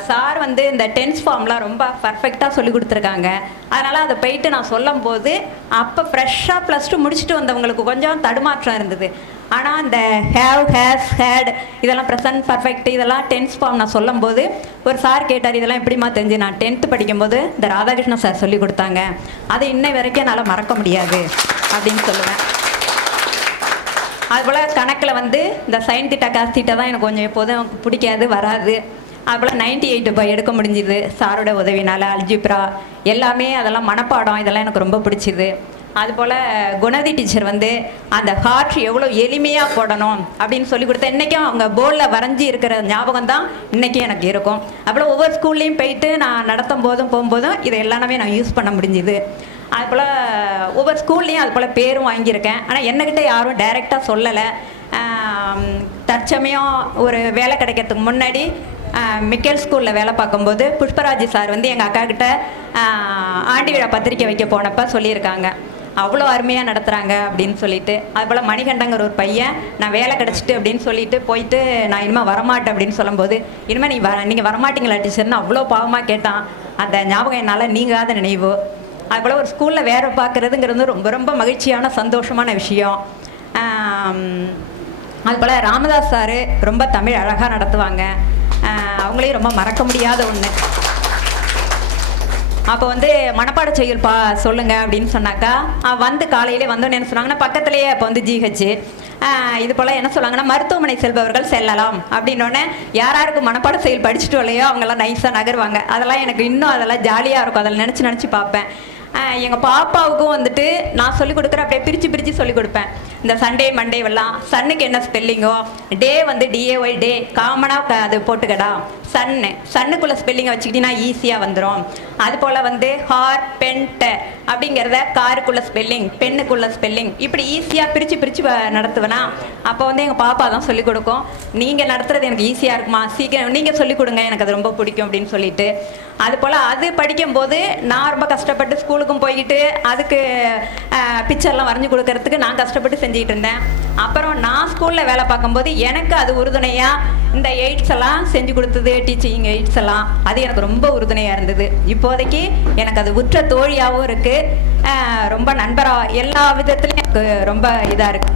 சார் வந்து இந்த டென்ஸ் ஃபார்ம்லாம் ரொம்ப பர்ஃபெக்டாக சொல்லி கொடுத்துருக்காங்க. அதனால் அதை போயிட்டு நான் சொல்லும் போது அப்போ ஃப்ரெஷ்ஷாக +2 முடிச்சுட்டு வந்தவங்களுக்கு கொஞ்சம் தடுமாற்றம் இருந்தது. ஆனால் இந்த ஹேவ், ஹேஸ், ஹேட் இதெல்லாம் ப்ரெசன்ட் பர்ஃபெக்ட் இதெல்லாம் டென்ஸ் ஃபார்ம் நான் சொல்லும் போது ஒரு சார் கேட்டார், இதெல்லாம் எப்படிமா தெரிஞ்சு. நான் 10th படிக்கும்போது இந்த ராதாகிருஷ்ணன் சார் சொல்லி கொடுத்தாங்க, அதை இன்னை வரைக்கும் என்னால் மறக்க முடியாது அப்படின்னு சொல்லுவேன். அதுபோல் கணக்கில் வந்து இந்த சைன் தீட்டா காஸ் தீட்டா தான் எனக்கு கொஞ்சம் எப்போதும் பிடிக்காது, வராது. அதுபோல் 98 எடுக்க முடிஞ்சுது சாரோட உதவினால். அல்ஜிப்ரா எல்லாமே அதெல்லாம் மனப்பாடம், இதெல்லாம் எனக்கு ரொம்ப பிடிச்சிது. அதுபோல் குணதி டீச்சர் வந்து அந்த ஹார்ட் எவ்வளோ எளிமையாக போடணும் அப்படின்னு சொல்லி கொடுத்தேன். இன்றைக்கும் அவங்க போர்டில் வரைஞ்சி இருக்கிற ஞாபகம் தான் இன்றைக்கும் எனக்கு இருக்கும். அப்புறம் ஒவ்வொரு ஸ்கூல்லையும் போயிட்டு நான் நடத்தும் போதும் போகும்போதும் இதை எல்லாமே நான் யூஸ் பண்ண முடிஞ்சுது. அதுபோல் ஒவ்வொரு ஸ்கூல்லையும் அது போல் பேரும் வாங்கியிருக்கேன். ஆனால் என்னக்கிட்ட யாரும் டைரெக்டாக சொல்லலை. தற்சமயம் ஒரு வேலை கிடைக்கிறதுக்கு முன்னாடி மிக்கேல் ஸ்கூலில் வேலை பார்க்கும்போது புஷ்பராஜ் சார் வந்து எங்கள் அக்கா கிட்ட ஆண்டி விழா பத்திரிக்கை வைக்க போனப்போ சொல்லியிருக்காங்க, அவ்வளோ அருமையாக நடத்துகிறாங்க அப்படின்னு சொல்லிட்டு. அதுபோல் மணிகண்டங்கிற ஒரு பையன் நான் வேலை கிடச்சிட்டு அப்படின்னு சொல்லிட்டு போயிட்டு நான் இனிமேல் வரமாட்டேன் அப்படின்னு சொல்லும்போது, இனிமேல் நீங்கள் வரமாட்டீங்களா டீச்சர்னு அவ்வளோ பாவமாக கேட்டான். அந்த ஞாபகம் என்னால் நீங்காத நினைவு. அதுபோல் ஒரு ஸ்கூலில் வேலை பார்க்குறதுங்கிறது ரொம்ப ரொம்ப மகிழ்ச்சியான சந்தோஷமான விஷயம். அதுபோல் ராமதாஸ் சார் ரொம்ப தமிழ் அழகாக நடத்துவாங்க. அவங்களையும் ரொம்ப மறக்க முடியாத ஒன்று. அப்போ வந்து மனப்பாட செயல் சொல்லுங்க அப்படின்னு சொன்னாக்கா வந்து காலையிலே வந்தோன்னு என்ன சொன்னாங்கன்னா, பக்கத்துலேயே அப்போ வந்து GH இது போல் என்ன சொல்லுவாங்கன்னா, மருத்துவமனை செல்பவர்கள் செல்லலாம் அப்படின்னோடனே யாராருக்கு மனப்பாட செயல் படிச்சுட்டு இல்லையோ அவங்கெல்லாம் நைஸாக நகருவாங்க. அதெல்லாம் எனக்கு இன்னும் அதெல்லாம் ஜாலியாக இருக்கும். அதில் நினச்சி பார்ப்பேன். எங்கள் பாப்பாவுக்கும் வந்துட்டு நான் சொல்லிக் கொடுக்குற அப்படியே பிரித்து சொல்லிக் கொடுப்பேன். இந்த சண்டே மண்டேவெல்லாம் சன்னுக்கு என்ன ஸ்பெல்லிங்கோ, டே வந்து DAY டே காமனாக அது போட்டுக்கடா. சன்னுக்குள்ளே ஸ்பெல்லிங்கை வச்சுக்கிட்டிங்கன்னா ஈஸியாக வந்துடும். அதுபோல் வந்து ஹார், பென்ட் அப்படிங்கிறத காருக்குள்ளே ஸ்பெல்லிங், பெண்ணுக்குள்ளே ஸ்பெல்லிங் இப்படி ஈஸியாக பிரித்து நடத்துவேனா. அப்போ வந்து எங்கள் பாப்பா தான் சொல்லிக் கொடுக்கும், நீங்கள் நடத்துறது எனக்கு ஈஸியாக இருக்குமா, சீக்கிரம் நீங்கள் சொல்லிக் கொடுங்க, எனக்கு அது ரொம்ப பிடிக்கும் அப்படின்னு சொல்லிட்டு. அதுபோல் அது படிக்கும்போது நான் ரொம்ப கஷ்டப்பட்டு ஸ்கூலுக்கும் போய்கிட்டு அதுக்கு பிக்சர்லாம் வரைஞ்சி கொடுக்கறதுக்கு நான் கஷ்டப்பட்டு செஞ்சுக்கிட்டு இருந்தேன். அப்புறம் நான் ஸ்கூலில் வேலை பார்க்கும்போது எனக்கு அது உறுதுணையாக இந்த எய்ட்ஸ் எல்லாம் செஞ்சு கொடுத்தது, டீச்சிங் எய்ட்ஸ் எல்லாம் அது எனக்கு ரொம்ப உறுதுணையாக இருந்தது. இப்போதைக்கு எனக்கு அது உற்ற தோழியாகவும் இருக்குது, ரொம்ப நண்பராக எல்லா விதத்துலையும் எனக்கு ரொம்ப இதாக இருக்குது.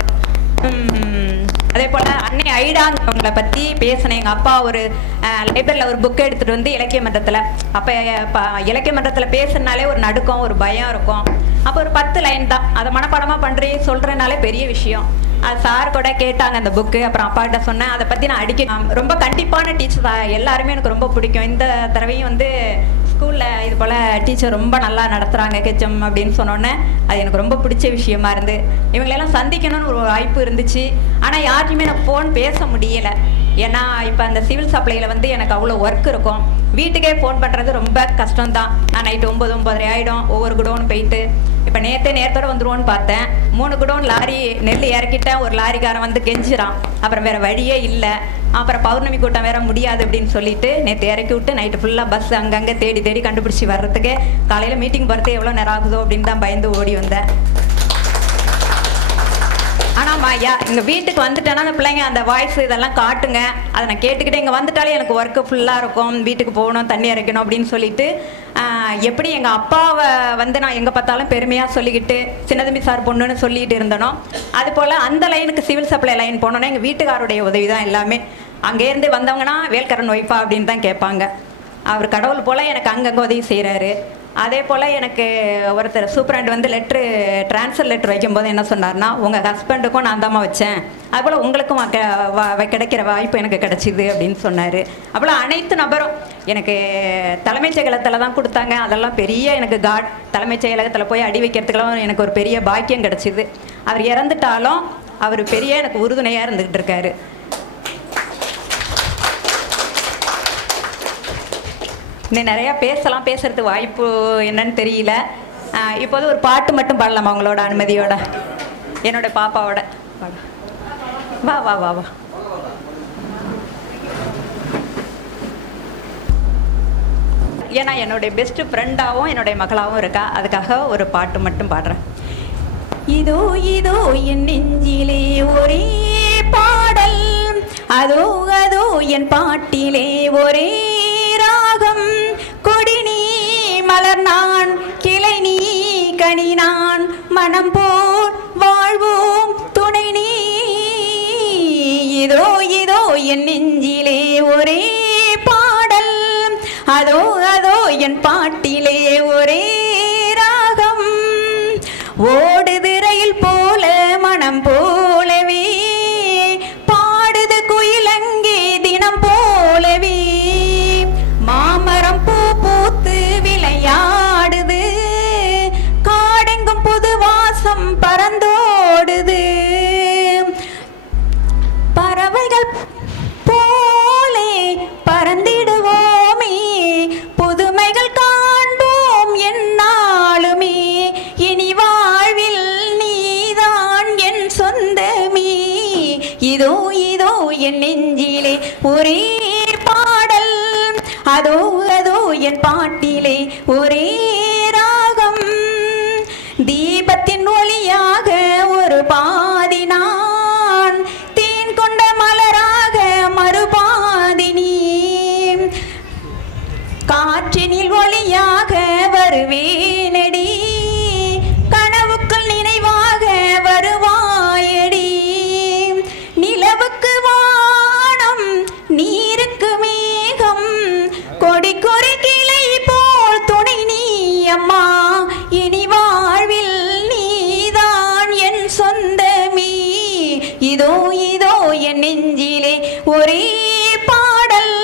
அதே போல் அன்னை ஐடாங்கிறவங்களை பற்றி பேசினேன். எங்கள் அப்பா ஒரு லைப்ரரியில் ஒரு புக்கை எடுத்துகிட்டு வந்து இலக்கிய மன்றத்தில், அப்போ இலக்கிய மன்றத்தில் பேசுனாலே ஒரு நடுக்கம், ஒரு பயம் இருக்கும். அப்போ ஒரு 10 லைன் தான் அதை மனப்பாடமாக பண்ணுறேன் சொல்கிறனாலே பெரிய விஷயம். அது சார் கூட கேட்டாங்க அந்த புக்கு. அப்புறம் அப்பாக்கிட்ட சொன்னேன். அதை பற்றி நான் ரொம்ப கண்டிப்பான டீச்சர் தான். எல்லாருமே எனக்கு ரொம்ப பிடிக்கும். இந்த தடவையும் வந்து ஸ்கூலில் இது போல் டீச்சர் ரொம்ப நல்லா நடத்துகிறாங்க கெச்சம் அப்படின்னு சொன்னோன்னே அது எனக்கு ரொம்ப பிடிச்ச விஷயமா இருந்து இவங்களெல்லாம் சந்திக்கணும்னு ஒரு வாய்ப்பு இருந்துச்சு. ஆனால் யார்ட்டையுமே நான் ஃபோன் பேச முடியலை. ஏன்னா இப்போ அந்த சிவில் சப்ளையில் வந்து எனக்கு அவ்வளோ ஒர்க் இருக்கும். வீட்டுக்கே ஃபோன் பண்ணுறது ரொம்ப கஷ்டம்தான். நான் நைட்டு 9-9:30 ஆகிடும் ஒவ்வொரு குடோன்னு போயிட்டு. இப்போ நேரத்தோட வந்துடுவோன்னு பார்த்தேன். 3 குடோன் லாரி நெல் இறக்கிட்டேன். ஒரு லாரிக்காரன் வந்து கெஞ்சிறான். அப்புறம் வேறு வழியே இல்லை. அப்புறம் பௌர்ணமி கூட்டம் வேற முடியாது அப்படின்னு சொல்லிட்டு நேற்று இறக்கி விட்டு நைட்டு ஃபுல்லாக பஸ் அங்கங்கே தேடி கண்டுபிடிச்சி வர்றதுக்கு காலையில் மீட்டிங் போகிறது எவ்வளோ நேரம் ஆகுதோ அப்படின்னு தான் பயந்து ஓடி வந்தேன். ஆனால் ஆமாம்மா ஐயா, எங்கள் வீட்டுக்கு வந்துட்டேன்னா அந்த பிள்ளைங்க அந்த வாய்ஸ் இதெல்லாம் காட்டுங்க, அதை நான் கேட்டுக்கிட்டே இங்கே வந்துட்டாலே எனக்கு ஒர்க்கு ஃபுல்லாக இருக்கும், வீட்டுக்கு போகணும், தண்ணி இறைக்கணும் அப்படின்னு சொல்லிட்டு எப்படி எங்கள் அப்பாவை வந்து நான் எங்கே பார்த்தாலும் பெருமையாக சொல்லிக்கிட்டு சின்னதம்பி சார் பொண்ணுன்னு சொல்லிட்டு இருந்தனோ, அதுபோல் அந்த லைனுக்கு சிவில் சப்ளை லைன் போனோன்னா எங்கள் வீட்டுக்காருடைய உதவி தான் எல்லாமே. அங்கேருந்து வந்தவங்கன்னா வேல்கரன் ஒய்ஃபா அப்படின்னு தான் கேட்பாங்க. அவர் கடவுள் போல் எனக்கு அங்கங்கே உதவி செய்கிறாரு. அதே போல் எனக்கு ஒருத்தர் சூப்பரண்ட் வந்து ட்ரான்ஸ்ஃபர் லெட்ரு வைக்கும்போது என்ன சொன்னார்னா, உங்கள் ஹஸ்பண்டுக்கும் நான் தாம்மா வச்சேன், அதுபோல் உங்களுக்கும் கிடைக்கிற வாய்ப்பு எனக்கு கிடச்சிது அப்படின்னு சொன்னார். அப்போல அனைத்து நபரும் எனக்கு தலைமைச் செயலகத்தில் தான் கொடுத்தாங்க. அதெல்லாம் பெரிய எனக்கு தலைமைச் செயலகத்தில் போய் அடி வைக்கிறதுக்கெல்லாம் எனக்கு ஒரு பெரிய பாக்கியம் கிடச்சிது. அவர் இறந்துட்டாலும் அவர் பெரிய எனக்கு உறுதுணையாக இருந்துக்கிட்டு இருக்காரு. இன்னும் நிறையா பேசுறதுக்கு வாய்ப்பு என்னன்னு தெரியல. இப்போது ஒரு பாட்டு மட்டும் பாடலாமா உங்களோட அனுமதியோட, என்னோட பாப்பாவோட? வா வா வா வா. ஏன்னா என்னுடைய பெஸ்ட் ஃப்ரெண்டாகவும் என்னுடைய மகளாகவும் இருக்கா, அதுக்காக ஒரு பாட்டு மட்டும் பாடுறேன். இதோ இதோ என் நெஞ்சிலே ஒரே பாடல், அதோ அதோ என் பாட்டிலே ஒரே ராகம், கொடி நீ மலர் நான், கிளை நீ கனி நான், மனம் போல் வாழ்வோம் துணை நீ. இதோ இதோ என் நெஞ்சிலே ஒரே பாடல், அதோ அதோ என் பாட்டிலே ஒரே ராகம், ஓடுது ரயில் போல மனம் போலவே, பாடுது குயிலங்கே தினம் போலவே, மாமரம் பூ பூத்து விளையாடுது, காடெங்கும் புது வாசம் பறந்தோடுது, பறவைகள் போலே பறந்திடுவோமே, புதுமைகள் காண்போம் எந்நாளுமே, இனி வாழ்வில் நீதான் என் சொந்தமே. இதோ இதோ என் நெஞ்சிலே ஒரே பாடல், அதோ அதோ என் பாட்டிலே ஒரே ராகம், தீபத்தின் ஒளியாக ஒரு பாதி நான், தேன் கொண்ட மலராக மறுபாதி நீ, காற்றினில் ஒளியாக வருவேனடி, கனவுக்குள் நினைவாக வருவாயடி, நிலவுக்கு வானம் நீருக்கு மேகம், கொடிக்கொரு கிளை போல் துணை நீ அம்மா, இனி வாழ்வில் நீதான் என் சொந்தமே. இதோ இதோ என் நெஞ்சிலே ஒரே பாடல்,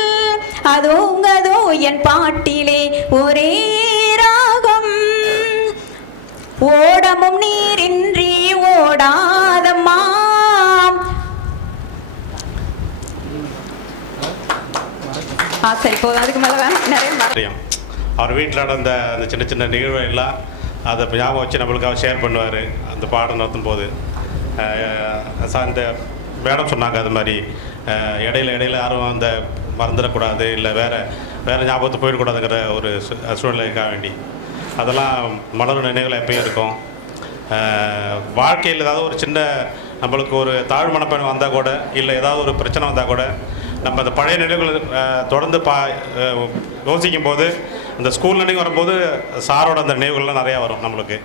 அதோ அதோ என் பாட்டிலே ஒரே ராகம், ஓடமும் நீரின்றி ஓடாதம்மா. சரி போதும், அதுக்கு மேலே வேணும் நிறைய. அவர் வீட்டில் நடந்த அந்த சின்ன சின்ன நிகழ்வு எல்லாம் அதை ஞாபகம் வச்சு நம்மளுக்காக ஷேர் பண்ணுவார். அந்த பாடம் நடத்தும் போது அந்த மேடம் சொன்னாங்க, அது மாதிரி இடையில யாரும் அந்த மறந்துடக்கூடாது, இல்லை வேறு ஞாபகத்தை போயிடக்கூடாதுங்கிற ஒரு சூழ்நிலைக்காக வேண்டி அதெல்லாம் மலரும் நினைவுகள் எப்பயும் இருக்கும். வாழ்க்கையில் ஏதாவது ஒரு சின்ன நம்மளுக்கு ஒரு தாழ்வு மனப்பான்மை வந்தால் கூட, இல்லை ஏதாவது ஒரு பிரச்சனை வந்தால் கூட, நம்ம அந்த பழைய நினைவுகள் தொடர்ந்து யோசிக்கும் போது, இந்த ஸ்கூல் நினைவு வரும்போது சாரோட அந்த நினைவுகள்லாம் நிறையா வரும் நம்மளுக்கு.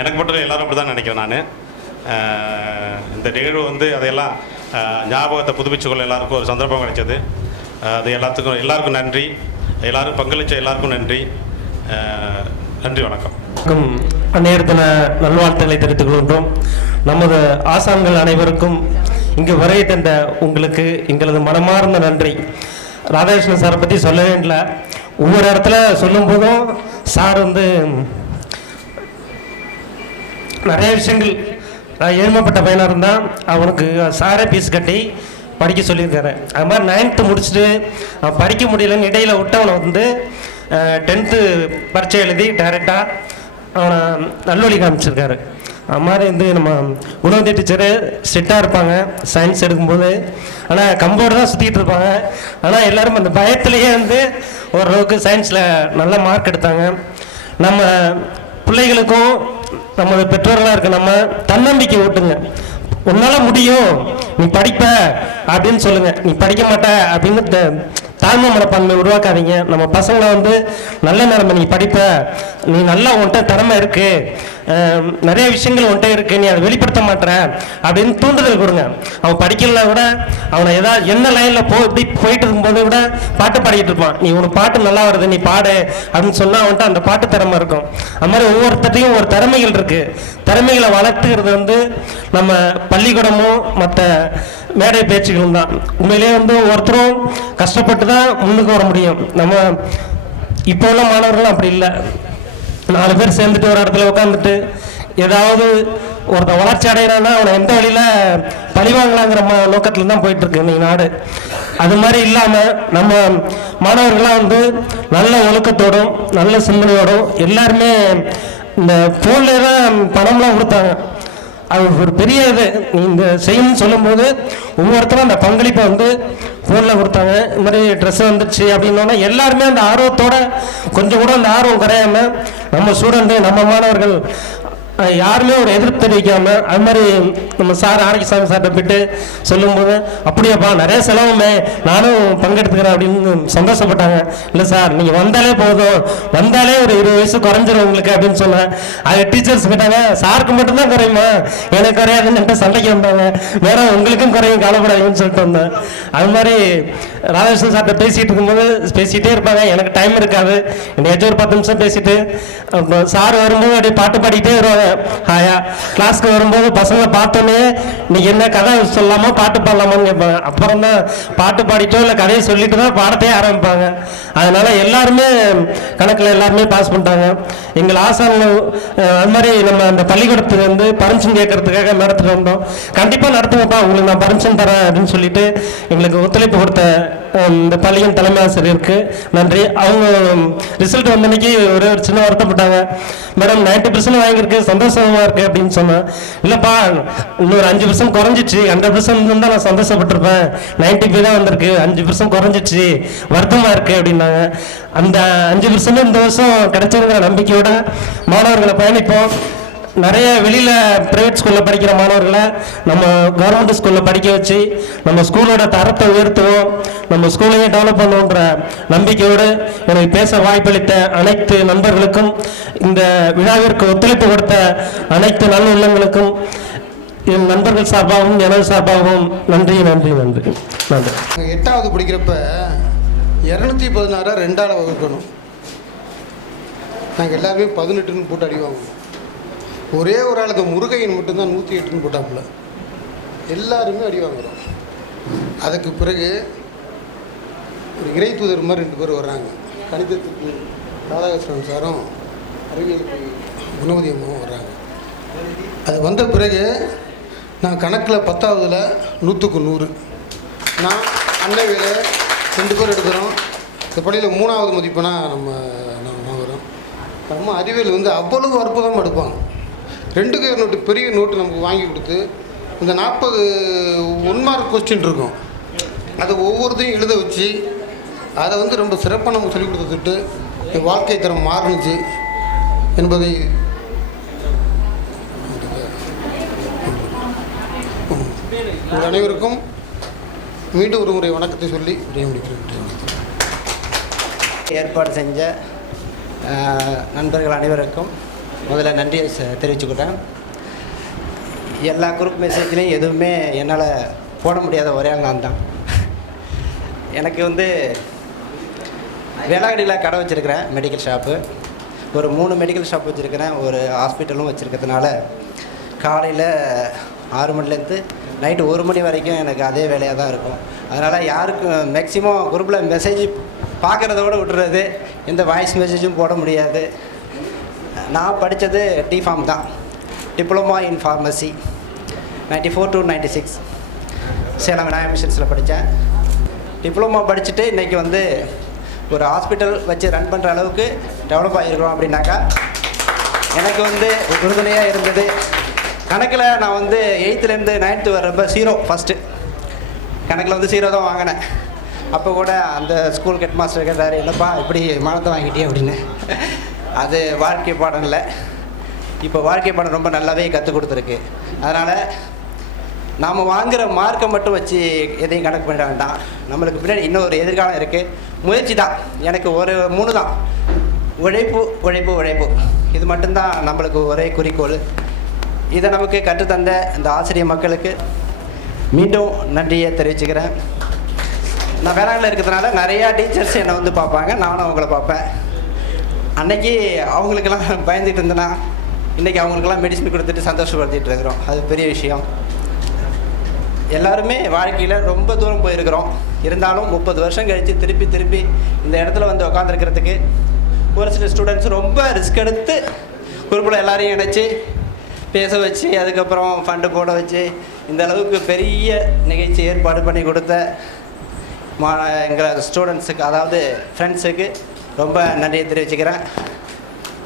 எனக்கு மட்டும் எல்லோரும் அப்படி தான் நினைக்கிறேன் நான். இந்த நிகழ்வு வந்து அதையெல்லாம் ஞாபகத்தை புதுப்பிச்சுக்கொள்ள எல்லாருக்கும் ஒரு சந்தர்ப்பம் கிடைச்சது. அது எல்லாருக்கும் நன்றி. எல்லோரும் பங்களித்த எல்லாருக்கும் நன்றி. நன்றி, வணக்கம். அந்நேரத்தில் நல்வாழ்த்துக்களை தெரிவித்துக் கொள்கின்றோம். நமது ஆசான்கள் அனைவருக்கும் இங்கு வருகை தந்த உங்களுக்கு எங்களது மனமார்ந்த நன்றி. ராதாகிருஷ்ணன் சாரை பற்றி சொல்லவே இல்லை. ஒவ்வொரு இடத்துல சொல்லும் போதும் சார் வந்து நிறைய விஷயங்கள், ஏழ்மைப்பட்ட பையனாக இருந்தால் அவனுக்கு சாரே ஃபீஸ் கட்டி படிக்க சொல்லியிருக்காரு. அது மாதிரி 9th முடிச்சுட்டு அவன் படிக்க முடியலன்னு இடையில் விட்டவனை வந்து 10th பரீட்சை எழுதி டைரெக்டாக அவனை நல்வழி காமிச்சிருக்காரு. அது மாதிரி வந்து நம்ம குணவந்தி டீச்சரு ஸ்ட்ரிக்டாக இருப்பாங்க சயின்ஸ் எடுக்கும்போது. ஆனால் கம்போர்டு தான் சுற்றிக்கிட்டு இருப்பாங்க. ஆனால் எல்லோரும் அந்த பயத்திலேயே வந்து ஓரளவுக்கு சயின்ஸில் நல்ல மார்க் எடுத்தாங்க. நம்ம பிள்ளைகளுக்கும் நமது பெற்றோர்களாக இருக்க நம்ம தன்னம்பிக்கை ஊட்டுங்க. உன்னால் முடியும், நீ படிப்ப அப்படின்னு சொல்லுங்கள். நீ படிக்க மாட்ட அப்படின்னு தாழ்மை மனப்பான்மை உருவாக்காதீங்க. நம்ம பசங்களை வந்து நல்ல நிலைமை, நீ படிப்ப, நீ நல்லா உன்கிட்ட திறமை இருக்கு, நிறைய விஷயங்கள் உன்கிட்ட இருக்கு, நீ அதை வெளிப்படுத்த மாட்டேற அப்படின்னு தூண்டுதல் கொடுங்க. அவன் படிக்கலனா கூட அவனை ஏதாவது என்ன லைனில் இப்படி போயிட்டு இருக்கும்போது கூட பாட்டு பாடிக்கிட்டு இருப்பான். நீ உனக்கு பாட்டு நல்லா வருது, நீ பாடு அப்படின்னு சொன்னால் அவன்கிட்ட அந்த பாட்டு திறமை இருக்கும். அது மாதிரி ஒவ்வொருத்தையும் ஒரு திறமைகள் இருக்கு. திறமைகளை வளர்த்துக்கிறது வந்து நம்ம பள்ளிக்கூடமும் மற்ற மேடை பேச்சுகளும் தான். உண்மையிலேயே வந்து ஒருத்தரும் கஷ்டப்பட்டு தான் முன்னுக்கு வர முடியும். நம்ம இப்போ உள்ள மாணவர்களும் அப்படி இல்லை. 4 பேர் சேர்ந்துட்டு ஒரு இடத்துல உட்காந்துட்டு ஏதாவது ஒருத்தன் வளர்ச்சி அடைகிறான்னா அவனை எந்த வழியில் பழிவாங்கலாங்கிற நோக்கத்தில் தான் போயிட்டுருக்கு இன்னைக்கு நாடு. அது மாதிரி இல்லாமல் நம்ம மாணவர்கள்லாம் வந்து நல்ல ஒழுக்கத்தோடும் நல்ல சிந்தனையோடும் எல்லாருமே இந்த ஃபோன்லேயே தான் பணம்லாம் கொடுத்தாங்க. அது ஒரு பெரிய இது. இந்த செய்யணும்னு சொல்லும்போது ஒவ்வொருத்தரும் அந்த பங்களிப்பை வந்து ஃபோனில் கொடுத்தாங்க. இந்த மாதிரி ட்ரெஸ்ஸு வந்துடுச்சு அப்படின்னோன்னா எல்லாருமே அந்த ஆர்வத்தோட கொஞ்சம் கூட அந்த ஆர்வம் குறையாமல் நம்ம ஸ்டூடெண்ட்டு நம்ம மாணவர்கள் யாருமே ஒரு எதிர்ப்பு தெரிவிக்காமல் அது மாதிரி நம்ம சார் ஆரோக்கியசாமி சார்கிட்ட போயிட்டு சொல்லும்போது அப்படியாப்பா நிறைய செலவுமே நானும் பங்கெடுத்துக்கிறேன் அப்படின்னு சந்தோஷப்பட்டாங்க. இல்லை சார் நீங்கள் வந்தாலே போதும், வந்தாலே ஒரு 20 வயசு குறைஞ்சிரும் உங்களுக்கு அப்படின்னு சொன்னேன். அது டீச்சர்ஸ் கேட்டாங்க, சாருக்கு மட்டும்தான் குறையுமா, எனக்கு குறையாதுன்னு சண்டைக்கு வந்தாங்க. வேற உங்களுக்கும் குறையும், கவலைப்படாதீங்கன்னு சொல்லிட்டு வந்தேன். அது மாதிரி ராதாகிருஷ்ணன் சார்கிட்ட பேசிகிட்டு இருக்கும்போது பேசிகிட்டே இருப்பாங்க. எனக்கு டைம் இருக்காது, என்னையாச்சும் ஒரு 10 நிமிஷம் பேசிட்டு சார் வரும்போது அப்படியே பாட்டு பாடிக்கிட்டே வருவாங்க. ஹாயா கிளாஸ்க்கு வரும்போது பசங்களை பார்த்தோன்னே இன்னைக்கு என்ன கதை சொல்லலாமா பாட்டு பாடலாமான்னு கேட்பாங்க. அப்புறம் தான் பாட்டு பாடிட்டோ இல்லை கதையை சொல்லிட்டு தான் பாடத்தையே ஆரம்பிப்பாங்க. அதனால எல்லாருமே கணக்கில் எல்லாருமே பாஸ் பண்ணிட்டாங்க. எங்கள் ஆசான்கள் அது மாதிரி நம்ம அந்த பள்ளிக்கூடத்துக்கு வந்து பர்மிஷன் கேட்கறதுக்காக நடத்திட்டு வந்தோம். கண்டிப்பாக நடத்துங்கப்பா, உங்களுக்கு நான் பர்மிஷன் தரேன் அப்படின்னு சொல்லிட்டு எங்களுக்கு ஒத்துழைப்பு கொடுத்த இந்த பள்ளியின் தலைமை ஆசிரியருக்கு நன்றி. அவங்க ரிசல்ட் வந்த அன்னைக்கு ஒரு சின்ன வருத்தப்பட்டாங்க. மேடம் 90% வாங்கியிருக்கு, சந்தோஷமா இருக்கு அப்படின்னு சொன்னேன். இல்லைப்பா இன்னொரு 5% குறைஞ்சிச்சு, 100% இருந்தால் நான் சந்தோஷப்பட்டிருப்பேன், 90 தான் வந்திருக்கு, 5% குறைஞ்சிச்சு, வருத்தமா இருக்கு அப்படின்னாங்க. அந்த 5% இந்த வருஷம் கிடைச்சதுங்கிற நம்பிக்கையோட மாணவர்களை பயணிப்போம். நிறைய வெளியில் ப்ரைவேட் ஸ்கூலில் படிக்கிற மாணவர்களை நம்ம கவர்மெண்ட் ஸ்கூலில் படிக்க வச்சு நம்ம ஸ்கூலோட தரத்தை உயர்த்துவோம், நம்ம ஸ்கூலையும் டெவலப் பண்ணுவோன்ற நம்பிக்கையோடு எனக்கு பேச வாய்ப்பளித்த அனைத்து நண்பர்களுக்கும், இந்த விழாவிற்கு ஒத்துழைப்பு கொடுத்த அனைத்து நல்ல உள்ளங்களுக்கும் என் நண்பர்கள் சார்பாகவும் எனது சார்பாகவும் நன்றி நன்றி நன்றி நன்றி. 8வது படிக்கிறப்ப 216 2ஆல் வகுக்கணும். நாங்கள் எல்லாருமே 18ன்னு போட்டு அடிவாங்க. ஒரே ஒரு ஆளுக்கு முருகையன் மட்டும்தான் 108ன்னு போட்டாப்புல. எல்லாருமே அடி வாங்குறோம். அதுக்கு பிறகு ஒரு இறை தூதர் மாதிரி 2 பேர் வர்றாங்க. கணிதத்துக்கு ராதாகிருஷ்ணன் சாரும் அறிவியலுக்கு குணவதி அம்மாவும் வர்றாங்க. அது வந்த பிறகு நான் கணக்கில் 10ஆவதுல 100க்கு 100. நான் அன்னவேல 2 பேர் எடுக்கிறோம். இந்த பள்ளியில் 3ஆவது மதிப்பெண்ணாக நம்ம வாங்குகிறோம். நம்ம அறிவியல் வந்து அவ்வளவு அற்புதமாக எடுப்பாங்க. 2 கை நோட்டு, பெரிய நோட்டு நமக்கு வாங்கி கொடுத்து இந்த 40 1 மார்க் கொஸ்டின் இருக்கும், அதை ஒவ்வொருத்தையும் எழுத வச்சு அதை வந்து ரொம்ப சிறப்பாக நமக்கு சொல்லிக் கொடுத்துட்டு என் வாழ்க்கை தரம் மாறுனுச்சு என்பதை உங்கள் அனைவருக்கும் மீண்டும் ஒரு முறை வணக்கத்தை சொல்லி முடிக்கிறேன். ஏற்பாடு செஞ்ச நண்பர்கள் அனைவருக்கும் முதல்ல நன்றியை தெரிவிச்சுக்கிட்டேன். எல்லா குரூப் மெசேஜ்லேயும் எதுவுமே என்னால் போட முடியாத ஒரே ஆள் நான் தான். எனக்கு வந்து வேளாங்கண்ணியில் கடை வச்சுருக்கிறேன், மெடிக்கல் ஷாப்பு. ஒரு 3 மெடிக்கல் ஷாப் வச்சுருக்கிறேன், ஒரு ஹாஸ்பிட்டலும் வச்சுருக்கிறதுனால காலையில் 6 மணிலேருந்து நைட்டு 1 மணி வரைக்கும் எனக்கு அதே வேலையாக தான் இருக்கும். அதனால் யாருக்கும் மேக்ஸிமம் குரூப்பில் மெசேஜ் பார்க்குறதோட விட்டுறது, எந்த வாய்ஸ் மெசேஜும் போட முடியாது. நான் படித்தது டிஃபார்ம் தான், diploma in pharmacy, 94 to 96 Salem Vinayaka மிஷன்ஸில் படித்தேன். டிப்ளமா படிச்சுட்டு இன்றைக்கி வந்து ஒரு ஹாஸ்பிட்டல் வச்சு ரன் பண்ணுற அளவுக்கு டெவலப் ஆகிருக்கிறோம். அப்படின்னாக்கா எனக்கு வந்து உறுதுணையாக இருந்தது. கணக்கில் நான் வந்து 8th-லேருந்து 9th வர்றப்ப 0 ஃபஸ்ட்டு கணக்கில் வந்து 0 தான் வாங்கினேன். அப்போ கூட அந்த ஸ்கூல் ஹெட் மாஸ்டர் கேட்டார், என்னப்பா இப்படி மானத்தை வாங்கிட்டே அப்படின்னு. அது வாழ்க்கை பாடம் இல்லை, இப்போ வாழ்க்கை பாடம் ரொம்ப நல்லாவே கற்றுக் கொடுத்துருக்கு. அதனால் நாம் வாங்குகிற மார்க்கை மட்டும் வச்சு எதையும் கணக்கு பண்ண வேண்டாம். நம்மளுக்கு பின்னாடி இன்னும் ஒரு எதிர்காலம் இருக்குது. முயற்சி தான். எனக்கு ஒரு 3 தான். உழைப்பு உழைப்பு உழைப்பு, இது மட்டும்தான் நம்மளுக்கு ஒரே குறிக்கோள். இதை நமக்கு கற்றுத்தந்த இந்த ஆசிரியர் மக்களுக்கு மீண்டும் நன்றியை தெரிவிச்சுக்கிறேன். நான் வேளாண்மையில் இருக்கிறதுனால நிறையா டீச்சர்ஸ் என்னை வந்து பார்ப்பாங்க, நானும் அவங்கள பார்ப்பேன். அன்னைக்கு அவங்களுக்கெல்லாம் பயந்துட்டு இருந்தேன்னா இன்றைக்கி அவங்களுக்கெல்லாம் மெடிசன் கொடுத்துட்டு சந்தோஷப்படுத்திட்டு இருக்கிறோம். அது பெரிய விஷயம். எல்லாருமே வாழ்க்கையில் ரொம்ப தூரம் போயிருக்கிறோம். இருந்தாலும் 30 வருஷம் கழித்து திருப்பி இந்த இடத்துல வந்து உட்காந்துருக்கிறதுக்கு ஒரு சில ஸ்டூடெண்ட்ஸ் ரொம்ப ரிஸ்க் எடுத்து குரூப்பில் எல்லாரையும் இணைச்சி பேச வச்சு அதுக்கப்புறம் ஃபண்டு போட வச்சு இந்த அளவுக்கு பெரிய நிகழ்ச்சி ஏற்பாடு பண்ணி கொடுத்த எங்கள் ஸ்டூடெண்ட்ஸுக்கு, அதாவது ஃப்ரெண்ட்ஸுக்கு ரொம்ப நன்றியை தெரிவிச்சுக்கிறேன்.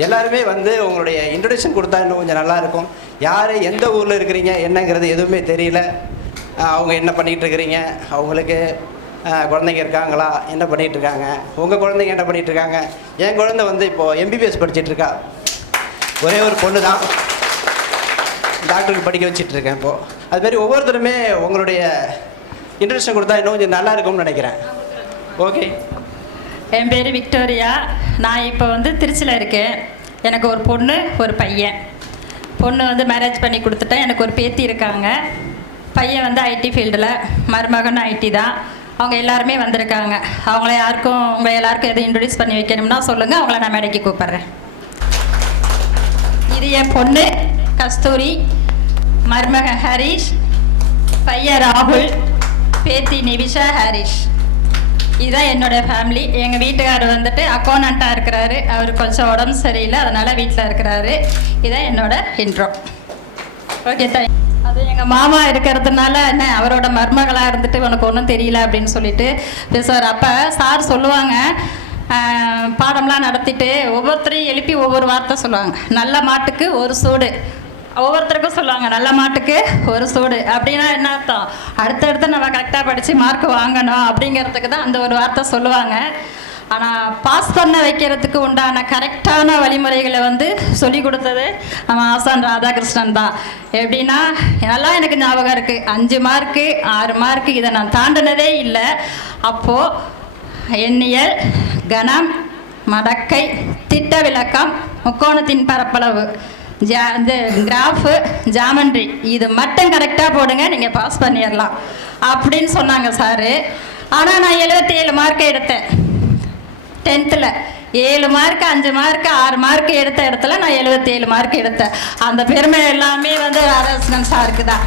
எல்லாருமே வந்து உங்களுடைய இன்ட்ரொடக்ஷன் கொடுத்தா இன்னும் கொஞ்சம் நல்லாயிருக்கும். யார் எந்த ஊரில் இருக்கிறீங்க என்னங்கிறது எதுவுமே தெரியல. அவங்க என்ன பண்ணிகிட்டு இருக்கிறீங்க, அவங்களுக்கு குழந்தைங்க இருக்காங்களா, என்ன பண்ணிகிட்ருக்காங்க, உங்கள் குழந்தைங்க என்ன பண்ணிகிட்ருக்காங்க. என் குழந்தை வந்து இப்போது MBBS படிச்சிட்ருக்கா. ஒரே ஒரு பொண்ணு தான். டாக்டருக்கு படிக்க வச்சிட்ருக்கேன் இப்போது. அதுமாரி ஒவ்வொருத்தருமே உங்களுடைய இன்ட்ரடக்ஷன் கொடுத்தா இன்னும் கொஞ்சம் நல்லா இருக்கும்னு நினைக்கிறேன். ஓகே. என் பேர் விக்டோரியா. நான் இப்போ வந்து திருச்சியில் இருக்கேன். எனக்கு ஒரு பொண்ணு ஒரு பையன். பொண்ணு வந்து மேரேஜ் பண்ணி கொடுத்துட்டேன். எனக்கு ஒரு பேத்தி இருக்காங்க. பையன் வந்து IT ஃபீல்டில், மருமகன் IT தான். அவங்க எல்லாருமே வந்திருக்காங்க. உங்களை எல்லாருக்கும் எதுவும் இன்ட்ரடியூஸ் பண்ணி வைக்கணும்னா சொல்லுங்கள், அவங்கள நான் மேடைக்கு கூப்பிட்றேன். இது என் பொண்ணு கஸ்தூரி, மருமகன் ஹரிஷ், பையன் ராகுல், பேத்தி நிவிஷா ஹரிஷ். இதுதான் என்னோடய ஃபேமிலி. எங்கள் வீட்டுக்காரர் வந்துட்டு அக்கௌண்டண்ட்டாக இருக்கிறாரு. அவர் கொஞ்சம் உடம்பு சரியில்லை, அதனால் வீட்டில் இருக்கிறாரு. இதுதான் என்னோட இன்ட்ரோ. Okay, thank. அது எங்கள் மாமா இருக்கிறதுனால என்ன, அவரோட மருமகளாக இருந்துட்டு உனக்கு ஒன்றும் தெரியல அப்படின்னு சொல்லிட்டு பேசுவார். அப்போ சார் சொல்லுவாங்க, பாடம்லாம் நடத்திட்டு ஒவ்வொருத்தரையும் எழுப்பி ஒவ்வொரு வார்த்தை சொல்லுவாங்க. நல்ல மாட்டுக்கு ஒரு சூடு, ஒவ்வொருத்தருக்கும் சொல்லுவாங்க நல்ல மாட்டுக்கு ஒரு சூடு. அப்படின்னா என்ன அர்த்தம், அடுத்தடுத்து நம்ம கரெக்டாக படித்து மார்க் வாங்கணும் அப்படிங்கிறதுக்கு தான் அந்த ஒரு வார்த்தை சொல்லுவாங்க. ஆனால் பாஸ் பண்ண வைக்கிறதுக்கு உண்டான கரெக்டான வழிமுறைகளை வந்து சொல்லி கொடுத்தது நம்ம ஆசான் ராதாகிருஷ்ணன் தான். எப்படின்னா நல்லா எனக்கு ஞாபகம் இருக்குது. 5 மார்க்கு 6 மார்க்கு இதை நான் தாண்டினதே இல்லை. அப்போது எண்ணியல், கணம், மடக்கை, திட்ட விளக்கம், முக்கோணத்தின் பரப்பளவு, இந்த கிராஃபு, ஜாமெண்ட்ரி, இது மட்டும் கரெக்டாக போடுங்க, நீங்கள் பாஸ் பண்ணிடலாம் அப்படின்னு சொன்னாங்க சாரு. ஆனால் நான் 77 மார்க்கு எடுத்தேன். 10th 7 மார்க்கு 5 மார்க்கு 6 மார்க்கு எடுத்த இடத்துல நான் 77 மார்க் எடுத்தேன். அந்த பெருமை எல்லாமே வந்து ராதாகிருஷ்ணன் சாருக்கு தான்.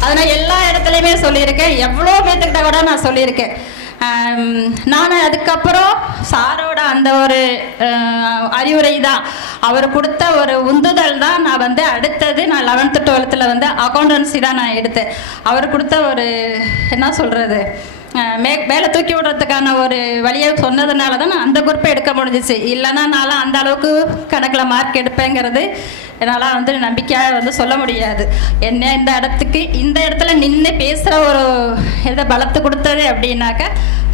அதை நான் எல்லா இடத்துலையுமே சொல்லியிருக்கேன். எவ்வளோ பேர்த்துக்கிட்ட கூட நான் சொல்லியிருக்கேன். நான் அதுக்கப்புறம் சாரோட அந்த ஒரு அறிவுரை தான், அவர் கொடுத்த ஒரு உந்துதல் தான். நான் வந்து அடுத்தது நான் 11th 12th வந்து அக்கௌண்டன்சி தான் நான் எடுத்தேன். அவர் கொடுத்த ஒரு என்ன சொல்கிறது, மேலே தூக்கி விடுறதுக்கான ஒரு வழியை சொன்னதுனால தான் நான் அந்த குரூப்பை எடுக்க முடிஞ்சிச்சு. இல்லைன்னா நான் அந்த அளவுக்கு கணக்கில் மார்க் எடுப்பேங்கிறது என்னால் வந்து நம்பிக்கையாக வந்து சொல்ல முடியாது. என்ன இந்த இடத்துல நின்று பேசுகிற ஒரு இதை பலத்து கொடுத்தது அப்படின்னாக்கா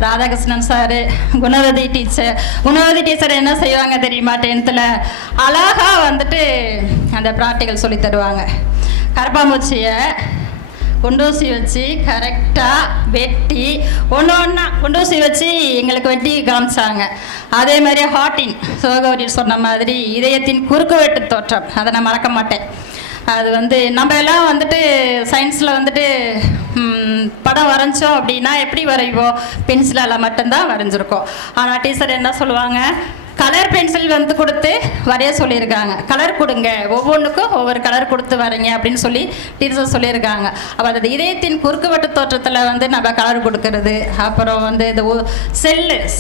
ராதாகிருஷ்ணன் சார், குணவதி டீச்சர் என்ன செய்வாங்க தெரியுமா, 10th அழகாக வந்துட்டு அந்த ப்ராக்டிக்கல் சொல்லி தருவாங்க. கரப்பாம்பூச்சியை குண்டூசி வச்சு கரெக்டாக வெட்டி ஒன்றா குண்டூசி வச்சு எங்களுக்கு வெட்டி காமிச்சாங்க. அதே மாதிரி ஹார்ட்டின் சிவகௌரி சொன்ன மாதிரி இதயத்தின் குறுக்கு வெட்டு தோற்றம், அதை நான் மறக்க மாட்டேன். அது வந்து நம்ம எல்லாம் வந்துட்டு சயின்ஸில் வந்துட்டு படம் வரைஞ்சோம் அப்படின்னா எப்படி வரைவோம், பென்சிலால் மட்டும்தான் வரைஞ்சிருக்கோம். ஆனால் டீச்சர் என்ன சொல்லுவாங்க, கலர் பென்சில் வந்து கொடுத்து வரைய சொல்லியிருக்காங்க. கலர் கொடுங்க, ஒவ்வொன்றுக்கும் ஒவ்வொரு கலர் கொடுத்து வரைங்க அப்படின்னு சொல்லி டீச்சர் சொல்லியிருக்காங்க. அப்போ அது இதயத்தின் குறுக்குவெட்டு தோற்றத்தில் வந்து நம்ம கலர் கொடுக்கறது, அப்புறம் வந்து இந்த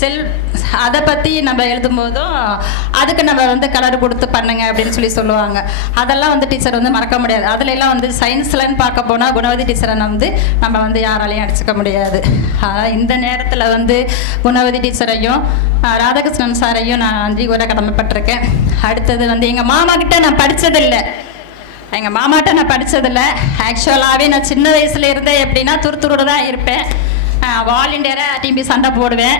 செல் அதை பற்றி நம்ம எழுதும்போதும் அதுக்கு நம்ம வந்து கலர் கொடுத்து பண்ணுங்க அப்படின்னு சொல்லி சொல்லுவாங்க. அதெல்லாம் வந்து டீச்சர் வந்து மறக்க முடியாது. அதுல எல்லாம் வந்து சயின்ஸ்லன்னு பார்க்க போனால் குணவதி டீச்சரை வந்து நம்ம வந்து யாராலையும் அடிச்சுக்க முடியாது. இந்த நேரத்தில் வந்து குணவதி டீச்சரையும் ராதாகிருஷ்ணன் சாரையும் நான் நன்றி கூற கடமைப்பட்டிருக்கேன். அடுத்தது வந்து எங்கள் மாமா கிட்ட நான் படித்ததில்லை. ஆக்சுவலாகவே நான் சின்ன வயசுல இருந்தே எப்படின்னா துருத்துருடு தான் இருப்பேன். வாலண்டியராக டிபி சண்டை போடுவேன்.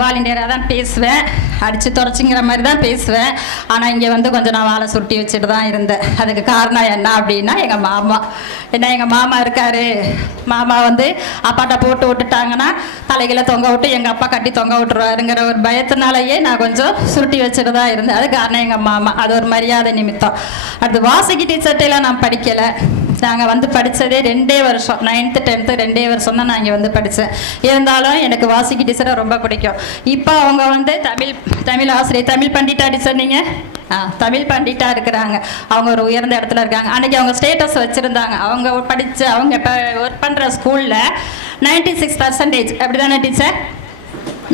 வாலண்டியராக தான் பேசுவேன், அடித்து துறைச்சிங்கிற மாதிரி தான் பேசுவேன். ஆனால் இங்கே வந்து கொஞ்சம் நான் வாழை சுருட்டி வச்சுட்டு தான் இருந்தேன். அதுக்கு காரணம் என்ன அப்படின்னா எங்கள் மாமா. என்ன எங்கள் மாமா இருக்கார், மாமா வந்து அப்பாட்ட போட்டு விட்டுட்டாங்கன்னா தலைகளை தொங்க விட்டு எங்கள் அப்பா கட்டி தொங்க விட்டுருவாருங்கிற ஒரு பயத்தினாலேயே நான் கொஞ்சம் சுருட்டி வச்சுட்டு தான் இருந்தேன். அது காரணம் எங்கள் மாமா. அது ஒரு மரியாதை நிமித்தம். அடுத்து வாசிக்கு டீச்சர்ட்டையெல்லாம் நான் படிக்கலை. நாங்கள் வந்து படித்ததே 2 வருஷம், 9th 10th 2 வருஷம் தான் நான் இங்கே வந்து படித்தேன். இருந்தாலும் எனக்கு வாசிக்கு டீச்சரை ரொம்ப பிடிக்கும். இப்போ அவங்க வந்து தமிழ் ஆசிரியர், தமிழ் பண்டிட்டா டீச்சர் நீங்கள் தமிழ் பண்டிட்டா இருக்கிறாங்க. அவங்க ஒரு உயர்ந்த இடத்துல இருக்காங்க. அன்றைக்கி அவங்க ஸ்டேட்டஸ் வச்சுருந்தாங்க. அவங்க இப்போ ஒர்க் பண்ணுற ஸ்கூலில் 96% அப்படி தானே டீச்சர்?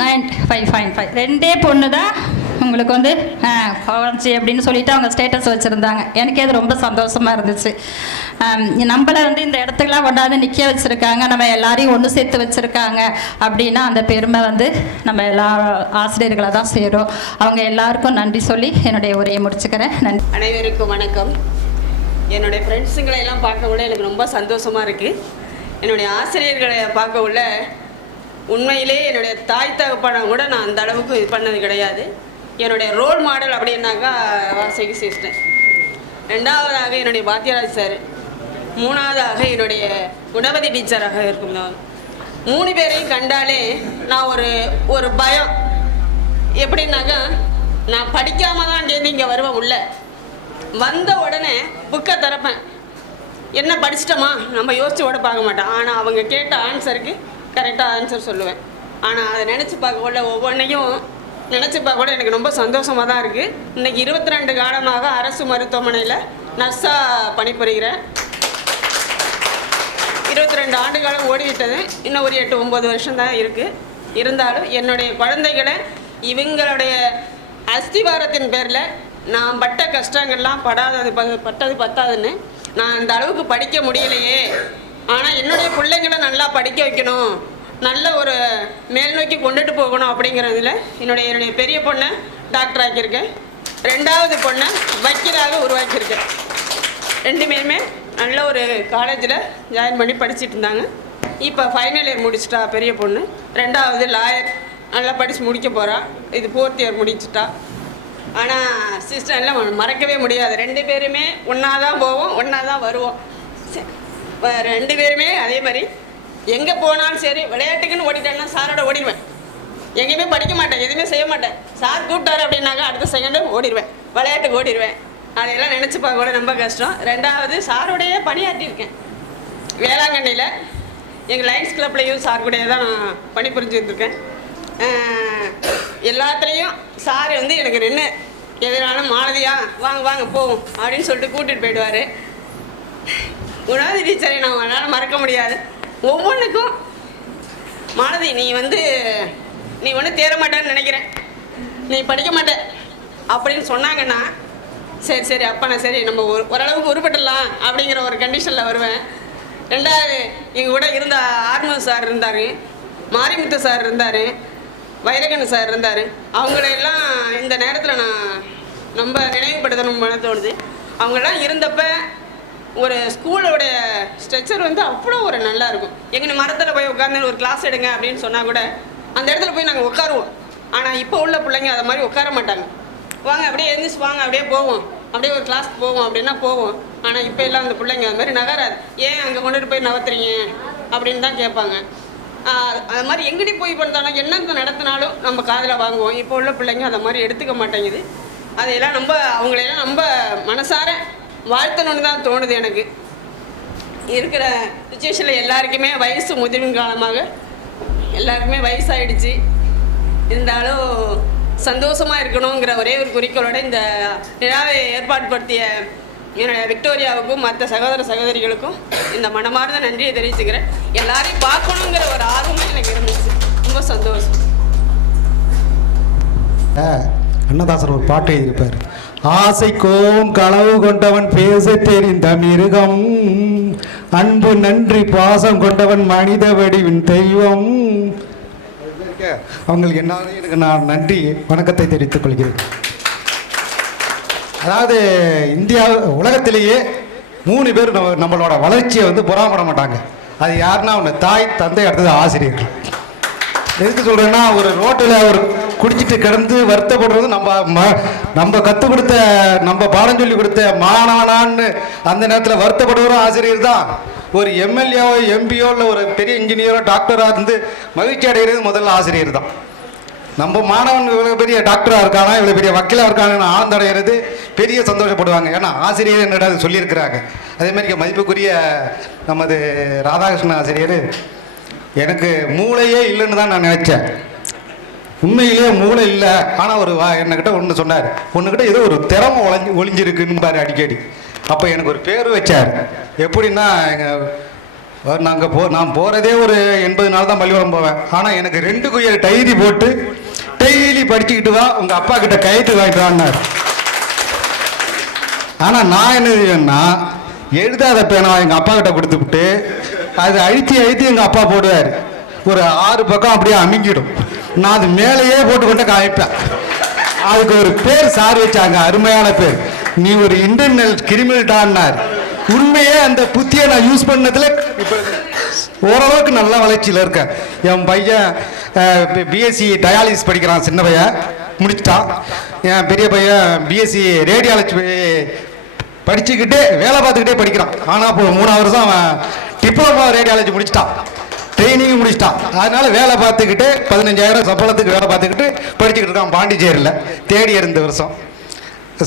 95.5 2 பொண்ணு தான் உங்களுக்கு வந்து குறைச்சி அப்படின்னு சொல்லிட்டு அவங்க ஸ்டேட்டஸ் வச்சுருந்தாங்க. எனக்கு அது ரொம்ப சந்தோஷமாக இருந்துச்சு. நம்மளை வந்து இந்த இடத்துக்குலாம் கொண்டாந்து நிற்க வச்சுருக்காங்க, நம்ம எல்லாரையும் ஒன்று சேர்த்து வச்சுருக்காங்க அப்படின்னா அந்த பெருமை வந்து நம்ம எல்லா ஆசிரியர்களை தான் சேரும். அவங்க எல்லாருக்கும் நன்றி சொல்லி என்னுடைய உரையை முடிச்சுக்கிறேன். நன்றி. அனைவருக்கும் வணக்கம். என்னுடைய ஃப்ரெண்ட்ஸுங்களை எல்லாம் பார்க்கக்குள்ள எனக்கு ரொம்ப சந்தோஷமாக இருக்குது. என்னுடைய ஆசிரியர்களை பார்க்கக்குள்ள உண்மையிலே என்னுடைய தாய் தகப்பனை கூட நான் அந்த அளவுக்கு இது பண்ணது கிடையாது. என்னுடைய ரோல் மாடல் அப்படின்னாக்கா வாசகி சிஸ்டர், 2வதாக என்னுடைய பாத்தியராஜ் சார், 3வதாக என்னுடைய குணபதி டீச்சராக இருக்கும். 3 பேரையும் கண்டாலே நான் ஒரு பயம். எப்படின்னாக்கா நான் படிக்காமல் தான் இங்கே வருவேன். உள்ள வந்த உடனே புக்கை திறப்பேன், என்ன படிச்சிட்டோமா நம்ம யோசிச்சு கூட பார்க்க மாட்டேன். ஆனால் அவங்க கேட்ட ஆன்சருக்கு கரெக்டாக ஆன்சர் சொல்லுவேன். ஆனால் அதை நினச்சி பார்க்கக்குள்ள ஒவ்வொன்றையும் நினச்சி பார்க்க எனக்கு ரொம்ப சந்தோஷமாக தான் இருக்குது. இன்றைக்கி 22 காலமாக அரசு மருத்துவமனையில் நர்ஸாக பணிபுரிகிறேன். 22 ஆண்டு காலம் ஓடிவிட்டது. இன்னும் ஒரு 8-9 வருஷம் தான் இருக்குது. இருந்தாலும் என்னுடைய குழந்தைகளை இவங்களுடைய அஸ்திவாரத்தின் பேரில் நான் பட்ட கஷ்டங்கள்லாம் பட்டது பத்தாதுன்னு நான் அந்த அளவுக்கு படிக்க முடியலையே. ஆனால் என்னுடைய பிள்ளைங்களை நல்லா படிக்க வைக்கணும், நல்ல ஒரு மேல் நோக்கி கொண்டுட்டு போகணும் அப்படிங்கிறதுல என்னுடைய பெரிய பொண்ணை டாக்டர் ஆக்கியிருக்கேன். 2வது பொண்ணை வக்கீலாக உருவாக்கியிருக்கேன். 2 பேருமே நல்ல ஒரு காலேஜில் ஜாயின் பண்ணி படிச்சுட்டு இருந்தாங்க. இப்போ ஃபைனல் இயர் முடிச்சிட்டா பெரிய பொண்ணு. 2வது லாயர் நல்லா படித்து முடிக்க போகிறா. இது 4th இயர் முடிச்சிட்டா. ஆனால் சிஸ்டர் எல்லாம் மறக்கவே முடியாது. 2 பேருமே ஒன்றா தான் போவோம், ஒன்றா தான் வருவோம். 2 பேருமே அதே மாதிரி எங்கே போனாலும் சரி, விளையாட்டுக்குன்னு ஓடிட்டேன்னா சாரோட ஓடிடுவேன். எங்கேயுமே படிக்க மாட்டேன், எதுவுமே செய்ய மாட்டேன். சார் கூப்பிட்டாரு அப்படின்னாக்கா அடுத்த செகண்டு ஓடிடுவேன், விளையாட்டுக்கு ஓடிடுவேன். அதையெல்லாம் நினச்சி பார்க்க கூட ரொம்ப கஷ்டம். 2வது சாரோடையே பணியாற்றியிருக்கேன். வேளாங்கண்ணியில் எங்கள் லைன்ஸ் கிளப்லேயும் சார் கூடயே தான் நான் பணிபுரிஞ்சுருந்துருக்கேன். எல்லாத்துலேயும் சார் வந்து எனக்கு நின்று எதுனாலும் மாலதியா வாங்க வாங்க போவோம் அப்படின்னு சொல்லிட்டு கூட்டிகிட்டு போயிடுவார். குணாதி டீச்சரை நான் என்னால் மறக்க முடியாது. ஒவ்வொன்றுக்கும் மாலதி நீ ஒன்றும் தேர மாட்டேன்னு நினைக்கிறேன், நீ படிக்க மாட்டேன் அப்படின்னு சொன்னாங்கன்னா சரி அப்போ நான் சரி நம்ம ஓரளவுக்கு உருப்பட்டுடலாம் அப்படிங்கிற ஒரு கண்டிஷனில் வருவேன். 2வது எங்கள் கூட இருந்த ஆர்மஸ் சார் இருந்தார், மாரிமுத்து சார் இருந்தார், வைரகன் சார் இருந்தார். அவங்களெல்லாம் இந்த நேரத்தில் நான் ரொம்ப நினைவுபடுத்தணும் பண்ண தோணுது. அவங்களாம் இருந்தப்போ ஒரு ஸ்கூலோடைய ஸ்ட்ரக்சர் வந்து அவ்வளோ ஒரு நல்லா இருக்கும். எங்கள் மரத்தில் போய் உட்காந்து ஒரு கிளாஸ் எடுங்க அப்படின்னு சொன்னால் கூட அந்த இடத்துல போய் நாங்கள் உட்காருவோம். ஆனால் இப்போ உள்ள பிள்ளைங்க அதை மாதிரி உட்கார மாட்டாங்க. வாங்க அப்படியே எழுந்திரிச்சு வாங்க அப்படியே போவோம், அப்படியே ஒரு கிளாஸ்க்கு போவோம் அப்படின்னா போவோம். ஆனால் இப்போ எல்லாம் அந்த பிள்ளைங்க அது மாதிரி நகராது. ஏன் அங்கே கொண்டுட்டு போய் நகர்த்துறீங்க அப்படின்னு தான் கேட்பாங்க. அது மாதிரி எங்கடி போய் பண்ணாலும் என்னென்ன நடத்தினாலும் நம்ம காதில் வாங்குவோம். இப்போ உள்ள பிள்ளைங்க அதை மாதிரி எடுத்துக்க மாட்டேங்குது. அதையெல்லாம் அவங்களையெல்லாம் நம்ம மனசார வாழ்த்தணுன்னு தான் தோணுது. எனக்கு இருக்கிற சுச்சுவேஷனில் எல்லாருக்குமே வயசு முதிர்வின் காலமாக எல்லாருக்குமே வயசாகிடுச்சு. இருந்தாலும் சந்தோஷமாக இருக்கணுங்கிற ஒரே ஒரு குறிக்கோளோட இந்த நிலாவை ஏற்பாடுபடுத்திய என்னுடைய விக்டோரியாவுக்கும் மற்ற சகோதர சகோதரிகளுக்கும் இந்த மனமார்ந்த நன்றியை தெரிவிச்சுக்கிறேன். எல்லாரையும் பார்க்கணுங்கிற ஒரு ஆர்வமே எனக்கு இருந்துச்சு. ரொம்ப சந்தோஷம். அண்ணதாசர் ஒரு பாட்டு எழுதியிருப்பார். ஆசைக்கோம் களவு கொண்டவன் பேச தெரிந்த மிருகம், அன்பு நன்றி பாசம் கொண்டவன் மனித வடிவின் தெய்வம். அவங்களுக்கு எல்லாரும் எனக்கு நான் நன்றி வணக்கத்தை தெரிவித்துக் கொள்கிறேன். அதாவது உலகத்திலேயே 3 பேர் நம்மளோட வளர்ச்சியை வந்து பொறாமப்பட மாட்டாங்க. அது யாருன்னா அவங்க தாய் தந்தை, அடுத்தது ஆசிரியர்கள். எதுக்கு சொல்கிறேன்னா, ஒரு ரோட்டில் ஒரு குடிச்சிட்டு கிடந்து வருத்தப்படுறது நம்ம கற்றுக் கொடுத்த, நம்ம பாடம் சொல்லி கொடுத்த மாணவனான்னு அந்த நேரத்தில் வருத்தப்படுவரும் ஆசிரியர் தான். ஒரு எம்எல்ஏவோ எம்பியோ இல்லை ஒரு பெரிய இன்ஜினியரோ டாக்டராக இருந்து மகிழ்ச்சி அடைகிறது முதல்ல ஆசிரியர் தான். நம்ம மாணவன் இவ்வளோ பெரிய டாக்டராக இருக்கானா, இவ்வளோ பெரிய வக்கீலாக இருக்காங்கன்னு ஆனந்தம் அடைகிறது பெரிய சந்தோஷப்படுவாங்க. ஏன்னா ஆசிரியர் என்னடா அது சொல்லியிருக்கிறாங்க. அதேமாதிரி மதிப்புக்குரிய நமது ராதாகிருஷ்ணன் ஆசிரியர், எனக்கு மூளையே இல்லைன்னு தான் நான் நினச்சேன். உண்மையிலேயே மூளை இல்லை. ஆனால் ஒரு என்கிட்ட ஒன்று சொன்னார், ஒன்றுக்கிட்ட ஏதோ ஒரு திறமை ஒளிஞ்சிருக்குன்னு பாரு அடிக்கடி. அப்போ எனக்கு ஒரு பேர் வச்சார். எப்படின்னா, நான் போகிறதே ஒரு 80 நாள் தான் பள்ளிக்கூடம் போவேன். ஆனால் எனக்கு 2 குயர் டைரி போட்டு டெய்லி படிச்சுக்கிட்டு வா, உங்கள் அப்பா கிட்ட கையெழுத்து வாங்கிட்டு வாங்கினார். ஆனால் நான் என்ன செய்வேன்னா, எழுதாத பேனாவை எங்கள் அப்பா கிட்ட கொடுத்துவிட்டு அது அழுத்தி எங்கள் அப்பா போடுவார். ஒரு 6 பக்கம் அப்படியே அமுங்கிடும். நான் அது மேலேயே போட்டுக்கொண்டே காமிப்பேன். அதுக்கு ஒரு பேர் சார் வச்சாங்க, அருமையான பேர். நீ ஒரு இன்டர்னல் கிரிமினல்டான்னார். உண்மையே அந்த புத்தியை நான் யூஸ் பண்ணதில் இப்போ ஓரளவுக்கு நல்ல வளர்ச்சியில் இருக்கேன். என் பையன் பிஎஸ்சி டயாலிசிஸ் படிக்கிறான், சின்ன பையன் முடிச்சிட்டான். என் பெரிய பையன் பிஎஸ்சி ரேடியாலஜி படிச்சுக்கிட்டே வேலை பார்த்துக்கிட்டே படிக்கிறான். ஆனால் இப்போ 3 வருஷம் அவன் டிப்ளமோ ரேடியாலஜி முடிச்சிட்டான், ட்ரைனிங் முடிச்சிட்டான். அதனால் வேலை பார்த்துக்கிட்டு 15,000 சம்பளத்துக்கு வேலை பார்த்துக்கிட்டு படிச்சுக்கிட்டு இருக்கான் பாண்டிச்சேரியில். தேடி இருந்த வருஷம்.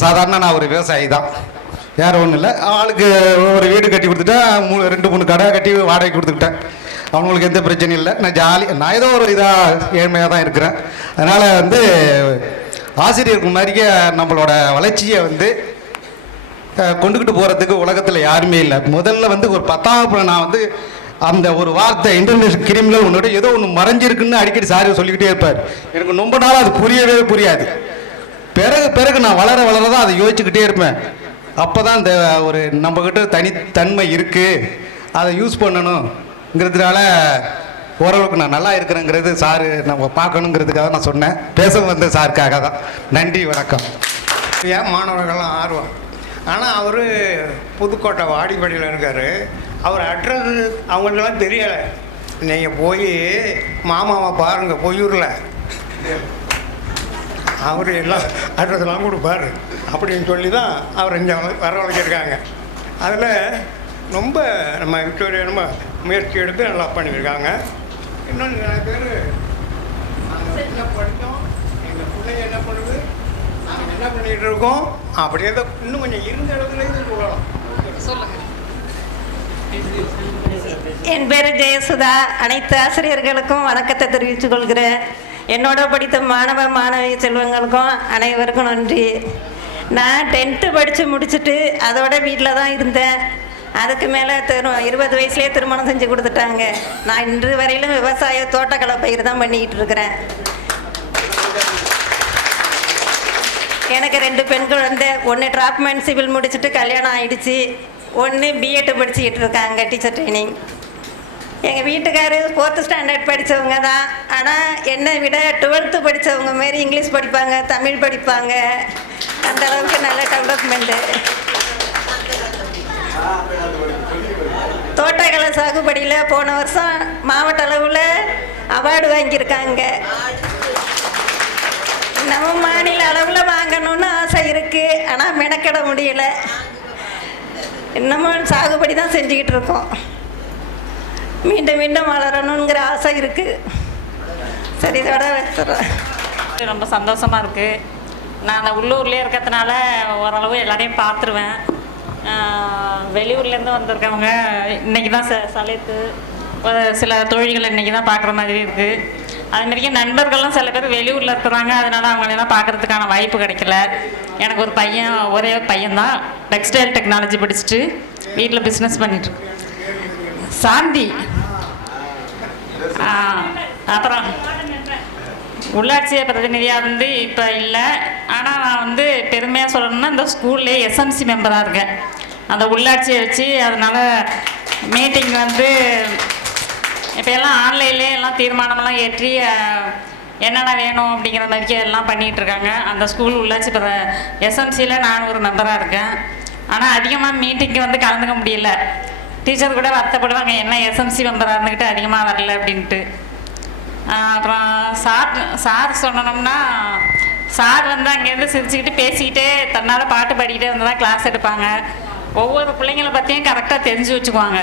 சாதாரண நான் ஒரு விவசாயி தான், வேறு ஒன்றும் இல்லை. ஆளுக்கு ஒரு வீடு கட்டி கொடுத்துட்டேன், 2-3 கடை கட்டி வாடகை கொடுத்துக்கிட்டேன். அவங்களுக்கு எந்த பிரச்சனையும் இல்லை. நான் ஏதோ ஒரு இதாக ஏழ்மையாக தான் இருக்கிறேன். அதனால் ஆசிரியருக்கு மாதிரியே நம்மளோட வளர்ச்சியை கொண்டுக்கிட்டு போகிறதுக்கு உலகத்தில் யாருமே இல்லை. முதல்ல ஒரு 10ஆம் வகுப்புல நான் அந்த ஒரு வார்த்தை இன்டர்நேஷனல் கிரிமினல் உன்னோட ஏதோ ஒன்று மறைஞ்சிருக்குன்னு அடிக்கடி சாரி சொல்லிக்கிட்டே இருப்பார். எனக்கு ரொம்ப நாளாக அது புரியவே புரியாது. பிறகு நான் வளர தான் அதை யோசிச்சுக்கிட்டே இருப்பேன். அப்போ தான் இந்த ஒரு நம்மக்கிட்ட தனித்தன்மை இருக்குது, அதை யூஸ் பண்ணணுங்கிறதுனால ஓரளவுக்கு நான் நல்லா இருக்கிறேங்கிறது சாரு நம்ம பார்க்கணுங்கிறதுக்காக நான் சொன்னேன். பேச வந்த சாருக்காக தான். நன்றி, வணக்கம். ஏன் மாணவர்கள்லாம் ஆர்வம். ஆனால் அவர் புதுக்கோட்டை வாடிப்படியில் இருக்கார். அவர் அட்ரஸ் அவங்களுக்கெல்லாம் தெரியலை. நீங்கள் போய் மாமாவை பாருங்கள் பொய்யூரில், அவர் எல்லாம் அட்ரஸ்லாம் கொடுப்பார் அப்படின்னு சொல்லி தான் அவர் இங்கே வரவழைச்சிருக்காங்க. அதில் ரொம்ப நம்ம விக்டோரியா ரொம்ப முயற்சி எடுத்து நல்லா பண்ணியிருக்காங்க. இன்னொன்று நிறைய பேர் நாங்கள் என்ன படித்தோம், எங்கள் பிள்ளைங்க என்ன பண்ணுது, நாங்கள் என்ன பண்ணிகிட்டு இருக்கோம், அப்படியே தான் இன்னும் கொஞ்சம் இருந்த இடத்துலேருந்து சொல்லலாம். சொல்லுங்கள். என் பேர் ஜெயசுதா. அனைத்து ஆசிரியர்களுக்கும் வணக்கத்தை தெரிவித்துக் கொள்கிறேன். என்னோட படித்த மாணவி செல்வங்களுக்கும் அனைவருக்கும் நன்றி. நான் 10th படித்து முடிச்சுட்டு அதோட வீட்டில் தான் இருந்தேன். அதுக்கு மேலே 20 வயசுலேயே திருமணம் செஞ்சு கொடுத்துட்டாங்க. நான் இன்று வரையிலும் விவசாய தோட்டக்கலை பயிர் தான் பண்ணிக்கிட்டு இருக்கிறேன். எனக்கு 2 பெண் குழந்தை. ஒன்று டிராப்மேன் சிவில் முடிச்சுட்டு கல்யாணம் ஆகிடுச்சு. ஒன்று பிஎட் படிச்சுக்கிட்டு இருக்காங்க, டீச்சர் ட்ரைனிங். எங்கள் வீட்டுக்காரர் 4th ஸ்டாண்டர்ட் படித்தவங்க தான். ஆனால் என்னை விட 12th படித்தவங்க மாரி இங்கிலீஷ் படிப்பாங்க, தமிழ் படிப்பாங்க. அந்த அளவுக்கு நல்ல டெவலப்மெண்ட்டு. தோட்டக்கலை சாகுபடியில் போன வருஷம் மாவட்ட அளவில் அவார்டு வாங்கியிருக்காங்க. நம்ம மாநில அளவில் வாங்கணும்னு ஆசை இருக்குது, ஆனால் மெனக்கிட முடியல. இன்னமும் சாகுபடி தான் செஞ்சுக்கிட்டு இருக்கோம். மீண்டும் மீண்டும் வளரணுங்கிற ஆசை இருக்குது. சரி, இதோட வச்சுறேன். ரொம்ப சந்தோஷமாக இருக்குது. நான் அந்த உள்ளூர்லேயே இருக்கிறதுனால ஓரளவு எல்லாரையும் பார்த்துருவேன். வெளியூர்லேருந்து வந்திருக்கவங்க இன்றைக்கி தான் சலித்து சில தொழில்கள் இன்றைக்கி தான் பார்க்குற மாதிரி இருக்குது. அதுமாரிக்கு நண்பர்கள்லாம் சில பேர் வெளியூரில் இருக்கிறாங்க. அதனால் அவங்களெல்லாம் பார்க்குறதுக்கான வாய்ப்பு கிடைக்கல. எனக்கு ஒரு பையன், ஒரே பையன்தான், டெக்ஸ்டைல் டெக்னாலஜி படிச்சுட்டு வீட்டில் பிஸ்னஸ் பண்ணிட்டுருக்கு. சாந்தி. அப்புறம் உள்ளாட்சியை பிரதிநிதியாக இப்போ இல்லை. ஆனால் நான் பெருமையாக சொல்லணும்னா இந்த ஸ்கூல்லே எஸ்எம்சி மெம்பராக இருக்கேன். அந்த உள்ளாட்சியை வச்சு அதனால் மீட்டிங் இப்போ எல்லாம் ஆன்லைன்லேயே எல்லாம் தீர்மானமெல்லாம் ஏற்றி என்னென்ன வேணும் அப்படிங்கிற மாதிரி எல்லாம் பண்ணிகிட்ருக்காங்க. அந்த ஸ்கூல் உள்ளாட்சி எஸ்எம்சியில் நான் ஒரு மெம்பராக இருக்கேன். ஆனால் அதிகமாக மீட்டிங்கு கலந்துக்க முடியல. டீச்சர் கூட வருத்தப்படுவாங்க, என்ன எஸ்எம்சி மெம்பராக இருந்துக்கிட்டு அதிகமாக வரல அப்படின்ட்டு. அப்புறம் சார் சொன்னோம்னா சார் வந்து அங்கேருந்து சிரிச்சுக்கிட்டு பேசிக்கிட்டே தன்னால் பாட்டு பாடிக்கிட்டே வந்து தான் கிளாஸ் எடுப்பாங்க. ஒவ்வொரு பிள்ளைங்களை பற்றியும் கரெக்டாக தெரிஞ்சு வச்சுக்குவாங்க.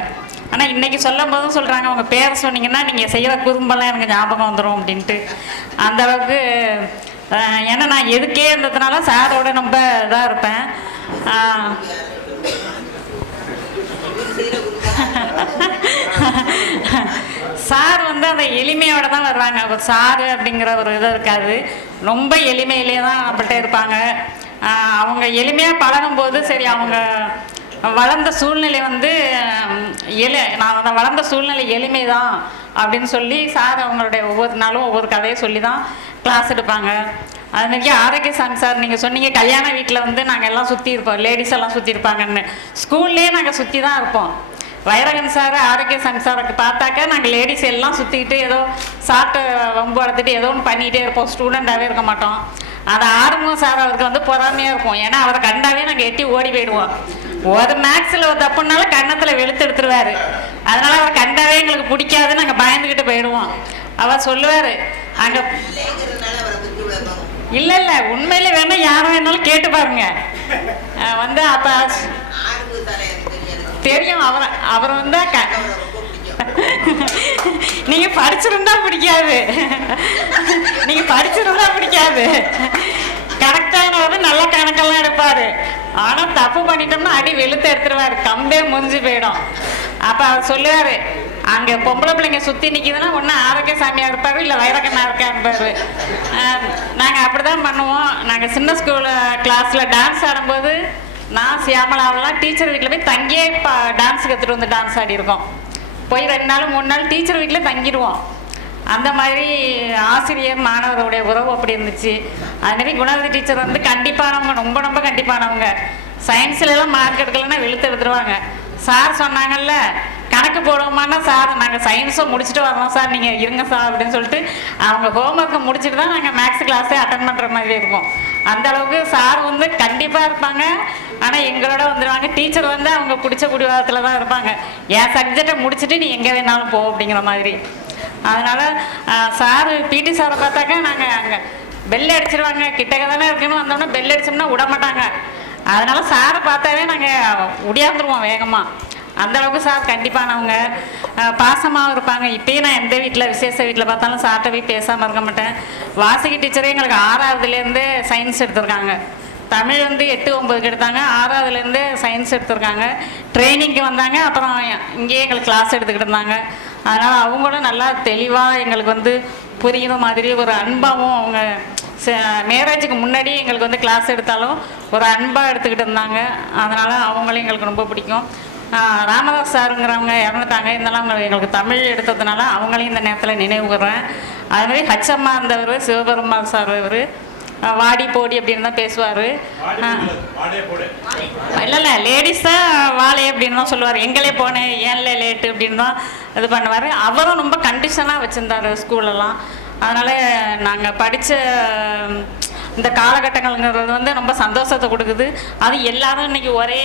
ஆனால் இன்றைக்கி சொல்லும் போதும் சொல்கிறாங்க, உங்கள் பேரை சொன்னீங்கன்னா நீங்கள் செய்கிற குறும்பெல்லாம் எனக்கு ஞாபகம் வந்துடும் அப்படின்ட்டு. அந்தளவுக்கு ஏன்னா நான் எதுக்கே இருந்ததுனால சாரோட ரொம்ப இதாக இருப்பேன். சார் வந்து அந்த எளிமையோடு தான் வருவாங்க. ஒரு சார் அப்படிங்கிற ஒரு இது இருக்காது, ரொம்ப எளிமையிலே தான் நம்மள்கிட்ட இருப்பாங்க. அவங்க எளிமையாக பழகும்போது சரி, அவங்க வளர்ந்த சூழ்நிலை வந்து நான் வளர்ந்த சூழ்நிலை எளிமை தான் அப்படின்னு சொல்லி சார் அவங்களுடைய ஒவ்வொரு நாளும் ஒவ்வொரு கதையை சொல்லி தான் கிளாஸ் எடுப்பாங்க. அதுமாதிரி ஆரோக்கியசாமி சார், நீங்கள் சொன்னீங்க கல்யாண வீட்டில் வந்து நாங்கள் எல்லாம் சுற்றி இருப்போம், லேடிஸ் எல்லாம் சுற்றி இருப்பாங்கன்னு. ஸ்கூல்லேயே நாங்கள் சுற்றி தான் இருப்போம். வைரகன் சார், ஆரோக்கியசாமி சாருக்கு பார்த்தாக்க நாங்கள் லேடிஸ் எல்லாம் சுற்றிக்கிட்டு ஏதோ சாப்பிட்டு வம்பு வளர்த்துட்டு ஏதோ ஒன்று பண்ணிகிட்டே இருப்போம், ஸ்டூடெண்ட்டாகவே இருக்க மாட்டோம். அது ஆரம்பம் சார் அவருக்கு வந்து பொறாமையாக இருக்கும். ஏன்னா அவரை கண்டாவே நாங்கள் எட்டி ஓடி போயிடுவோம். ஒரு மேக்ஸில் ஒரு தப்புனாலும் கன்னத்தில் வெளுத்து எடுத்துருவார். அதனால் அவர் கண்டாவே எங்களுக்கு பிடிக்காது, நாங்கள் பயந்துக்கிட்டு போயிடுவோம். அவர் சொல்லுவார் அங்கே இல்லை உண்மையிலே வேணால் யாரும் வேணாலும் கேட்டு பாருங்க. வந்து அப்போ தெரியும் அவர் வந்து நீங்க படிச்சிருந்தா பிடிக்காது, கரெக்டானவர் நல்ல கணக்கெல்லாம் எடுப்பாரு. ஆனா தப்பு பண்ணிட்டோம்னா அடி வெளுத்து எடுத்துருவாரு, கம்பே முடிஞ்சு போயிடும். அப்ப அவர் சொல்லுவாரு, அங்க பொம்பளை பிள்ளைங்க சுத்தி நிக்குதுன்னா ஒன்னு ஆரோக்கியசாமியா இருப்பாரு, இல்ல வைரகனா இருப்பாரு. நாங்க அப்படிதான் பண்ணுவோம். நாங்க சின்ன ஸ்கூல் கிளாஸ்ல டான்ஸ் ஆடும்போது நான் சியாமலாவெல்லாம் டீச்சர் வீட்டில் போய் தங்கியே டான்ஸ் கற்றுட்டு வந்து டான்ஸ் ஆடிருக்கோம். போய் 2 நாள் 3 நாள் டீச்சர் வீட்டில் தங்கிடுவோம். அந்த மாதிரி ஆசிரியர் மாணவருடைய உறவு அப்படி இருந்துச்சு. அதுமாரி குணவதி டீச்சர் வந்து கண்டிப்பானவங்க, ரொம்ப ரொம்ப கண்டிப்பானவங்க. சயின்ஸ்லாம் மார்க் எடுக்கலைன்னா வெளுத்து எடுத்துருவாங்க. சார் சொன்னாங்கல்ல கணக்கு போடுவோமானா, சார் நாங்கள் சயின்ஸை முடிச்சுட்டு வரோம் சார், நீங்கள் இருங்க சார் அப்படின்னு சொல்லிட்டு அவங்க ஹோம்ஒர்க்கை முடிச்சுட்டு தான் நாங்கள் மேக்ஸ் கிளாஸே அட்டன் பண்ணுற மாதிரி இருக்கும். அந்தளவுக்கு சார் வந்து கண்டிப்பாக இருப்பாங்க. ஆனால் எங்களோட வந்துடுவாங்க. டீச்சர் வந்து அவங்க பிடிச்ச குடிவாதத்தில் தான் இருப்பாங்க. என் சப்ஜெக்டை முடிச்சுட்டு நீ எங்கே வேணாலும் போ அப்படிங்கிற மாதிரி. அதனால் சார் பிடி சாரை பார்த்தாக்க நாங்கள் அங்கே பெல் அடிச்சிருவாங்க. கிட்டக்க தானே இருக்குன்னு வந்தோம்னா பெல் அடிச்சோம்னா விட மாட்டாங்க. அதனால் சாரை பார்த்தாவே நாங்கள் உடையாந்துருவோம் வேகமாக. அந்தளவுக்கு சார் கண்டிப்பானவங்க, பாசமாகவும் இருப்பாங்க. இப்போயும் நான் எந்த வீட்டில் விசேஷ வீட்டில் பார்த்தாலும் சார்கிட்ட போய் பேசாமல் இருக்க மாட்டேன். வாசிக்கு டீச்சரே எங்களுக்கு 6வதுலேருந்து சயின்ஸ் எடுத்திருக்காங்க. தமிழ் வந்து 8, 9க்கு எடுத்தாங்க. 6வதுலேருந்து சயின்ஸ் எடுத்திருக்காங்க. ட்ரைனிங்க்கு வந்தாங்க. அப்புறம் இங்கேயே எங்களுக்கு கிளாஸ் எடுத்துக்கிட்டு இருந்தாங்க. அதனால் அவங்களும் நல்லா தெளிவாக எங்களுக்கு வந்து புரிகிற மாதிரி ஒரு அன்பாகவும், அவங்க மேரேஜுக்கு முன்னாடி எங்களுக்கு வந்து கிளாஸ் எடுத்தாலும் ஒரு அன்பாக எடுத்துக்கிட்டு இருந்தாங்க. அதனால் அவங்களும் எங்களுக்கு ரொம்ப பிடிக்கும். ராமதாஸ் சாருங்கிறவங்க இறந்துட்டாங்க. இருந்தாலும் அவங்க எங்களுக்கு தமிழ் எடுத்ததுனால அவங்களையும் இந்த நேரத்தில் நினைவுகிறேன். அதுமாதிரி ஹச்சம்மா இருந்தவர் சிவபெருமாள் சார், அவர் வாடி போடி அப்படின்னு தான் பேசுவார். இல்லை லேடிஸ் தான் வாழை அப்படின்னு தான் சொல்லுவார். எங்களே போனேன் ஏன்ல லேட்டு அப்படின்னு தான் இது பண்ணுவார். அவரும் ரொம்ப கண்டிஷனாக வச்சுருந்தார் ஸ்கூலெல்லாம். அதனால் நாங்கள் படித்த இந்த காலகட்டங்கள்ங்கிறது வந்து ரொம்ப சந்தோஷத்தை கொடுக்குது. அது எல்லாரும் இன்றைக்கி ஒரே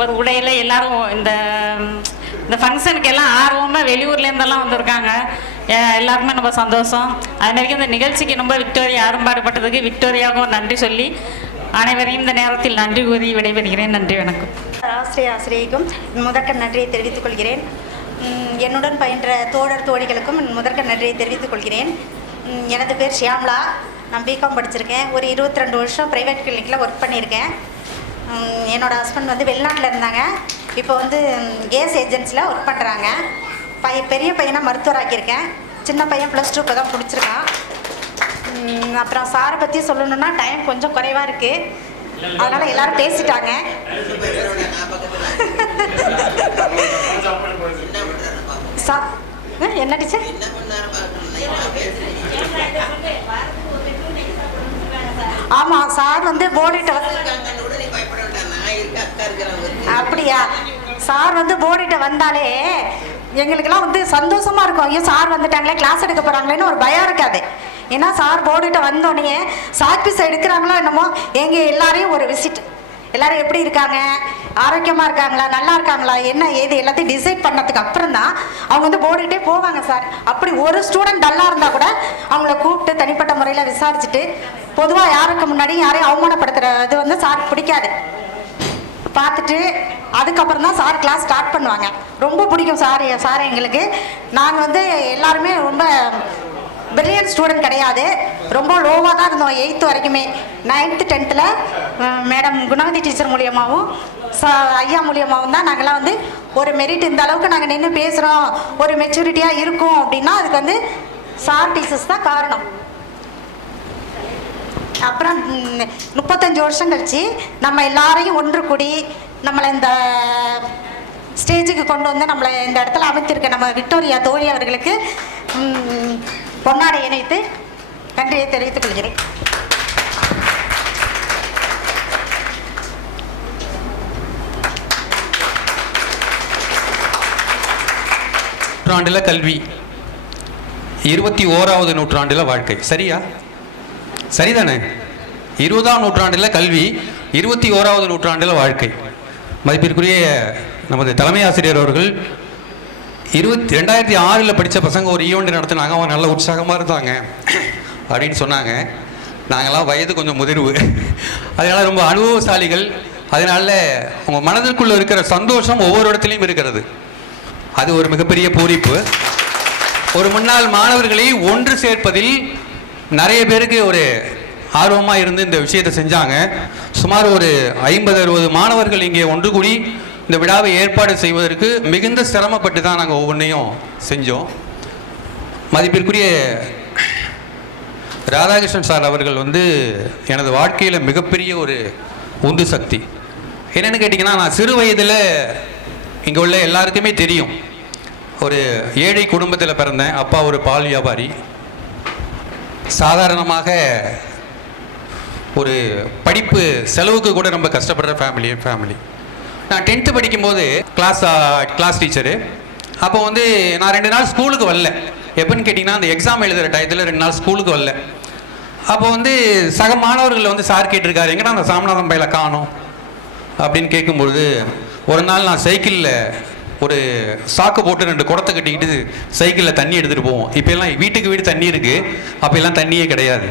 ஒரு உடையில் எல்லோரும் இந்த ஃபங்க்ஷனுக்கு எல்லாம் ஆர்வமாக வெளியூர்லேருந்தெல்லாம் வந்திருக்காங்க. எல்லாருக்குமே ரொம்ப சந்தோஷம். அது வரைக்கும் இந்த நிகழ்ச்சிக்கு ரொம்ப விக்டோரியா அரும்பாடுபட்டதுக்கு விக்டோரியாவுக்கும் நன்றி சொல்லி அனைவரையும் இந்த நேரத்தில் நன்றி கூறி விடைபெறுகிறேன். நன்றி, வணக்கம். ஆசிரியைக்கும் முதற்க நன்றியை தெரிவித்துக் கொள்கிறேன். என்னுடன் பயின்ற தோழர் தோழிகளுக்கும் முதற்க நன்றியை தெரிவித்துக் கொள்கிறேன். எனது பேர் ஷியாம்லா. நான் பிகாம் படிச்சிருக்கேன். ஒரு 22 வருஷம் ப்ரைவேட் கிளினிக்கில் ஒர்க் பண்ணியிருக்கேன். என்னோடய ஹஸ்பண்ட் வந்து வெளிநாட்டில் இருந்தாங்க. இப்போ வந்து கேஸ் ஏஜென்சியில் ஒர்க் பண்ணுறாங்க. பெரிய பையனாக மருத்துவராக்கியிருக்கேன். சின்ன பையன் +2 இப்போ தான் பிடிச்சிருக்கான். அப்புறம் சாரை பற்றி சொல்லணுன்னா டைம் கொஞ்சம் குறைவாக இருக்குது. அதனால் எல்லோரும் பேசிட்டாங்க. என்ன டீச்சர்? ஆமாம், சார் வந்து போர்டிட்ட அப்படியா? சார் வந்து போர்டிட்ட வந்தாலே எங்களுக்கெல்லாம் வந்து சந்தோஷமாக இருக்கும். ஐயோ சார் வந்துட்டாங்களே, கிளாஸ் எடுக்க போகிறாங்களேன்னு ஒரு பயம் இருக்காது. ஏன்னா சார் போர்டிட்ட வந்தோடனே சாக்பீஸ் எடுக்கிறாங்களோ என்னமோ, எங்கள் எல்லாரையும் ஒரு விசிட், எல்லோரும் எப்படி இருக்காங்க, ஆரோக்கியமாக இருக்காங்களா, நல்லா இருக்காங்களா, என்ன ஏது எல்லாத்தையும் டிசைட் பண்ணதுக்கு அப்புறம் தான் அவங்க வந்து போர்டுகிட்டே போவாங்க சார். அப்படி ஒரு ஸ்டூடெண்ட் டல்லாக இருந்தால் கூட அவங்கள கூப்பிட்டு தனிப்பட்ட முறையில் விசாரிச்சுட்டு, பொதுவாக யாருக்கு முன்னாடி யாரையும் அவமானப்படுத்துறது வந்து சார் பிடிக்காது. பார்த்துட்டு அதுக்கப்புறம் தான் சார் கிளாஸ் ஸ்டார்ட் பண்ணுவாங்க. ரொம்ப பிடிக்கும் சார் எங்களுக்கு. நாங்கள் வந்து எல்லாருமே ரொம்ப பிரில்லியன்ட் ஸ்டூடெண்ட் கிடையாது, ரொம்ப லோவாக தான் இருந்தோம் 8th வரைக்குமே. 9th 10th மேடம் குணவதி டீச்சர் மூலியமாகவும் ஐயா மூலியமாகவும் தான் நாங்கள்லாம் வந்து ஒரு மெரிட் இந்த அளவுக்கு நாங்கள் நின்று பேசுகிறோம், ஒரு மெச்சூரிட்டியாக இருக்கும் அப்படின்னா அதுக்கு வந்து சார் டீச்சர்ஸ் தான் காரணம். அப்புறம் 35 வருஷம் கழிச்சு நம்ம எல்லாரையும் ஒன்று கூடி நம்மளை இந்த ஸ்டேஜுக்கு கொண்டு வந்து நம்மளை இந்த இடத்துல அமைத்திருக்க நம்ம விக்டோரியா தோழி அவர்களுக்கு பொன்னாடை இணைத்து நன்றியை தெரிவித்துக் கொள்கிறேன். நூற்றாண்டில் கல்வி, 21வது நூற்றாண்டில் வாழ்க்கை. சரியா? சரிதானே? 20ஆம் நூற்றாண்டில் கல்வி, 21வது நூற்றாண்டில் வாழ்க்கை. மதிப்பிற்குரிய நமது தலைமை ஆசிரியர் அவர்கள் 2006 படித்த பசங்க ஒரு ஈவெண்ட் நடத்தினாங்க. அவங்க நல்ல உற்சாகமாக இருந்தாங்க அப்படின்னு சொன்னாங்க. நாங்கள்லாம் வயது கொஞ்சம் முதிர்வு, அதனால் ரொம்ப அனுபவசாலிகள். அதனால உங்கள் மனதிற்குள்ளே இருக்கிற சந்தோஷம் ஒவ்வொரு இடத்துலையும் இருக்கிறது. அது ஒரு மிகப்பெரிய பூரிப்பு. ஒரு முன்னாள் மாணவர்களை ஒன்று சேர்ப்பதில் நிறைய பேருக்கு ஒரு ஆர்வமாக இருந்து இந்த விஷயத்தை செஞ்சாங்க. சுமார் ஒரு 50-60 மாணவர்கள் இங்கே ஒன்று கூடி இந்த விழாவை ஏற்பாடு செய்வதற்கு மிகுந்த சிரமப்பட்டு தான் நாங்கள் ஒவ்வொன்றையும் செஞ்சோம். மதிப்பிற்குரிய ராதாகிருஷ்ணன் சார் அவர்கள் வந்து எனது வாழ்க்கையில் மிகப்பெரிய ஒரு உந்து சக்தி. என்னென்னு கேட்டிங்கன்னா, நான் சிறு வயதில் இங்கே உள்ள எல்லாருக்குமே தெரியும், ஒரு ஏழை குடும்பத்தில் பிறந்தேன். அப்பா ஒரு பால் வியாபாரி. சாதாரணமாக ஒரு படிப்பு செலவுக்கு கூட ரொம்ப கஷ்டப்படுற ஃபேமிலி. நான் 10th படிக்கும்போது கிளாஸ் டீச்சரு. அப்போ வந்து நான் 2 நாள் ஸ்கூலுக்கு வரல. எப்போன்னு கேட்டிங்கன்னா, அந்த எக்ஸாம் எழுதுகிற டயத்தில் 2 நாள் ஸ்கூலுக்கு வரல. அப்போ வந்து சக மாணவர்கள் வந்து சார் கேட்டிருக்காரு, எங்கன்னா அந்த சாமிநாதன் பையில காணோம் அப்படின்னு கேட்கும்பொழுது, ஒரு நாள் நான் சைக்கிளில் ஒரு சாக்கு போட்டு 2 குடத்தை கட்டிக்கிட்டு சைக்கிளில் தண்ணி எடுத்துகிட்டு போவோம். இப்போல்லாம் வீட்டுக்கு வீடு தண்ணி இருக்குது, அப்போ எல்லாம் தண்ணியே கிடையாது.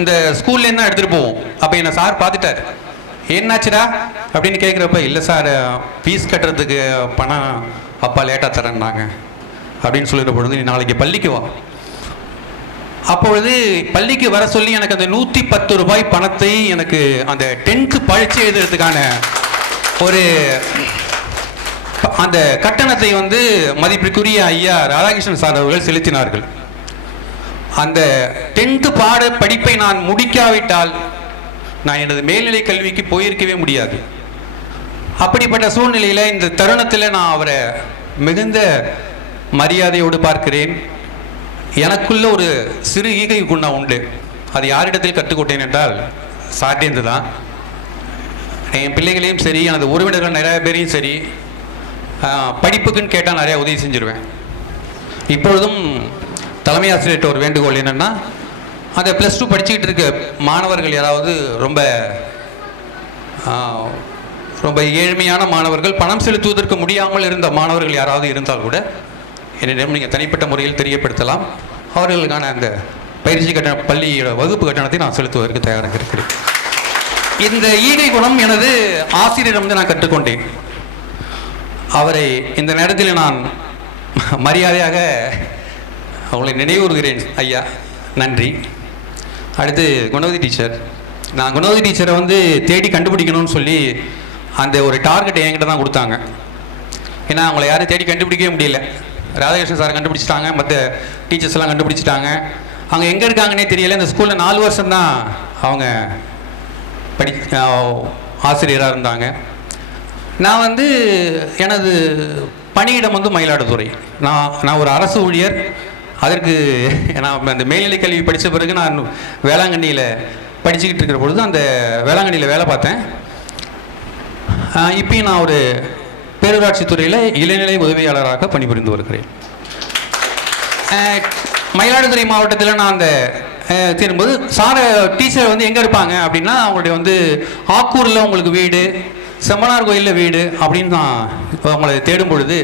இந்த ஸ்கூல்லேருந்து தான் எடுத்துகிட்டு போவோம். அப்போ என்னை சார் பார்த்துட்டார். என்னாச்சுடா அப்படின்னு கேட்குறப்ப, இல்லை சார் ஃபீஸ் கட்டுறதுக்கு பணம் அப்பா லேட்டாக தரேன்னாங்க அப்படின்னு சொல்லிடுற பொழுது, நீ நாளைக்கு பள்ளிக்கு வா. அப்பொழுது பள்ளிக்கு வர சொல்லி எனக்கு அந்த 110 ரூபாய் பணத்தை எனக்கு அந்த 10th பரீட்சை எழுதுறதுக்கான ஒரு அந்த கட்டணத்தை வந்து மதிப்பிற்குரிய ஐயா ராதாகிருஷ்ணன் சார் அவர்கள் செலுத்தினார்கள். அந்த 10th பாட படிப்பை நான் முடிக்காவிட்டால் நான் எனது மேல்நிலை கல்விக்கு போயிருக்கவே முடியாது. அப்படிப்பட்ட சூழ்நிலையில் இந்த தருணத்தில் நான் அவரை மிகுந்த மரியாதையோடு பார்க்கிறேன். எனக்குள்ள ஒரு சிறு ஈகை குணம் உண்டு. அது யாரிடத்தில் கற்றுக்கொண்டேன் என்றால் சார்ட்டேந்து தான். என் பிள்ளைகளையும் சரி, எனது உறவினர்கள் நிறைய பேரையும் சரி, படிப்புக்குன்னு கேட்டால் நிறையா உதவி செஞ்சுருவேன். இப்பொழுதும் தலைமை ஆசிரியர்கிட்ட ஒரு வேண்டுகோள் என்னென்னா, அந்த +2 படிச்சுக்கிட்டு இருக்க மாணவர்கள் யாராவது ரொம்ப ஏழ்மையான மாணவர்கள், பணம் செலுத்துவதற்கு முடியாமல் இருந்த மாணவர்கள் யாராவது இருந்தால் கூட என்னிடம் நீங்கள் தனிப்பட்ட முறையில் தெரியப்படுத்தலாம். அவர்களுக்கான அந்த பயிற்சி கட்டண பள்ளியோட வகுப்பு கட்டணத்தை நான் செலுத்துவதற்கு தயாராக இருக்கிறேன். இந்த ஈகை குணம் எனது ஆசிரியரிடம் நான் கற்றுக்கொண்டேன். அவரை இந்த நேரத்தில் நான் மரியாதையாக அவங்களை நினைவுறுகிறேன். ஐயா நன்றி. அடுத்து குணவதி டீச்சர். நான் குணவதி டீச்சரை வந்து தேடி கண்டுபிடிக்கணும்னு சொல்லி அந்த ஒரு டார்கெட் என்கிட்ட தான் கொடுத்தாங்க. ஏன்னா அவங்கள யாரும் தேடி கண்டுபிடிக்கவே முடியல. ராதாகிருஷ்ணன் சார் கண்டுபிடிச்சிட்டாங்க, மற்ற டீச்சர்ஸ் எல்லாம் கண்டுபிடிச்சிட்டாங்க. அவங்க எங்கே இருக்காங்கன்னே தெரியல. இந்த ஸ்கூலில் 4 வருஷம்தான் அவங்க ஆசிரியராக இருந்தாங்க. நான் வந்து எனது பணியிடம் வந்து மயிலாடுதுறை. நான் ஒரு அரசு ஊழியர். அதற்கு நான் அந்த மேல்நிலை கல்வி படித்த பிறகு நான் வேளாங்கண்ணியில் படிச்சுக்கிட்டு இருக்கிற பொழுது அந்த வேளாங்கண்ணியில் வேலை பார்த்தேன். இப்போயும் நான் ஒரு பேரூராட்சி துறையில் இளநிலை உதவியாளராக பணிபுரிந்து வருகிறேன். மயிலாடுதுறை மாவட்டத்தில் நான் அந்த சேரும்போது டீச்சர் வந்து எங்கே இருப்பாங்க அப்படின்னா, அவங்களுடைய வந்து ஆக்கூரில் உங்களுக்கு வீடு, செம்பனார் கோயிலில் வீடு அப்படின்னு நான் அவங்கள தேடும் பொழுது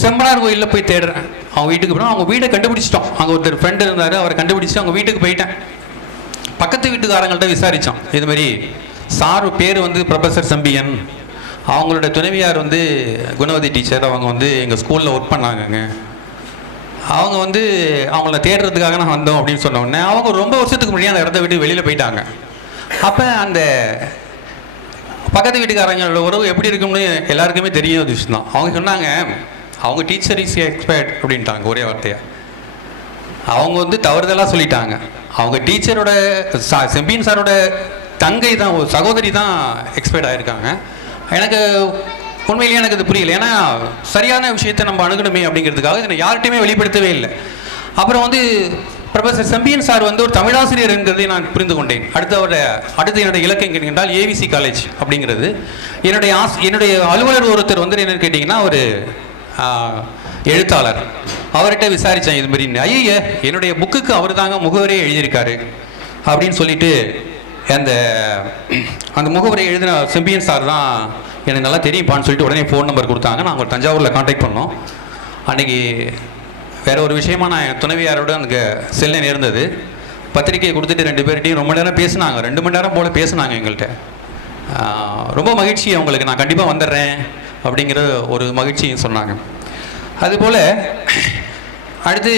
செம்பனார் கோயிலில் போய் தேடுறேன். அவங்க வீட்டுக்கு போனால் அவங்க வீடை கண்டுபிடிச்சிட்டோம். அங்கே ஒருத்தர் ஃப்ரெண்டு இருந்தார், அவரை கண்டுபிடிச்சிட்டு அவங்க வீட்டுக்கு போயிட்டேன். பக்கத்து வீட்டுக்காரங்கள்ட்ட விசாரித்தோம். இதுமாரி சார் பேர் வந்து ப்ரொஃபஸர் செம்பியன், அவங்களோட துணைவியார் வந்து குணவதி டீச்சர், அவங்க வந்து எங்கள் ஸ்கூலில் ஒர்க் பண்ணாங்கங்க, அவங்க வந்து அவங்கள தேடுறதுக்காக நான் வந்தோம் அப்படின்னு சொன்ன உடனே அவங்க ரொம்ப வருஷத்துக்கு முன்னாடி அந்த இடத்த விட்டு வெளியில் போயிட்டாங்க. அப்போ அந்த பக்கத்து வீட்டுக்காரங்களோட உறவு எப்படி இருக்கும்னு எல்லாருக்குமே தெரியும் ஒரு விஷயம் தான். அவங்க சொன்னாங்க அவங்க டீச்சர் இஸ் எக்ஸ்பர்ட் அப்படின்ட்டாங்க ஒரே வார்த்தையாக. அவங்க வந்து தவறுதலாக சொல்லிட்டாங்க. அவங்க டீச்சரோட செம்பியன் சாரோட தங்கை தான், ஒரு சகோதரி தான் எக்ஸ்பர்ட் ஆகிருக்காங்க. எனக்கு உண்மையிலேயே எனக்கு இது புரியல. ஏன்னா சரியான விஷயத்தை நம்ம அணுகணுமே அப்படிங்கிறதுக்காக இதை யார்கிட்டையுமே வெளிப்படுத்தவே இல்லை. அப்புறம் வந்து ப்ரொஃபஸர் செம்பியன் சார் வந்து ஒரு தமிழாசிரியர் என்கிறதை நான் புரிந்து கொண்டேன். அடுத்து என்னுடைய இலக்கை என்றால் ஏவிசி காலேஜ் அப்படிங்கிறது. என்னுடைய அலுவலர் ஒருத்தர் வந்து என்னன்னு கேட்டிங்கன்னா ஒரு எழுத்தாளர், அவர்கிட்ட விசாரித்தேன் இது மாதிரி. ஐய என்னுடைய புக்குக்கு அவர் தாங்க முகவரியை எழுதியிருக்காரு அப்படின்னு சொல்லிட்டு அந்த முகவரியை எழுதின செம்பியன் சார் தான் எனக்கு நல்லா தெரியும்ப்பான்னு சொல்லிட்டு உடனே ஃபோன் நம்பர் கொடுத்தாங்க. நாங்கள் தஞ்சாவூரில் கான்டாக்ட் பண்ணோம். அன்றைக்கி வேறு ஒரு விஷயமா நான் என் துணைவியாரோட அங்கே செல்ல நேர்ந்தது. பத்திரிக்கையை கொடுத்துட்டு 2 பேர்கிட்டையும் ரொம்ப நேரம் பேசினாங்க, 2 மணி நேரம் போல் பேசினாங்க எங்கள்கிட்ட. ரொம்ப மகிழ்ச்சி அவங்களுக்கு, நான் கண்டிப்பாக வந்துடுறேன் அப்படிங்கிற ஒரு மகிழ்ச்சியும் சொன்னாங்க. அதுபோல் அடுத்து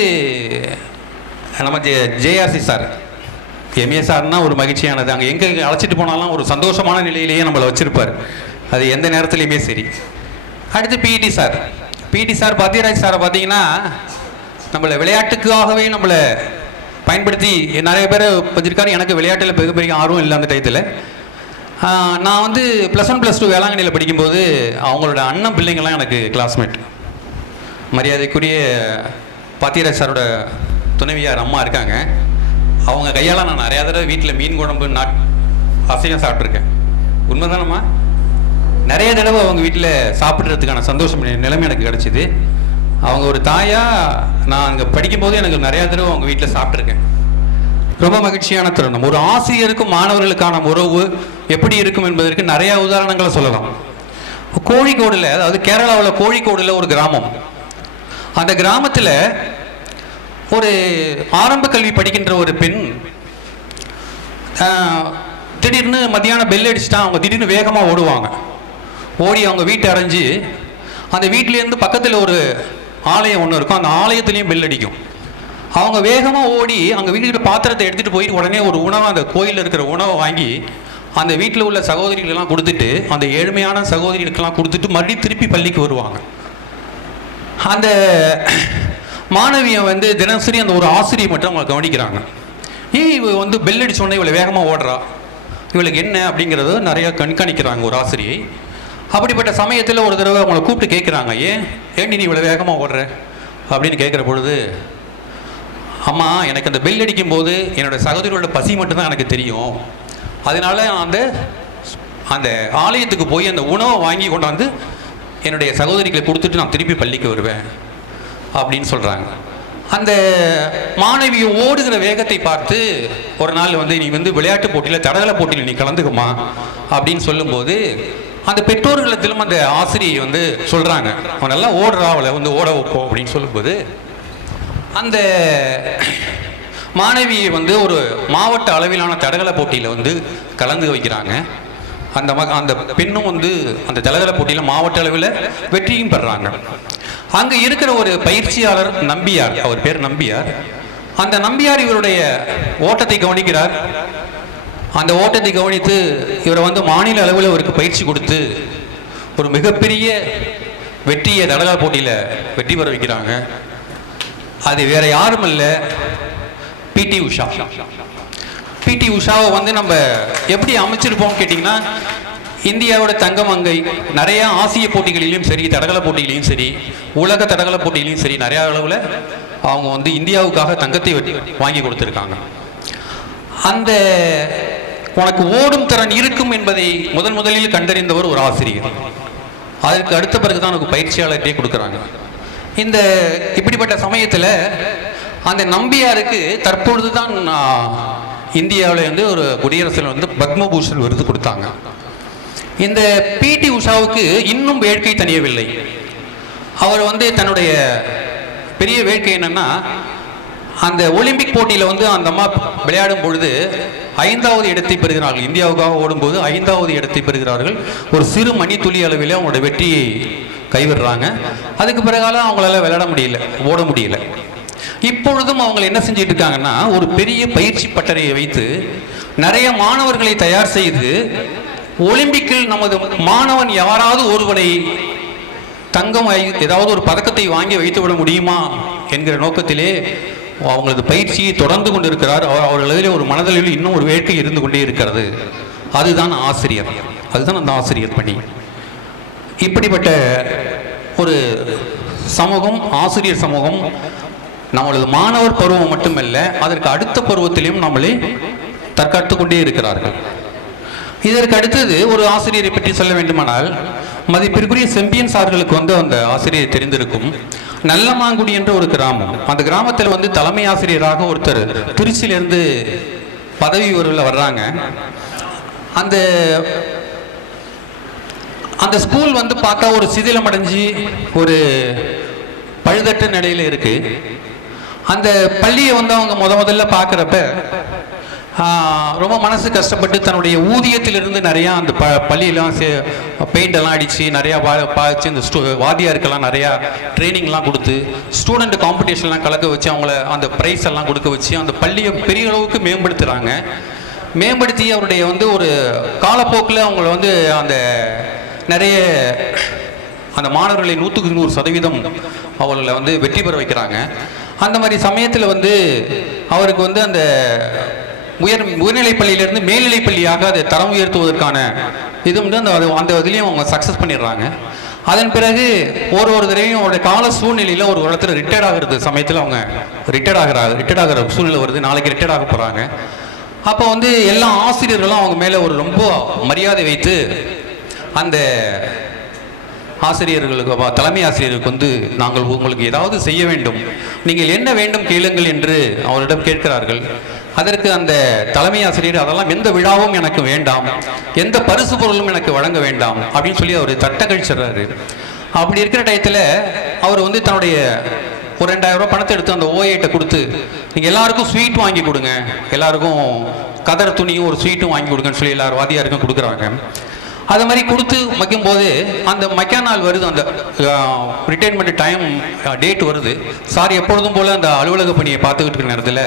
நம்ம ஜேஆர்சி சார், எம்ஏ சார்னா ஒரு மகிழ்ச்சியானது. அங்கே எங்கே அழைச்சிட்டு போனாலும் ஒரு சந்தோஷமான நிலையிலேயே நம்மளை வச்சுருப்பார், அது எந்த நேரத்துலையுமே சரி. அடுத்து பிடி சார் பாத்தியராஜ் சாரை பார்த்தீங்கன்னா நம்மளை விளையாட்டுக்காகவே நம்மளை பயன்படுத்தி நிறைய பேர் வச்சிருக்காரு. எனக்கு விளையாட்டில் பெரிய ஆர்வம் இல்லை அந்த டயத்தில். நான் வந்து +1 +2 வேளாங்கண்ணியில் படிக்கும்போது அவங்களோட அண்ணன் பிள்ளைங்கள்லாம் எனக்கு கிளாஸ்மேட். மரியாதைக்குரிய பாத்தியராஜ் சாரோட துணைவியார் அம்மா இருக்காங்க. அவங்க கையால் நான் நிறையா தடவை வீட்டில் மீன் குழம்பு அசையம் சாப்பிட்ருக்கேன். உண்மைதானம்மா? நிறைய தடவை அவங்க வீட்டில் சாப்பிட்றதுக்கான சந்தோஷம் நிலைமை எனக்கு கிடச்சிது. அவங்க ஒரு தாயாக நான் அங்கே படிக்கும்போது எனக்கு நிறையா தடவை அவங்க வீட்டில் சாப்பிட்ருக்கேன். ரொம்ப மகிழ்ச்சியான தருணம். ஒரு ஆசிரியருக்கும் மாணவர்களுக்கான உறவு எப்படி இருக்கும் என்பதற்கு நிறையா உதாரணங்களை சொல்லலாம். கோழிக்கோடில், அதாவது கேரளாவில் கோழிக்கோடில் ஒரு கிராமம். அந்த கிராமத்தில் ஒரு ஆரம்ப கல்வி படிக்கின்ற ஒரு பெண் திடீர்னு மத்தியானம் பெல் அடிச்சுட்டா அவங்க திடீர்னு வேகமாக ஓடுவாங்க. ஓடி அவங்க வீட்டை அடைஞ்சு அந்த வீட்டிலேருந்து பக்கத்தில் ஒரு ஆலயம் ஒன்று இருக்கும், அந்த ஆலயத்துலேயும் பெல் அடிக்கும். அவங்க வேகமாக ஓடி அங்கே வீட்டுக்கிட்ட பாத்திரத்தை எடுத்துகிட்டு போயிட்டு உடனே ஒரு உணவை, அந்த கோயிலில் இருக்கிற உணவை வாங்கி அந்த வீட்டில் உள்ள சகோதரிகளெல்லாம் கொடுத்துட்டு, அந்த ஏழ்மையான சகோதரிகளுக்கெல்லாம் கொடுத்துட்டு மறுபடியும் திருப்பி பள்ளிக்கு வருவாங்க. அந்த மாணவியை வந்து தினசரி அந்த ஒரு ஆசிரியை மட்டும் அவங்க கவனிக்கிறாங்க. இவ வந்து பெல் அடிச்சோடனே இவளை வேகமாக ஓடுறா, இவளுக்கு என்ன அப்படிங்கிறத நிறையா கண்காணிக்கிறாங்க ஒரு ஆசிரியை. அப்படிப்பட்ட சமயத்தில் ஒரு தடவை அவங்கள கூப்பிட்டு கேட்குறாங்க, ஏன்டி நீ இவ்வளோ வேகமாக ஓடுற அப்படின்னு கேட்குற பொழுது, அம்மா எனக்கு அந்த பெல் அடிக்கும்போது என்னோடய சகோதரியோட பசி மட்டும்தான் எனக்கு தெரியும், அதனால அந்த ஆலயத்துக்கு போய் அந்த உணவை வாங்கி கொண்டாந்து என்னுடைய சகோதரிகளை கொடுத்துட்டு நான் திருப்பி பள்ளிக்கு வருவேன் அப்படின்னு சொல்கிறாங்க. அந்த மாணவியை ஓடுகிற வேகத்தை பார்த்து ஒரு நாள் வந்து நீ வந்து விளையாட்டு போட்டியில், தடகள போட்டியில் நீ கலந்துக்குமா அப்படின்னு சொல்லும்போது அந்த பெற்றோர்களிடத்திலும் அந்த ஆசிரியை வந்து சொல்கிறாங்க, அவன் நல்லா ஓடுறா, அவளை வந்து ஓட வைப்போம் அப்படின்னு சொல்லும்போது அந்த மாணவியை வந்து ஒரு மாவட்ட அளவிலான தடகள போட்டியில் வந்து கலந்து வைக்கிறாங்க. அந்த பெண்ணும் வந்து அந்த தடகள போட்டியில் மாவட்ட அளவில் வெற்றியும் பெறாங்க. அங்கே இருக்கிற ஒரு பயிற்சியாளர் நம்பியார், அவர் பேர் நம்பியார். அந்த நம்பியார் இவருடைய ஓட்டத்தை கவனிக்கிறார். அந்த ஓட்டத்தை கவனித்து இவரை வந்து மாநில அளவில் இவருக்கு பயிற்சி கொடுத்து ஒரு மிகப்பெரிய வெற்றியை தடகள போட்டியில் வெற்றி பெற வைக்கிறாங்க. அது வேற யாரும் இல்லை, பிடி உஷா. பிடி உஷாவை வந்து நம்ம எப்படி அமைச்சிருப்போம் கேட்டிங்கன்னா, இந்தியாவோட தங்கமங்கை, நிறையா ஆசிய போட்டிகளிலும் சரி, தடகள போட்டிகளையும் சரி, உலக தடகள போட்டிகளையும் சரி, நிறையா அளவில் அவங்க வந்து இந்தியாவுக்காக தங்கத்தை வாங்கி கொடுத்துருக்காங்க. அந்த உனக்கு ஓடும் திறன் இருக்கும் என்பதை முதலில் கண்டறிந்தவர் ஒரு ஆசிரியர். அதற்கு அடுத்த பிறகுதான் எனக்கு பயிற்சியாளர்கிட்டே கொடுக்குறாங்க. இப்படிப்பட்ட சமயத்தில் அந்த நம்பியாருக்கு தற்பொழுது தான் இந்தியாவில் வந்து ஒரு குடியரசில் வந்து பத்மபூஷன் விருது கொடுத்தாங்க. இந்த பிடி உஷாவுக்கு இன்னும் வேட்கை தணியவில்லை. அவர் வந்து தன்னுடைய பெரிய வேட்கை என்னன்னா, அந்த ஒலிம்பிக் போட்டியில் வந்து அந்த அம்மா விளையாடும் பொழுது 5வது இடத்தை பெறுகிறார்கள். இந்தியாவுக்காக ஓடும்போது 5வது இடத்தை பெறுகிறார்கள். ஒரு சிறு மணித்துளி அளவிலே அவங்களோட வெற்றியை கைவிடுறாங்க. அதுக்கு பிறகால அவங்களால விளையாட முடியல, ஓட முடியல. இப்பொழுதும் அவங்க என்ன செஞ்சிட்டு இருக்காங்கன்னா, ஒரு பெரிய பயிற்சி பட்டறையை வைத்து நிறைய மாணவர்களை தயார் செய்து ஒலிம்பிக்கில் நமது மாணவன் யாராவது ஒருவனை தங்கம் ஏதாவது ஒரு பதக்கத்தை வாங்கி வைத்துவிட முடியுமா என்கிற நோக்கத்திலே அவங்களது பயிற்சியை தொடர்ந்து கொண்டிருக்கிறார். அவர்களிலே ஒரு மனதளவில் இன்னும் ஒரு வேட்கை இருந்து கொண்டே இருக்கிறது. அதுதான் ஆசிரியர், அதுதான் அந்த ஆசிரியர் பணி. இப்படிப்பட்ட ஒரு சமூகம், ஆசிரியர் சமூகம் நம்மளது மாணவர் பருவம் மட்டுமல்ல, அதற்கு அடுத்த பருவத்திலையும் நம்மளை தற்காத்து கொண்டே இருக்கிறார்கள். இதற்கு அடுத்தது ஒரு ஆசிரியரை பற்றி சொல்ல வேண்டுமானால், மதிப்பிற்குரிய செம்பியன் சார்களுக்கு வந்து அந்த ஆசிரியர் தெரிந்திருக்கும். நல்லமாங்குடி என்ற ஒரு கிராமம். அந்த கிராமத்தில் வந்து தலைமை ஆசிரியராக ஒருத்தர் திருச்சியிலிருந்து பதவி உயர்வில் வர்றாங்க. அந்த அந்த ஸ்கூல் வந்து பார்த்தா ஒரு சிதிலமடைஞ்சு ஒரு பழுதற்ற நிலையில் இருக்கு. அந்த பள்ளியை வந்து அவங்க முதல்ல பார்க்குறப்ப ரொம்ப மனசு கஷ்டப்பட்டு தன்னுடைய ஊதியத்திலிருந்து நிறையா அந்த பள்ளியெல்லாம் பெயிண்டெல்லாம் அடித்து நிறையா பாய்ச்சி இந்த வாத்தியாருக்கெல்லாம் நிறையா ட்ரைனிங்லாம் கொடுத்து ஸ்டூடெண்ட் காம்படிஷன்லாம் கலக்க வச்சு அவங்கள அந்த ப்ரைஸ் எல்லாம் கொடுக்க வச்சு அந்த பள்ளியை பெரிய அளவுக்கு மேம்படுத்துகிறாங்க. மேம்படுத்தி அவருடைய வந்து ஒரு காலப்போக்கில் அவங்கள வந்து அந்த நிறைய அந்த மாணவர்களை 100% அவர்களை வந்து வெற்றி பெற வைக்கிறாங்க. அந்த மாதிரி சமயத்தில் வந்து அவருக்கு வந்து அந்த உயர்நிலைப் பள்ளியிலிருந்து மேல்நிலைப் பள்ளியாக அதை தரம் உயர்த்துவதற்கான இது வந்து அந்த இதுலேயும் அவங்க சக்ஸஸ் பண்ணிடுறாங்க. அதன் பிறகு ஒரு தடவையும் அவருடைய கால சூழ்நிலையில் ஒரு இடத்துல ரிட்டையர்ட் ஆகிறது சமயத்தில் அவங்க ரிட்டையர்ட் ஆகிற சூழ்நிலை வருது. நாளைக்கு ரிட்டையர்ட் ஆக போகிறாங்க. அப்போ வந்து எல்லா ஆசிரியர்களும் அவங்க மேலே ஒரு ரொம்ப மரியாதை வைத்து அந்த ஆசிரியர்களுக்கு, தலைமை ஆசிரியருக்கு வந்து நாங்கள் உங்களுக்கு ஏதாவது செய்ய வேண்டும், நீங்கள் என்ன வேண்டும் கேளுங்கள் என்று அவரிடம் கேட்கிறார்கள். அதற்கு அந்த தலைமை ஆசிரியர் அதெல்லாம் எந்த விழாவும் எனக்கு வேண்டாம், எந்த பரிசு பொருளும் எனக்கு வழங்க வேண்டாம் அப்படின்னு சொல்லி அவர் தட்டை கழிச்சிடுறாரு. அப்படி இருக்கிற டயத்தில் அவர் வந்து தன்னுடைய ஒரு 2000 ரூபாய் பணத்தை எடுத்து அந்த ஓஏட்ட கொடுத்து, நீங்கள் எல்லாருக்கும் ஸ்வீட் வாங்கி கொடுங்க, எல்லாருக்கும் கதர் துணியும் ஒரு ஸ்வீட்டும் வாங்கி கொடுங்கன்னு சொல்லி எல்லாரும் வாதியாருக்கும் கொடுக்குறாங்க. அது மாதிரி கொடுத்து வைக்கும்போது அந்த மெக்கானால் வருது, அந்த ரிட்டைர்மெண்ட் டைம் டேட் வருது. சார் எப்பொழுதும் போல் அந்த அலுவலக பணியை பார்த்துக்கிட்டு இருக்கிற நேரத்தில்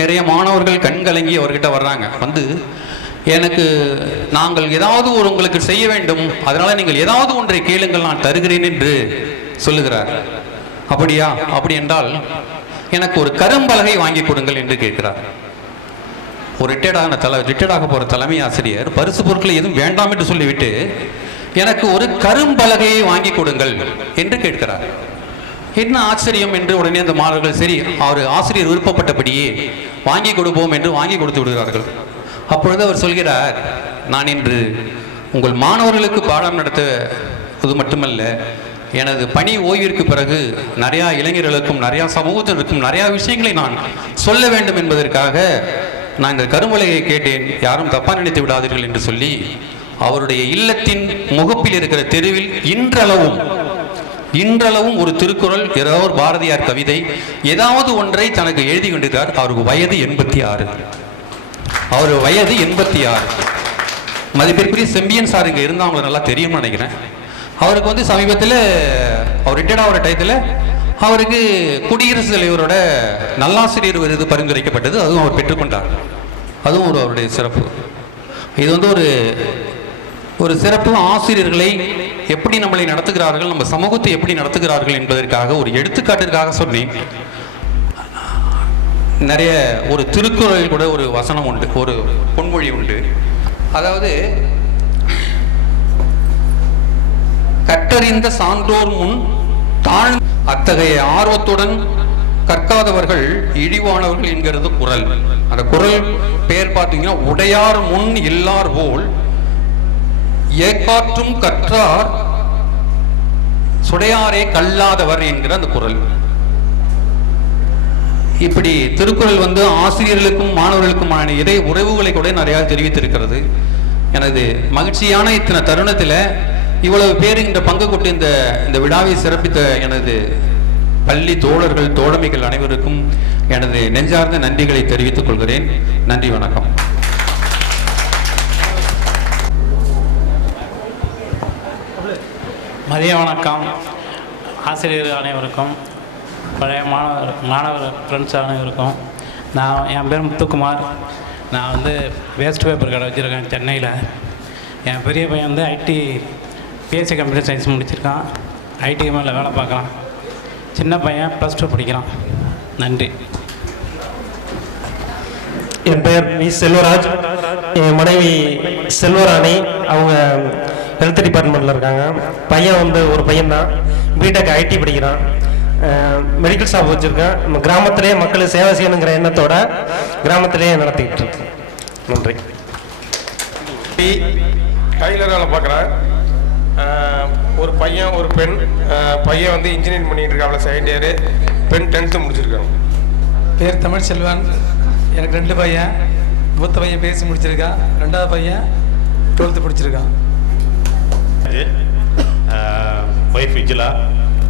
நிறைய மாணவர்கள் கண் கலங்கி அவர்கிட்ட வர்றாங்க. வந்து எனக்கு நாங்கள் ஏதாவது ஒரு உங்களுக்கு செய்ய வேண்டும், அதனால் நீங்கள் ஏதாவது ஒன்றை கேளுங்கள், நான் தருகிறேன் என்று சொல்லுகிறார். அப்படியா? அப்படி என்றால் எனக்கு ஒரு கரும்பலகை வாங்கி கொடுங்கள் என்று கேட்கிறார். ஒரு ரிட்டையர்டாக போகிற தலைமை ஆசிரியர் பரிசு பொருட்களை எதுவும் வேண்டாம் என்று சொல்லிவிட்டு எனக்கு ஒரு கரும்பலகையை வாங்கி கொடுங்கள் என்று கேட்கிறார். என்ன ஆச்சரியம் என்று உடனே அந்த மாணவர்கள் சரி அவர் ஆசிரியர் விருப்பப்பட்டபடியே வாங்கி கொடுப்போம் என்று வாங்கி கொடுத்து விடுகிறார்கள். அப்பொழுது அவர் சொல்கிறார், நான் இன்று உங்கள் மாணவர்களுக்கு பாடம் நடத்துவது மட்டுமல்ல, எனது பணி ஓய்விற்கு பிறகு நிறையா இளைஞர்களுக்கும் நிறையா சமூகத்தினருக்கும் நிறையா விஷயங்களை நான் சொல்ல வேண்டும் என்பதற்காக நான் இந்த கரும்பலகையை கேட்டேன், யாரும் தப்பா நினைத்து விடாதீர்கள் என்று சொல்லி அவருடைய இல்லத்தின் முகப்பில் இருக்கிற தெருவில் இன்றளவும் ஒரு திருக்குறள், ஏதாவது ஒரு பாரதியார் கவிதை, ஏதாவது ஒன்றை தனக்கு எழுதி கொண்டிருக்கிறார். அவருக்கு வயது 86. அவர் வயது 86. மதிப்பிற்குரிய செம்பியன் சார் இங்கே இருந்தால் அவங்களுக்கு நல்லா தெரியும்னு நினைக்கிறேன். அவருக்கு வந்து சமீபத்தில் அவர் ரிட்டையர்ட் ஆகிற டயத்தில் அவருக்கு குடியரசுத் தலைவரோட நல்லாசிரியர் விருது பரிந்துரைக்கப்பட்டது. அதுவும் அவர் பெற்றுக்கொண்டார். அதுவும் அவருடைய சிறப்பு. இது வந்து ஒரு சிறப்பு. ஆசிரியர்களை எப்படி நம்மளை நடத்துகிறார்கள், நம்ம சமூகத்தை எப்படி நடத்துகிறார்கள் என்பதற்காக ஒரு எடுத்துக்காட்டிற்காக சொன்னேன். நிறைய ஒரு திருக்குறளில் கூட ஒரு வசனம் உண்டு, ஒரு பொன்மொழி உண்டு. அதாவது கற்றறிந்த சான்றோர் முன் தாழ் அத்தகைய ஆர்வத்துடன் கற்காதவர்கள் இழிவானவர்கள் என்கிறது குறள். அந்த குறள் பெயர் பார்த்தீங்கன்னா உடையார் முன் இல்லார் போல் ஏக்காற்றும் கற்றார் சுடையாரே கல்லாதவர் என்கிற அந்த குறள். இப்படி திருக்குறள் வந்து ஆசிரியர்களுக்கும் மாணவர்களுக்குமான இறை உறவுகளை கூட நிறைய தெரிவித்திருக்கிறது. எனது மகிழ்ச்சியான இத்தனை தருணத்தில் இவ்வளவு பேர் இந்த பங்கு கொண்டு இந்த விழாவை சிறப்பித்த எனது பள்ளி தோழர்கள் தோழமைகள் அனைவருக்கும் எனது நெஞ்சார்ந்த நன்றிகளை தெரிவித்துக் கொள்கிறேன். நன்றி, வணக்கம். மதிய வணக்கம் ஆசிரியர்கள் அனைவருக்கும், பழைய மாணவர் ஃப்ரெண்ட்ஸ் அனைவருக்கும். என் பேர் முத்துக்குமார். நான் வந்து வேஸ்ட் பேப்பர் கடை வச்சுருக்கேன் சென்னையில். என் பெரிய பையன் வந்து ஐடி பிஎஸ்சி கம்ப்யூட்டர் சயின்ஸ் முடிச்சிருக்கான். ஐடி மேலே வேலை பார்க்குறான். சின்ன பையன் +2 படிக்கிறான். நன்றி. என் பெயர் வி செல்வராஜ். என் மனைவி செல்வராணி. அவங்க ஹெல்த் டிபார்ட்மெண்ட்டில் இருக்காங்க. பையன் வந்து ஒரு பையன்தான், பிடெக் ஐடி படிக்கிறான். மெடிக்கல் ஷாப் வச்சுருக்கேன். நம்ம கிராமத்திலே மக்களுக்கு சேவை செய்யணுங்கிற எண்ணத்தோட கிராமத்திலேயே நடத்திக்கிட்டு இருக்கேன். நன்றி. டைலர் வேலை பார்க்குறேன். ஒரு பையன் ஒரு பெண். பையன் வந்து இன்ஜினியரிங் பண்ணிட்டு இருக்காங்க, செகண்ட் இயரு. பெண் 10th முடிச்சிருக்காங்க. பேர் தமிழ் செல்வன். எனக்கு 2 பையன். மூத்த பையன் பேசி முடிச்சிருக்கான். 2வது பையன் 12th படிச்சிருக்கான். ஒய்ஃப் விஜிலா.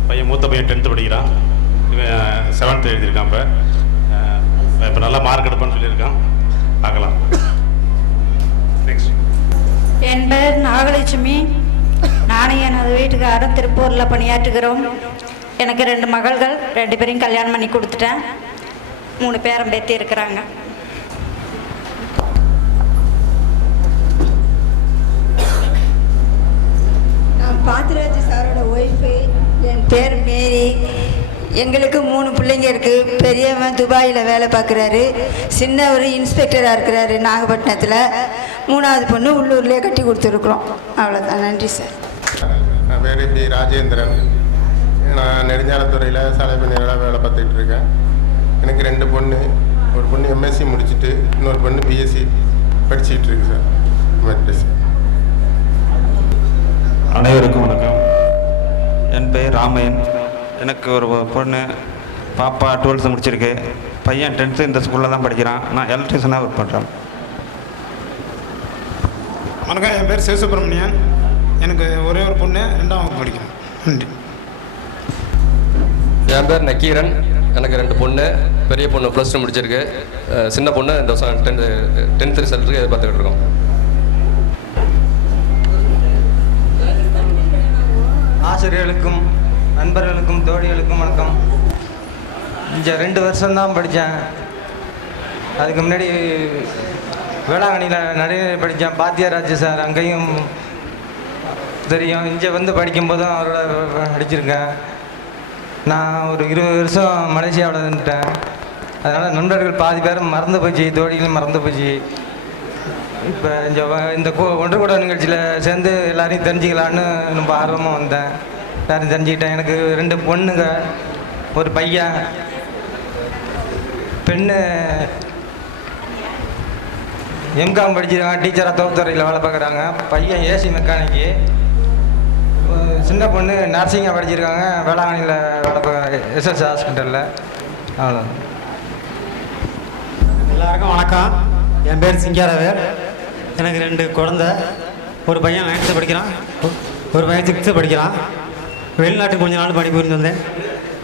பையன் மூத்த பையன் 10th படிக்கிறான். இவன் 7th எழுதியிருக்கான். இப்போ நல்லா மார்க் எடுப்பான்னு சொல்லியிருக்கான். பார்க்கலாம். நெக்ஸ்ட். என் பேர் நாகலட்சுமி. நானும் எனது வீட்டுக்காரரும் திருப்பூரில் பணியாற்றுகிறோம். எனக்கு 2 மகள்கள், 2 பேரையும் கல்யாணம் பண்ணி கொடுத்துட்டேன். 3 பேரம் பேத்தி இருக்கிறாங்க. நான் பாத்திராஜ் சாரோட ஒய்ஃபு. என் பேர் மேரி. எங்களுக்கு 3 பிள்ளைங்க இருக்குது. பெரியவன் துபாயில் வேலை பார்க்குறாரு. சின்னவர் இன்ஸ்பெக்டராக இருக்கிறாரு நாகப்பட்டினத்தில். 3வது பொண்ணு உள்ளூர்லேயே கட்டி கொடுத்துருக்குறோம். அவ்வளோதான். நன்றி சார். என் பேர் பி ராஜேந்திரன். நான் நெடுஞ்சாலைத்துறையில் சாலை பணியாளராக வேலை பார்த்துக்கிட்டு இருக்கேன். எனக்கு 2 பொண்ணு. ஒரு பொண்ணு எம்எஸ்சி முடிச்சுட்டு, இன்னொரு பொண்ணு பிஎஸ்சி படிச்சுக்கிட்டு இருக்கு சார். மெட்ரிஸ். அனைவருக்கும் வணக்கம். என் பெயர் ராமையன். எனக்கு ஒரு பொண்ணு பாப்பா 12th முடிச்சிருக்கு. பையன் 10th இந்த ஸ்கூலில் தான் படிக்கிறான். நான் எலக்ட்ரிஷனாக ஒர்க் பண்ணுறேன். வணக்கம். என் பேர் சிவசுப்ரமணியன். எனக்கு ஒரே ஒரு பொண்ணு, 2ஆம் வகுப்பு படிக்கிறேன். நன்றி. என் பேர் நக்கீரன். எனக்கு 2 பொண்ணு. பெரிய பொண்ணு +2 முடிச்சிருக்கு. சின்ன பொண்ணு இந்த வருஷம் 10th ரிசல்ட்டுக்கு எதிர்பார்த்துக்கிட்டு இருக்கோம். ஆசிரியர்களுக்கும் நண்பர்களுக்கும் தோழிகளுக்கும் வணக்கம். இங்கே 2 வருஷம்தான் படித்தேன். அதுக்கு முன்னாடி வேளாங்கண்ணியில் நிறைய படித்தேன். பாத்தியராஜ் சார் அங்கேயும் தெரியும். இங்கே வந்து படிக்கும்போதும் அவரோட படிச்சிருக்கேன். நான் ஒரு 20 வருஷம் மலேசியாவில் இருந்துட்டேன். அதனால் நண்பர்கள் பாதி பேர் மறந்து போச்சு, தோழிகளும் மறந்து போச்சு. இப்போ இந்த ஒன்று கூட நிகழ்ச்சியில் சேர்ந்து எல்லாரையும் தெரிஞ்சுக்கலான்னு ரொம்ப ஆர்வமாக வந்தேன். எல்லாரும் தெரிஞ்சுக்கிட்டேன். எனக்கு 2 பொண்ணுங்க, ஒரு பையன். பெண்ணு எம்காம் படிச்சிருக்காங்க, டீச்சராக தோப்புத்துறையில் வேலை பார்க்குறாங்க. பையன் ஏசி மெக்கானிக்கு. சின்ன பொண்ணு நர்சிங்காக படிச்சிருக்காங்க, வேளாங்கண்ணியில் வேலை பார்க்குறாங்க, எஸ்எஸ் ஹாஸ்பிட்டலில். அவ்வளோ. எல்லாருக்கும் வணக்கம். என் பேர் சிங்காரவேல். எனக்கு 2 குழந்தை. ஒரு பையன் 9th படிக்கிறான், ஒரு பையன் 6th படிக்கிறான். வெளிநாட்டுக்கு கொஞ்ச நாள் படிப்பு இருந்தேன்.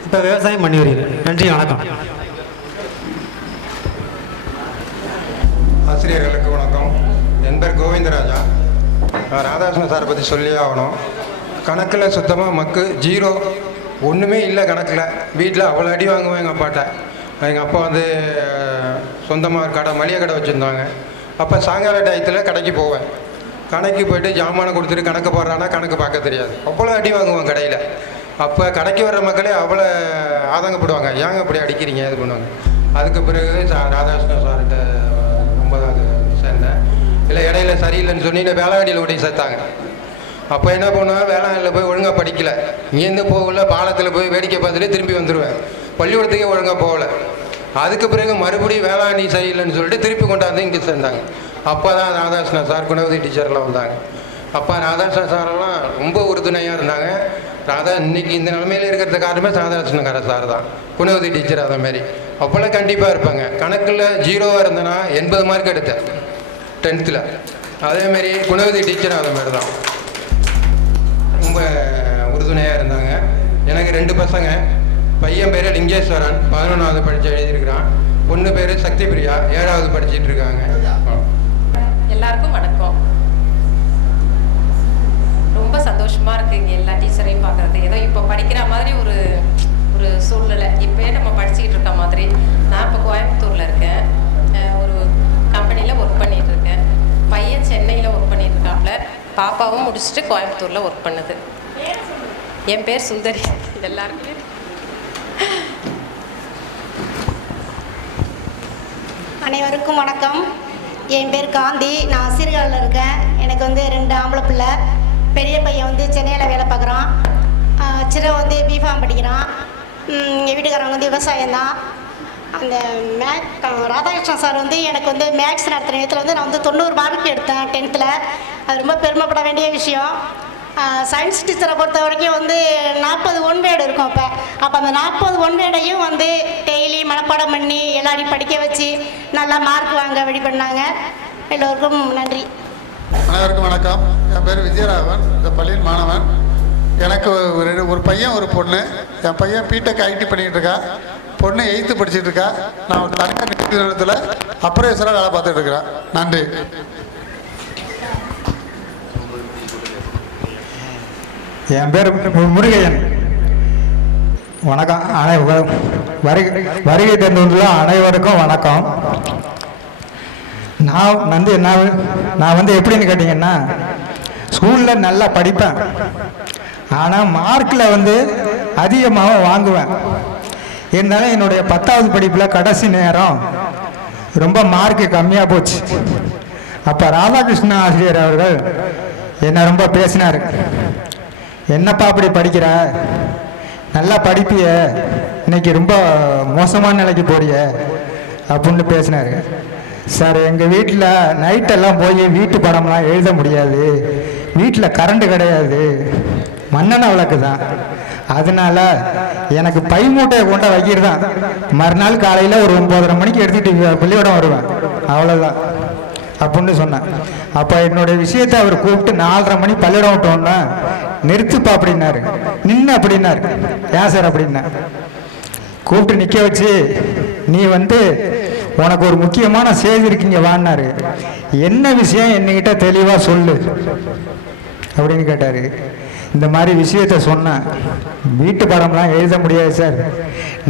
இப்போ விவசாயம் பண்ணி வருகிறேன். நன்றி, வணக்கம். ஆசிரியர்களுக்கு வணக்கம். என் பேர் கோவிந்தராஜா. ராதாகிருஷ்ணன் சாரை பற்றி சொல்லி ஆகணும். கணக்கில் சுத்தமாக மக்கு 0, ஒன்றுமே இல்லை கணக்கில். வீட்டில் அவ்வளோ அடி வாங்குவேன் எங்கள் அப்பாட்ட. எங்கள் அப்பா வந்து சொந்தமாக கடை, மளிகை கடை வச்சுருந்தாங்க. அப்போ சாயங்கால டயத்தில் கடைக்கு போவேன். கடைக்கு போய்ட்டு ஜாமானை கொடுத்துட்டு கணக்கு போடுறான்னா கணக்கு பார்க்க தெரியாது. அவ்வளோ அடி வாங்குவேன் கடையில். அப்போ கடைக்கு வர்ற மக்களே அவ்வளோ ஆதங்கப்படுவாங்க, ஏங்க இப்படி அடிக்கிறீங்க, இது பண்ணுவாங்க. அதுக்கு பிறகு ராதாகிருஷ்ணன் சார்கிட்ட 9வது சேர்ந்தேன். இல்லை இடையில சரியில்லைன்னு சொல்லி வேளாங்கண்ணியில் ஓட்டி சேர்த்தாங்க. அப்போ என்ன பண்ணுவேன், வேளாங்கண்ணியில் போய் ஒழுங்காக படிக்கலை. இங்கேருந்து போகல, பாலத்தில் போய் வேடிக்கை பார்த்துட்டு திரும்பி வந்துடுவேன். பள்ளிக்கூடத்துக்கே ஒழுங்காக போகலை. அதுக்கு பிறகு மறுபடியும் வேளாங்கண்ணி சரியில்லைன்னு சொல்லிட்டு திருப்பி கொண்டாந்து இங்கே சேர்ந்தாங்க. அப்போ தான் ராதாகிருஷ்ணன் சார் குணவதி டீச்சர்லாம் வந்தாங்க. அப்போ ராதாகிருஷ்ணன் சாரெல்லாம் ரொம்ப உறுதுணையாக இருந்தாங்க. இன்னைக்கு இந்த நிலைமையில் இருக்கிறது காரணமே ராதாகிருஷ்ணன் சார் தான், குணவதி டீச்சர். அதை மாதிரி அப்போல்லாம் கண்டிப்பாக இருப்பாங்க. கணக்கில் 0 இருந்தேன்னா 80 மார்க் எடுத்தேன் 10th. அதேமாரி குணவதி டீச்சரும் அதே மாதிரி தான் ரொம்ப உறுதுணையாக இருந்தாங்க. எனக்கு 2 பசங்க. பையன் பேர் லிங்கேஸ்வரன் 11வது படித்து எழுதியிருக்கிறான். பொண்ணு பேர் சக்தி பிரியா 7வது படிச்சுட்டு இருக்காங்க. எல்லாருக்கும் வணக்கம். ரொம்ப சந்தோஷமாக இருக்குது இங்கே எல்லா டீச்சரையும் பார்க்குறது. ஏதோ இப்போ படிக்கிற மாதிரி ஒரு சூழ்நிலை. இப்போயே நம்ம படிச்சுக்கிட்டு இருக்க மாதிரி. நான் இப்போ கோயம்புத்தூரில் இருக்கேன். ஒரு கம்பெனியில் ஒர்க் பண்ணிகிட்டு இருக்கேன். பையன் சென்னையில் ஒர்க் பண்ணிட்டு இருக்காப்புல. பாப்பாவும் முடிச்சுட்டு கோயம்புத்தூரில் ஒர்க் பண்ணுது. என் பேர் சுந்தரி. எல்லாருக்குமே அனைவருக்கும் வணக்கம். என் பேர் காந்தி. நான் சீர்காழியில் இருக்கேன். எனக்கு 2 ஆம்பளை பிள்ளை. பெரிய பையன் சென்னையில் வேலை பார்க்குறான். சின்ன பிஃபார்ம் படிக்கிறான். எங்கள் வீட்டுக்காரங்க விவசாயம்தான். அந்த ராதாகிருஷ்ணன் சார் எனக்கு மேக்ஸ் நடத்துகிற நேரத்தில் நான் 90 மார்க் எடுத்தேன் 10th. அது ரொம்ப பெருமைப்பட வேண்டிய விஷயம். சயின்ஸ் டீச்சரை பொறுத்த வரைக்கும் 40 ஒன்வேர்டு இருக்கும். அப்போ அந்த 40 ஒன்வேர்டையும் டெய்லி மனப்பாடம் பண்ணி எல்லாரையும் படிக்க வச்சு நல்லா மார்க் வாங்க ரெடி பண்ணாங்க. எல்லோருக்கும் நன்றி. அனைவருக்கும் வணக்கம். என் பேர் விஜயராகவன். இந்த பள்ளியின் மாணவன். எனக்கு ஒரு பையன் ஒரு பொண்ணு. என் பையன் பிடெக் ஐடி பண்ணிகிட்டு இருக்கா. பொண்ணு 8th படிச்சுட்டு இருக்கா. நான் ஒரு தனியார் நிறுவனத்தில் அப்ரைசராக வேலை பார்த்துட்டு இருக்கிறேன். நன்றி. என் பேர் முருகையன். வணக்கம். வருகை தந்துள்ள அனைவருக்கும் வணக்கம். நான் எப்படின்னு கேட்டிங்கன்னா, ஸ்கூலில் நல்லா படிப்பேன். ஆனால் மார்க்கில் அதிகமாக வாங்குவேன். இருந்தாலும் என்னுடைய 10வது படிப்பில் கடைசி நேரம் ரொம்ப மார்க்கு கம்மியாக போச்சு. அப்போ ராதாகிருஷ்ணன் ஆசிரியர் அவர்கள் என்னை ரொம்ப பேசினார். என்னப்பா அப்படி படிக்கிற, நல்லா படிப்பிய, இன்னைக்கு ரொம்ப மோசமான நிலைக்கு போறிய அப்படின்னு பேசினார். சார், எங்கள் வீட்டில் நைட்டெல்லாம் போய் வீட்டு படம்லாம் எழுத முடியாது. வீட்டில் கரண்ட்டு கிடையாது, மண்ணெண்ணெய் விளக்கு தான். அதனால எனக்கு பை மூட்டையை கொண்ட வைக்கிறது தான். மறுநாள் காலையில் ஒரு 9:30 மணிக்கு எடுத்துகிட்டு பள்ளிக்கூடம் வருவேன். அவ்வளோதான் அப்படின்னு சொன்னேன். அப்போ என்னுடைய விஷயத்தை அவர் கூப்பிட்டு 4:30 மணி பள்ளிக்கூடம் விட்டோன்னா, நிறுத்துப்பா அப்படின்னாரு. நின்று அப்படின்னாரு. ஏன் சார் அப்படின்னா, கூப்பிட்டு நிற்க வச்சு, நீ உனக்கு ஒரு முக்கியமான செய்தி இருக்குங்க வான்னாரு. என்ன விஷயம் என்கிட்ட தெளிவாக சொல்லு அப்படின்னு கேட்டார். இந்த மாதிரி விஷயத்த சொன்னேன். வீட்டு படம்லாம் எழுத முடியாது சார்,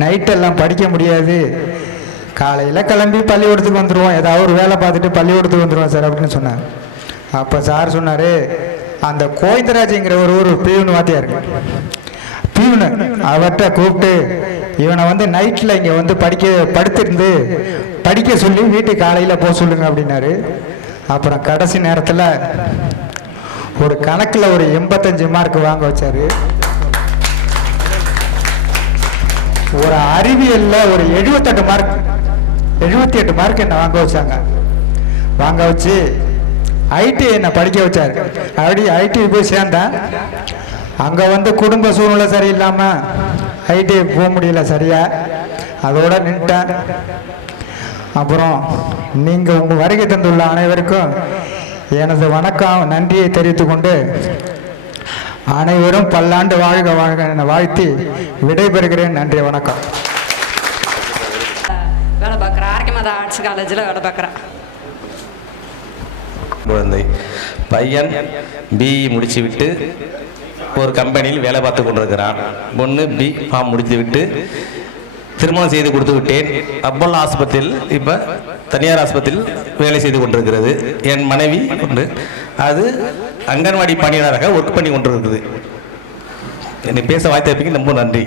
நைட்டெல்லாம் படிக்க முடியாது, காலையில் கிளம்பி பள்ளிக்கூடத்துக்கு வந்துடுவோம், ஏதாவது ஒரு வேலை பார்த்துட்டு பள்ளிக்கூடத்துக்கு வந்துடுவோம் சார் அப்படின்னு சொன்னேன். அப்போ சார் சொன்னார், அந்த கோவிந்தராஜுங்கிற ஒரு பியூன் வாத்தியார், பியூனு, அவர்கிட்ட கூப்பிட்டு இவனை நைட்டில் இங்கே படுத்திருந்து படிக்க சொல்லி வீட்டுக்கு காலையில் போக சொல்லுங்க அப்படின்னாரு. அப்புறம் கடைசி நேரத்தில் ஒரு கணக்கில் ஒரு 85 மார்க் வாங்க வச்சாரு. ஒரு அறிவியலில் ஒரு 78 மார்க் என்ன வாங்க வச்சாங்க. வாங்க வச்சு ஐடி என்னை படிக்க வச்சார். அப்படி ஐடி போய் சேர்ந்தேன். அங்கே குடும்ப சூழ்நிலை சரியில்லாமல் ஐடி போக முடியல சரியா, அதோட நின்ட்டேன். அப்புறம் நீங்கள் உங்கள் வருகை தந்துள்ள அனைவருக்கும் எனது வணக்கம், நன்றியை தெரிவித்துக் கொண்டு அனைவரும் பல்லாண்டு வாழ்க வாழ்க என வாழ்த்தி விடைபெறுகிறேன். நன்றி, வணக்கம். வேலை பார்க்குறேன். ஆர்கேமாதா ஆர்ட்ஸ் காலேஜில் வேலை பார்க்குறேன். குழந்தை பையன் பிஇ முடித்து விட்டு ஒரு கம்பெனியில் வேலை பார்த்து கொண்டிருக்கிறான். பொண்ணு பிஃபார்ம் முடித்து விட்டு திருமணம் செய்து கொடுத்து விட்டேன். அப்போலோ ஆஸ்பத்திரியில் இப்போ தனியார் ஆஸ்பத்திரியில் வேலை செய்து கொண்டிருக்கிறது. என் மனைவி கொண்டு அது அங்கன்வாடி பணியாளராக ஒர்க் பண்ணி கொண்டிருக்குது. என்னை பேச வாய்ப்பு ரொம்ப நன்றி.